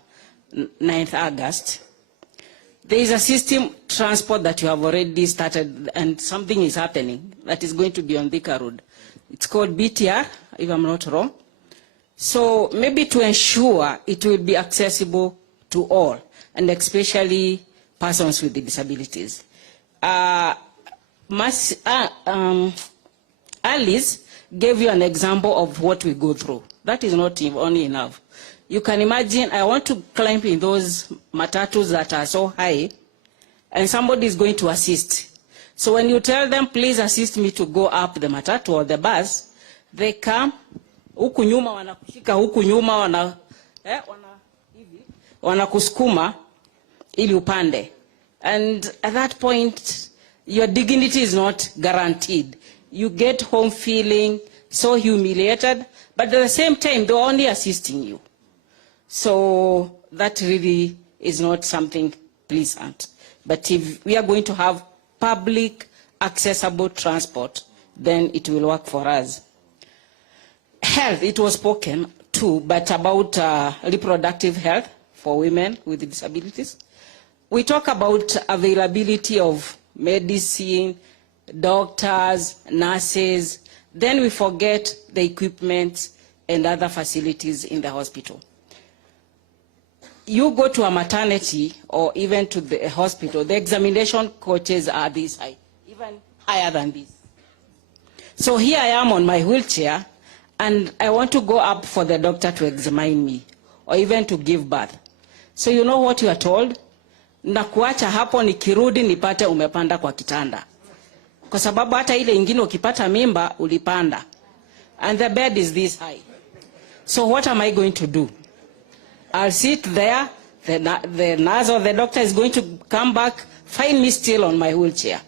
9th August, there is a system transport that you have already started, and something is happening that is going to be on Thika Road. It's called BTR, if I'm not wrong. So maybe to ensure it will be accessible to all, and especially persons with disabilities. Alice gave you an example of what we go through. That is not only enough. You can imagine, I want to climb in those matatus that are so high, and somebody is going to assist. So when you tell them, please assist me to go up the matatu or the bus, they come, huku nyuma wanakushika, huku nyuma wanakuskuma ili upande. And at that point, your dignity is not guaranteed. You get home feeling so humiliated, but at the same time, they're only assisting you. So that really is not something pleasant. But if we are going to have public accessible transport, then it will work for us. Health, it was spoken too, but about reproductive health for women with disabilities. We talk about availability of medicine, doctors, nurses, then we forget the equipment and other facilities in the hospital. You go to a maternity or even to the hospital, the examination coaches are this high, even higher than this. So here I am on my wheelchair, and I want to go up for the doctor to examine me, or even to give birth. So you know what you are told? Na kuacha hapo nikirudi nipate umepanda kwa kitanda. Kwa sababu hata ile ingine ukipata mimba ulipanda. And the bed is this high. So what am I going to do? I'll sit there, the nurse or the doctor is going to come back, find me still on my wheelchair.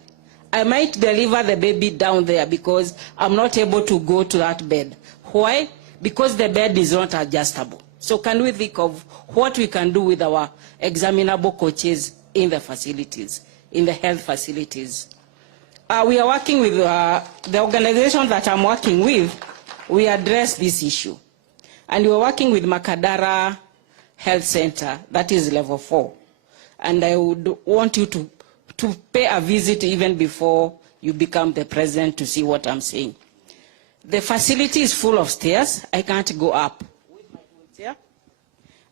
I might deliver the baby down there because I'm not able to go to that bed. Why? Because the bed is not adjustable. So can we think of what we can do with our examinable coaches in the facilities, in the health facilities? We are working with the organization that I'm working with. We address this issue. And we're working with Makadara Health Center, that is level 4. And I would want you to pay a visit even before you become the president to see what I'm saying. The facility is full of stairs. I can't go up with my wheelchair.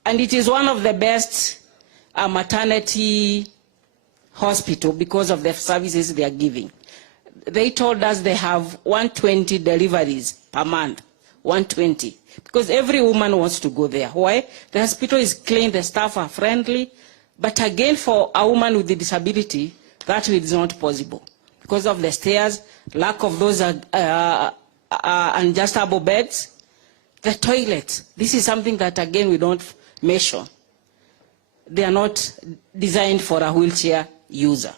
And it is one of the best maternity hospital because of the services they are giving. They told us they have 120 deliveries per month, 120. Because every woman wants to go there. Why? The hospital is clean, the staff are friendly. But again, for a woman with a disability, that is not possible. Because of the stairs, lack of those adjustable beds, the toilets. This is something that, again, we don't measure. They are not designed for a wheelchair user.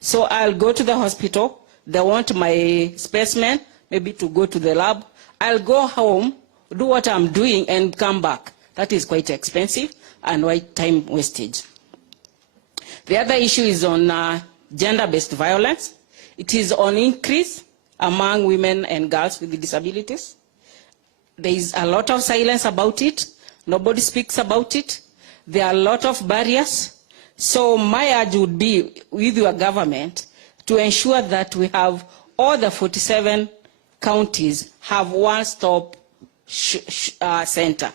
So I'll go to the hospital. They want my specimen, maybe to go to the lab. I'll go home, do what I'm doing, and come back. That is quite expensive and quite time wastage. The other issue is on gender-based violence. It is on increase among women and girls with disabilities. There is a lot of silence about it. Nobody speaks about it. There are a lot of barriers. So my urge would be with your government to ensure that we have all the 47 counties have one-stop center.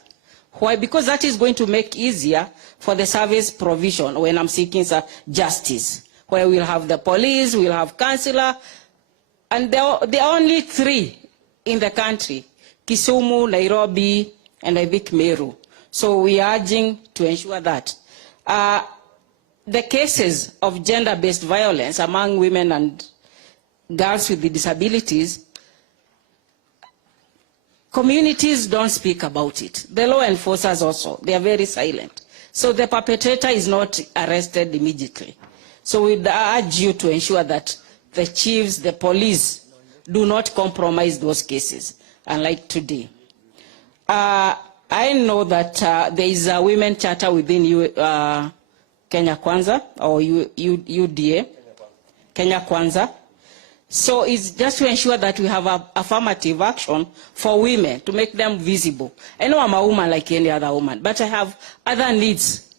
Why? Because that is going to make easier for the service provision when I'm seeking justice, where we'll have the police, we'll have counselor, and there are only 3 in the country, Kisumu, Nairobi, and I think Meru. So we are urging to ensure that. The cases of gender-based violence among women and girls with disabilities, communities don't speak about it. The law enforcers also, they are very silent. So the perpetrator is not arrested immediately. So we urge you to ensure that the chiefs, the police, do not compromise those cases, unlike today. I know that there is a women charter within Kenya Kwanza, or UDA, Kenya Kwanza. So it's just to ensure that we have affirmative action for women to make them visible. I know I'm a woman like any other woman, but I have other needs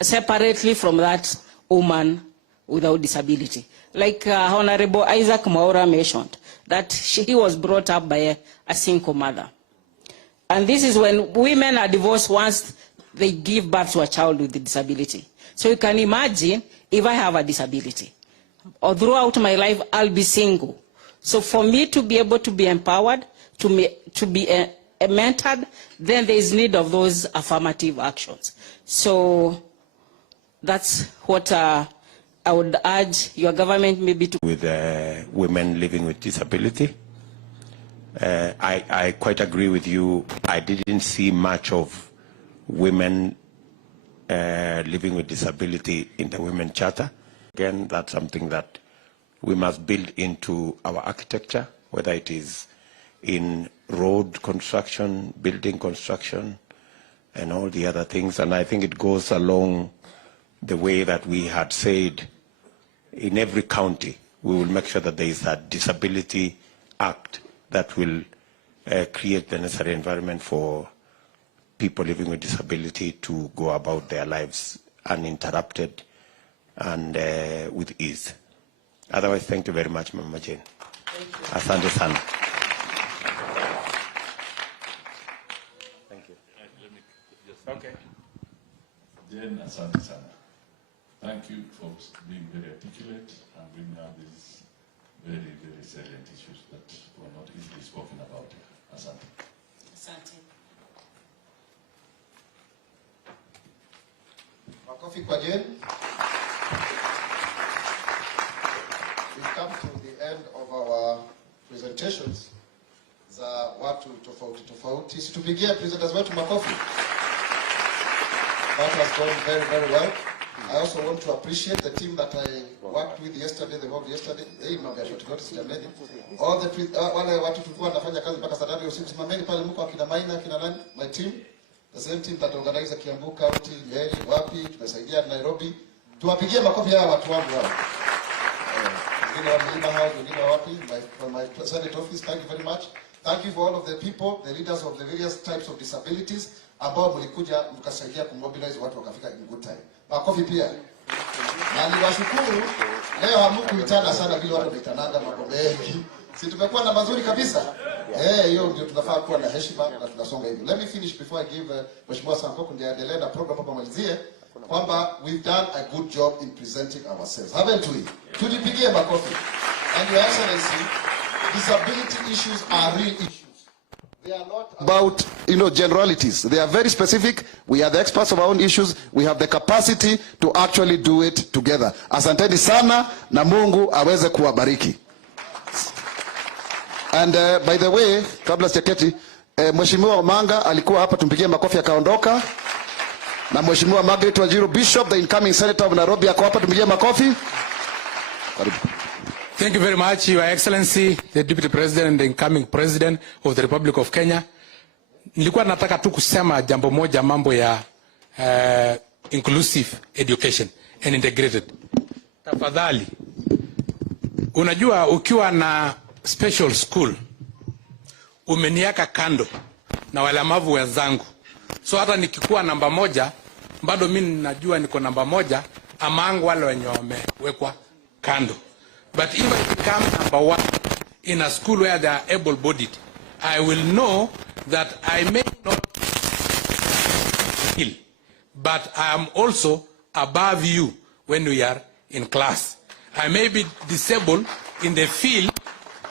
separately from that woman without disability. Like Honorable Isaac Mwaura mentioned, that he was brought up by a single mother. And this is when women are divorced once they give birth to a child with a disability. So you can imagine if I have a disability, or throughout my life, I'll be single. So for me to be able to be empowered, to be mentored, then there is need of those affirmative actions. So that's what I would urge your government maybe to... With women living with disability. I quite agree with you. I didn't see much of women living with disability in the Women Charter. Again, that's something that we must build into our architecture, whether it is in road construction, building construction, and all the other things. And I think it goes along the way that we had said in every county, we will make sure that there is a disability act that will create the necessary environment for people living with disability to go about their lives uninterrupted and with ease. Otherwise, thank you very much, Mama Jane. Asante sana. Thank you. Okay. Jane, asante sana. Thank you for being very articulate and bringing out these very, very salient issues that were not easily spoken about. Asante. Asante. Makofi kwa Jane. We've come to the end of our presentations za watu tofauti tofauti. Situpigie presenters wetu makofi. That has gone very, very well. I also want to appreciate the team that I worked with yesterday, the whole yesterday. Mambo ya short notice jameni. All the wale watu tulikuwa tunafanya kazi mpaka saa 3 usiku. Simameni pale mko akina Maina, akina nani? My team. The same team that organized Kiambu County, Nyeri, wapi, tumesaidia Nairobi. Tuwapigie makofi hawa watu wangu hao. Wengine wa Mlima House, wengine wapi, from my Senate office, thank you very much. Thank you for all of the people, the leaders of the various types of disabilities, ambao mlikuja mkasaidia kumobilize watu wakafika in good time. Makofi pia. Na niwashukuru, leo hamkuitana sana vile watu waitananga mambo mengi. Si tumekuwa na mazuri kabisa? Hiyo ndio tunafaa kuwa na heshima na tunasonga hivyo. Let me finish before I give Mheshimiwa Sankoko ndiendelee na program hapa malizie kwamba we've done a good job in presenting ourselves. Haven't we? Tujipigie makofi. And Your Excellency, disability issues are real issues. They are not about, generalities. They are very specific. We are the experts of our own issues. We have the capacity to actually do it together. Asanteni sana na Mungu aweze kuwabariki. And by the way, kabla sijaketi, Mheshimiwa Omanga alikuwa hapa, tumpigie makofi akaondoka. Na Mheshimiwa Margaret Wanjiru Bishop, the incoming senator of Nairobi, ako hapa, tumpigie makofi. Thank you very much, Your Excellency, the Deputy President and the incoming President of the Republic of Kenya. Nilikuwa nataka tu kusema jambo moja, mambo ya inclusive education and integrated. Tafadhali, unajua ukiwa na special school, umeniaka kando na walemavu wenzangu. So hata nikikuwa namba moja, bado mimi najua niko namba moja, among wale wenye wamewekwa kando. But if I become number one in a school where they are able-bodied, I will know that I may not skill, but I am also above you when we are in class. I may be disabled in the field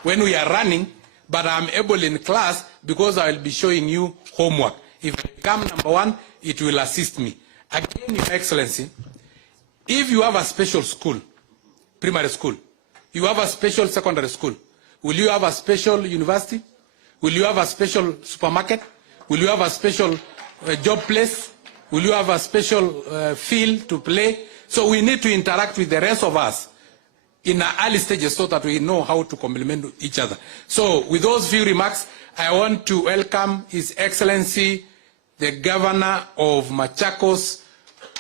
when we are running, but I am able in class because I will be showing you homework. If I become number one, it will assist me. Again, Your Excellency, if you have a special school, primary school, you have a special secondary school, will you have a special university? Will you have a special supermarket? Will you have a special job place? Will you have a special field to play? So we need to interact with the rest of us in the early stages so that we know how to complement each other. So with those few remarks, I want to welcome His Excellency, the Governor of Machakos,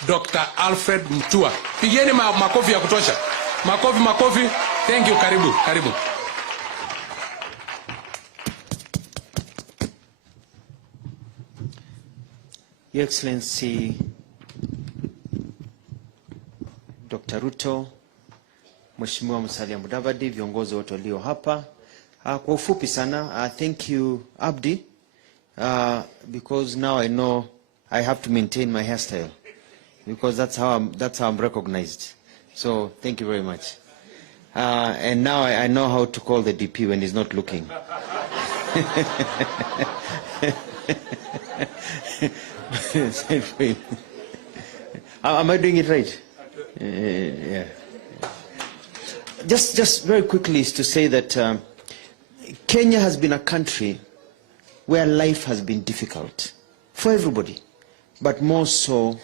Dr. Alfred Mutua. Pigeni makofi ya kutosha. Makofi, makofi. Thank you. Karibu, karibu. Your Excellency, Dr. Ruto, Mheshimiwa Musalia Mudavadi, viongozi wote walio hapa. Kwa ufupi sana, thank you, Abdi, because now I know I have to maintain my hairstyle, because that's how I'm recognized. So thank you very much. And now I know how to call the DP when he's not looking. Am I doing it right? Yeah. Just very quickly is to say that Kenya has been a country where life has been difficult for everybody, but more so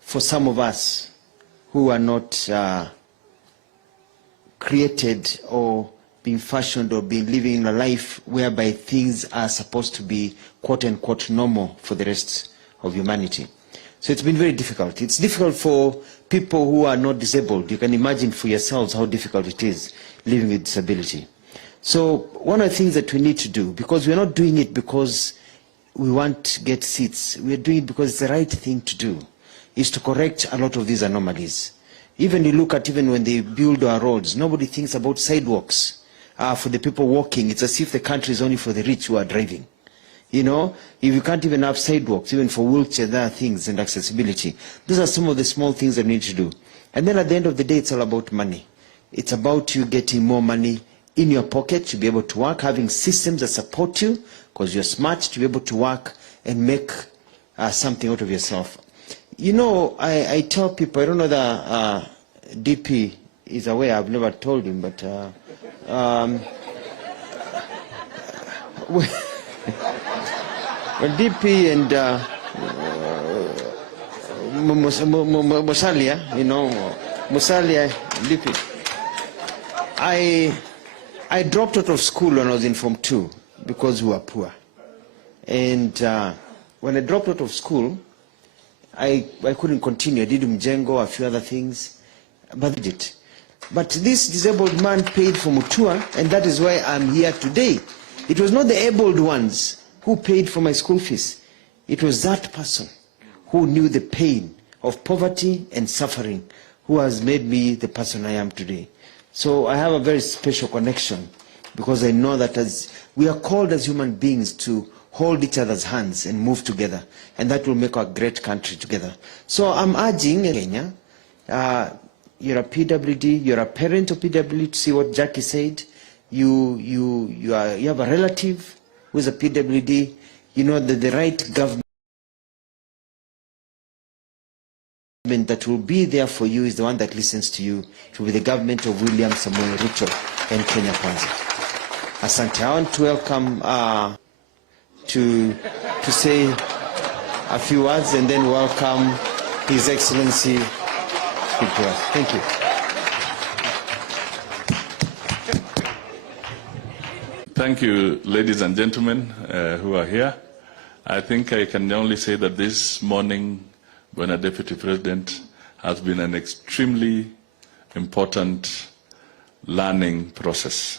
for some of us who are not created or being fashioned or being living in a life whereby things are supposed to be quote unquote normal for the rest of humanity. So it's been very difficult. It's difficult for people who are not disabled. You can imagine for yourselves how difficult it is living with disability. So one of the things that we need to do, because we're not doing it because we want to get seats, we're doing it because it's the right thing to do, is to correct a lot of these anomalies. Even you look at even when they build our roads, nobody thinks about sidewalks for the people walking. It's as if the country is only for the rich who are driving. You know, if you can't even have sidewalks, even for wheelchair, there are things and accessibility. Those are some of the small things that we need to do. And then at the end of the day, it's all about money. It's about you getting more money in your pocket to be able to work, having systems that support you, because you're smart, to be able to work and make something out of yourself. You know, I tell people, I don't know that DP is aware, I've never told him, but well, DP and Musalia, you know, Musalia, DP. I dropped out of school when I was in Form 2 because we were poor. And when I dropped out of school, I couldn't continue. I did Mjengo, a few other things, but I did it. But this disabled man paid for Mutua, and that is why I'm here today. It was not the abled ones who paid for my school fees. It was that person who knew the pain of poverty and suffering who has made me the person I am today. So I have a very special connection, because I know that as we are called as human beings to hold each other's hands and move together, and that will make our great country together. So I'm urging Kenya, you're a PWD, you're a parent of PWD, to see what Jackie said. You have a relative who is a PWD. You know that the right government that will be there for you is the one that listens to you. It will be the government of William Samoei Ruto and Kenya Kwanza. Asante. I want to welcome to say a few words and then welcome His Excellency speak to us. Thank you. Thank you, ladies and gentlemen who are here. I think I can only say that this morning, when a Deputy President, has been an extremely important learning process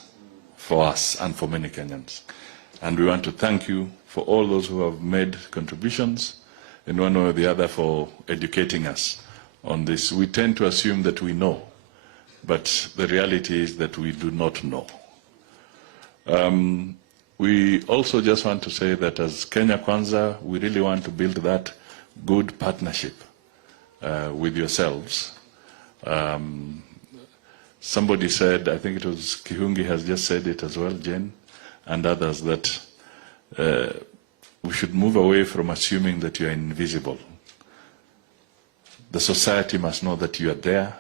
for us and for many Kenyans. And we want to thank you for all those who have made contributions in one way or the other for educating us on this. We tend to assume that we know, but the reality is that we do not know. We also just want to say that as Kenya Kwanza, we really want to build that good partnership with yourselves. Somebody said, I think it was Kihungi has just said it as well, Jen, and others, that we should move away from assuming that you are invisible. The society must know that you are there,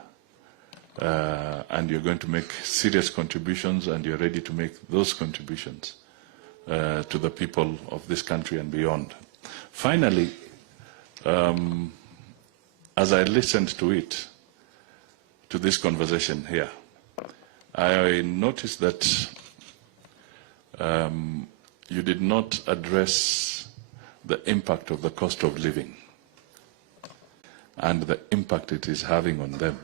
and you're going to make serious contributions, and you're ready to make those contributions to the people of this country and beyond. Finally, as I listened to this conversation here, I noticed that you did not address the impact of the cost of living and the impact it is having on them.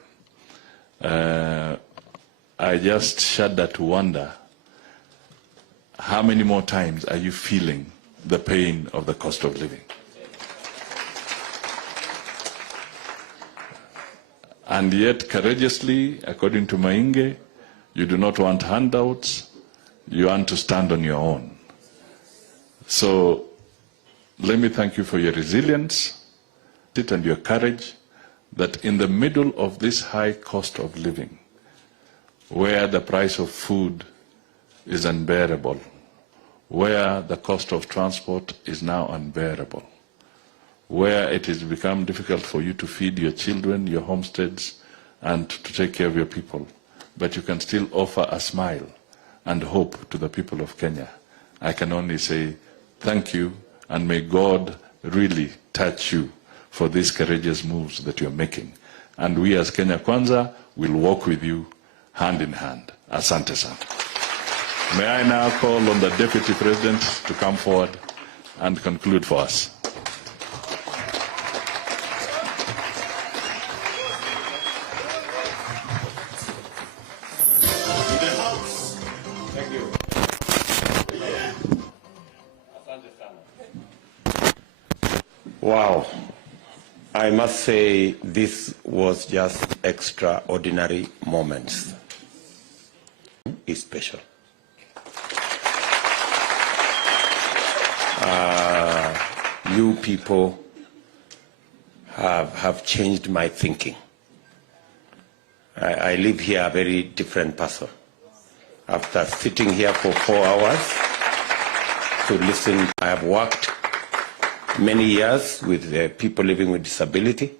I just shudder to wonder, how many more times are you feeling the pain of the cost of living? And yet, courageously, according to Mainge, you do not want handouts, you want to stand on your own. So, let me thank you for your resilience and your courage, that in the middle of this high cost of living, where the price of food is unbearable, where the cost of transport is now unbearable, where it has become difficult for you to feed your children, your homesteads, and to take care of your people, but you can still offer a smile and hope to the people of Kenya. I can only say thank you, and may God really touch you for these courageous moves that you're making. And we as Kenya Kwanza will walk with you hand in hand. Asante sana. May I now call on the Deputy President to come forward and conclude for us. Wow. I must say this was just extraordinary moments. It's special. You people have changed my thinking. I live here a very different person. After sitting here for 4 hours to listen, I have worked many years with people living with disability,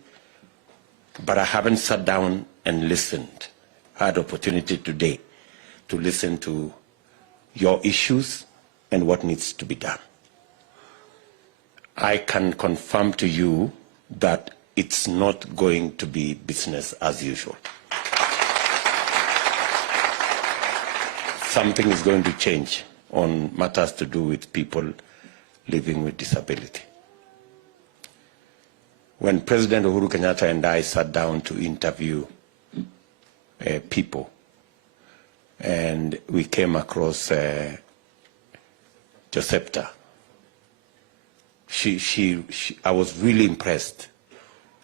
but I haven't sat down and listened. I had opportunity today to listen to your issues and what needs to be done. I can confirm to you that it's not going to be business as usual. Something is going to change on matters to do with people living with disability. When President Uhuru Kenyatta and I sat down to interview people, and we came across Josephta, I was really impressed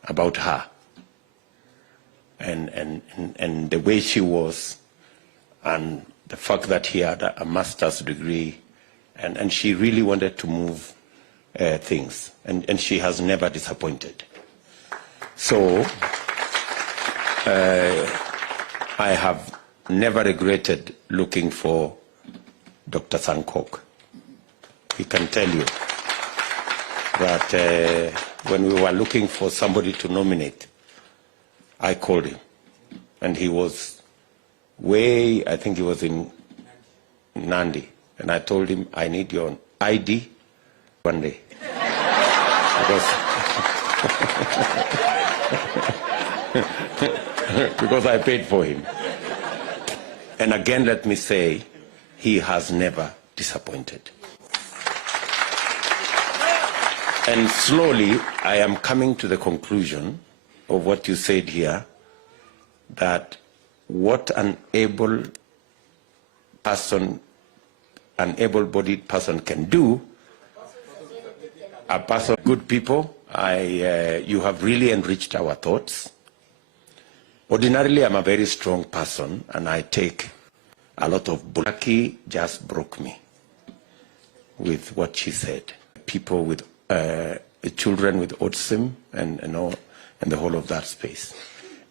about her and the way she was, and the fact that he had a master's degree, and she really wanted to move things, and she has never disappointed. So I have never regretted looking for Dr. Sankok. He can tell you that when we were looking for somebody to nominate, I called him, and he was I think he was in Nandi, and I told him, I need your ID one day. Because I paid for him. And again, let me say, he has never disappointed. And slowly, I am coming to the conclusion of what you said here, that what an able-bodied person can do, a person, good people, you have really enriched our thoughts. Ordinarily, I'm a very strong person, and I take a lot of Bulaki just broke me with what she said. People with children with autism and the whole of that space.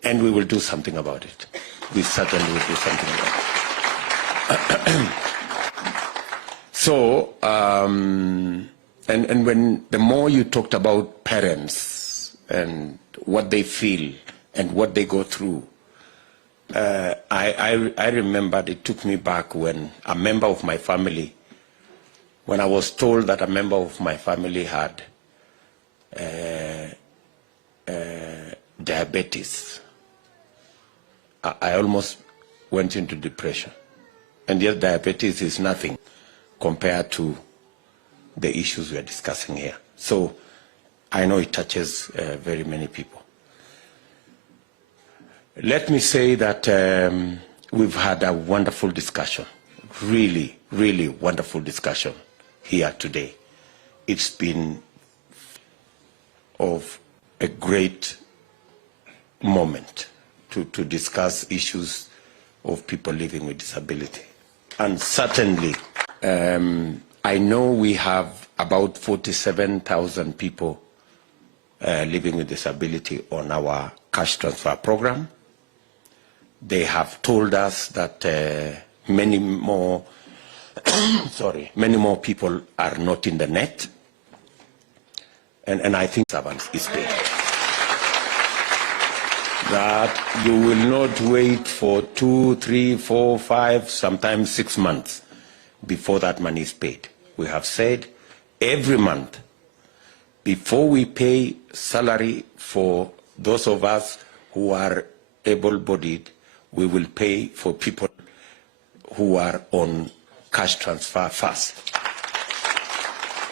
And we will do something about it. We certainly will do something about it. So, and when the more you talked about parents and what they feel and what they go through, I remembered, it took me back when a member of my family, when I was told that a member of my family had diabetes, I almost went into depression. And yet diabetes is nothing compared to the issues we are discussing here. So I know it touches very many people. Let me say that we've had a wonderful discussion, really, really wonderful discussion here today. It's been of a great moment to discuss issues of people living with disability. And certainly, I know we have about 47,000 people living with disability on our cash transfer program. They have told us that many more people are not in the net. And I think servants is paid. That you will not wait for 2, 3, 4, 5, sometimes 6 months before that money is paid. We have said every month, before we pay salary for those of us who are able-bodied, we will pay for people who are on cash transfer first.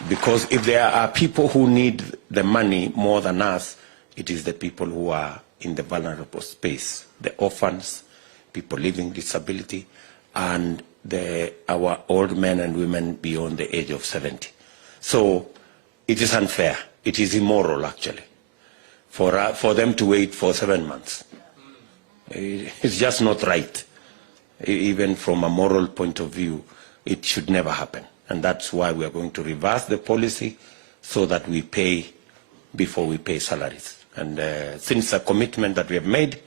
Because if there are people who need the money more than us, it is the people who are in the vulnerable space, the orphans, people living with disability, and our old men and women beyond the age of 70. So it is unfair. It is immoral, actually, for them to wait for 7 months. It's just not right. Even from a moral point of view, it should never happen. And that's why we are going to reverse the policy so that we pay before we pay salaries. And since a commitment that we have made,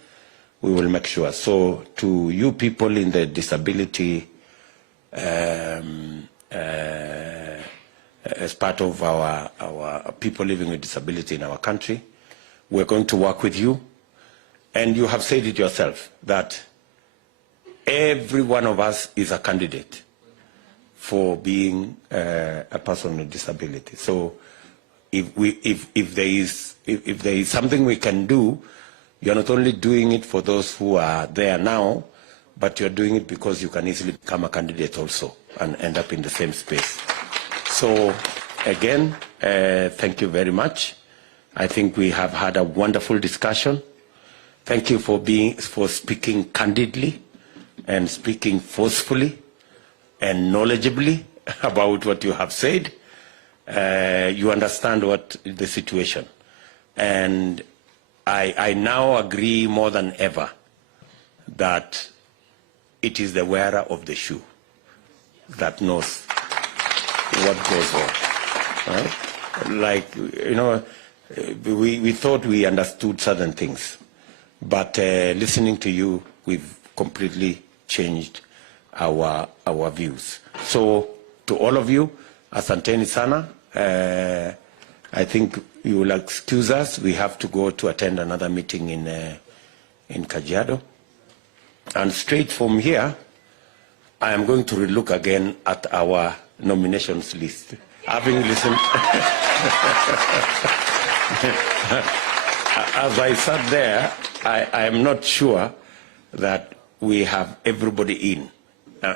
we will make sure. So to you people in the disability, as part of our people living with disability in our country, we're going to work with you. And you have said it yourself, that every one of us is a candidate for being a person with disability. So if there is something we can do, you're not only doing it for those who are there now, but you're doing it because you can easily become a candidate also and end up in the same space. So again, thank you very much. I think we have had a wonderful discussion. Thank you for speaking candidly and speaking forcefully and knowledgeably about what you have said. You understand what the situation. And I now agree more than ever that it is the wearer of the shoe that knows what goes on. Right? Like, you know, we thought we understood certain things. But listening to you, we've completely changed our views. So to all of you, asanteni sana. I think you will excuse us. We have to go to attend another meeting in Kajiado. And straight from here, I am going to relook again at our nominations list. Having listened, as I sat there, I am not sure that we have everybody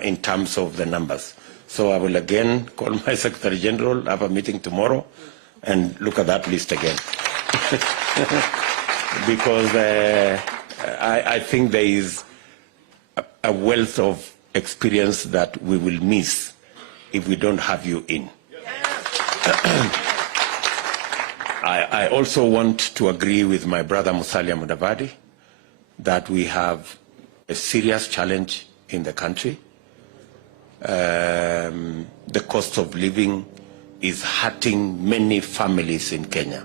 in terms of the numbers. So I will again call my Secretary General, have a meeting tomorrow, and look at that list again. Because I think there is a wealth of experience that we will miss if we don't have you in. I also want to agree with my brother Musalia Mudavadi that we have a serious challenge in the country. The cost of living is hurting many families in Kenya.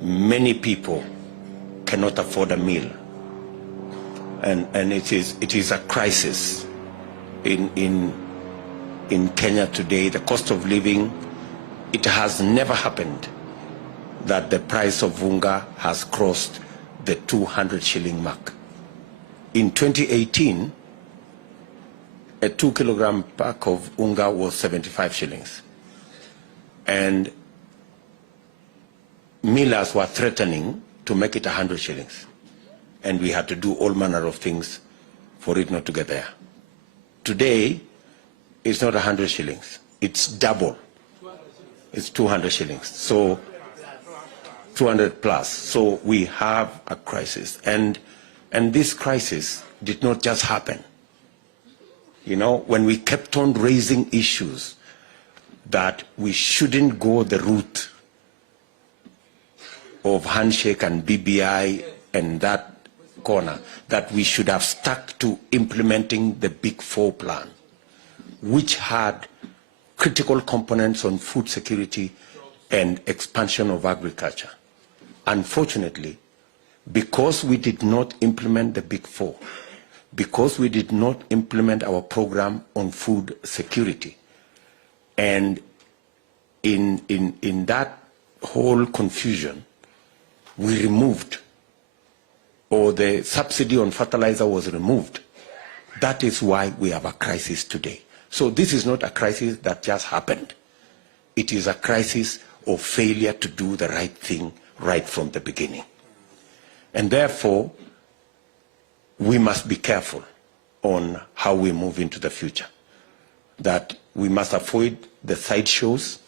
Many people cannot afford a meal. And it is a crisis in Kenya today. The cost of living, it has never happened that the price of unga has crossed the 200 shilling mark. In 2018, a 2-kilogram pack of unga was 75 shillings. And millers were threatening to make it 100 shillings. And we had to do all manner of things for it not to get there. Today, it's not 100 shillings. It's double. It's 200 shillings. So 200 plus. So we have a crisis. And this crisis did not just happen. You know, when we kept on raising issues that we shouldn't go the route of handshake and BBI and that corner, that we should have stuck to implementing the Big Four plan, which had critical components on food security and expansion of agriculture. Unfortunately, because we did not implement the Big Four, because we did not implement our program on food security, and in that whole confusion, we removed, or the subsidy on fertilizer was removed. That is why we have a crisis today. So this is not a crisis that just happened. It is a crisis of failure to do the right thing right from the beginning. And therefore, we must be careful on how we move into the future. That we must avoid the sideshows,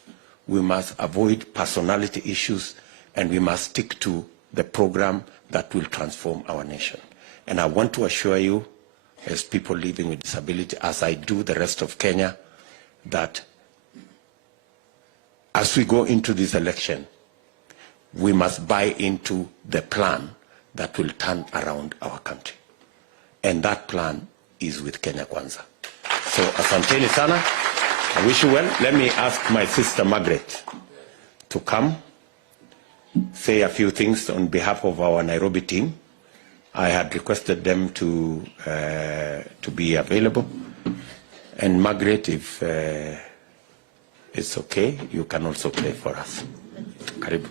we must avoid personality issues, and we must stick to the program that will transform our nation. And I want to assure you, as people living with disability, as I do the rest of Kenya, that as we go into this election, we must buy into the plan that will turn around our country. And that plan is with Kenya Kwanza. So, asanteni sana. I wish you well. Let me ask my sister Margaret to come, say a few things on behalf of our Nairobi team. I had requested them to be available. And Margaret, if it's okay, you can also play for us. Karibu.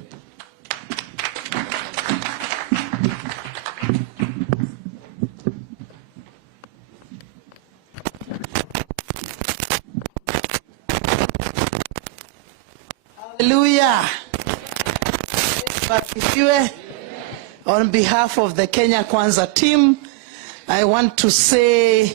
Hallelujah. On behalf of the Kenya Kwanza team, I want to say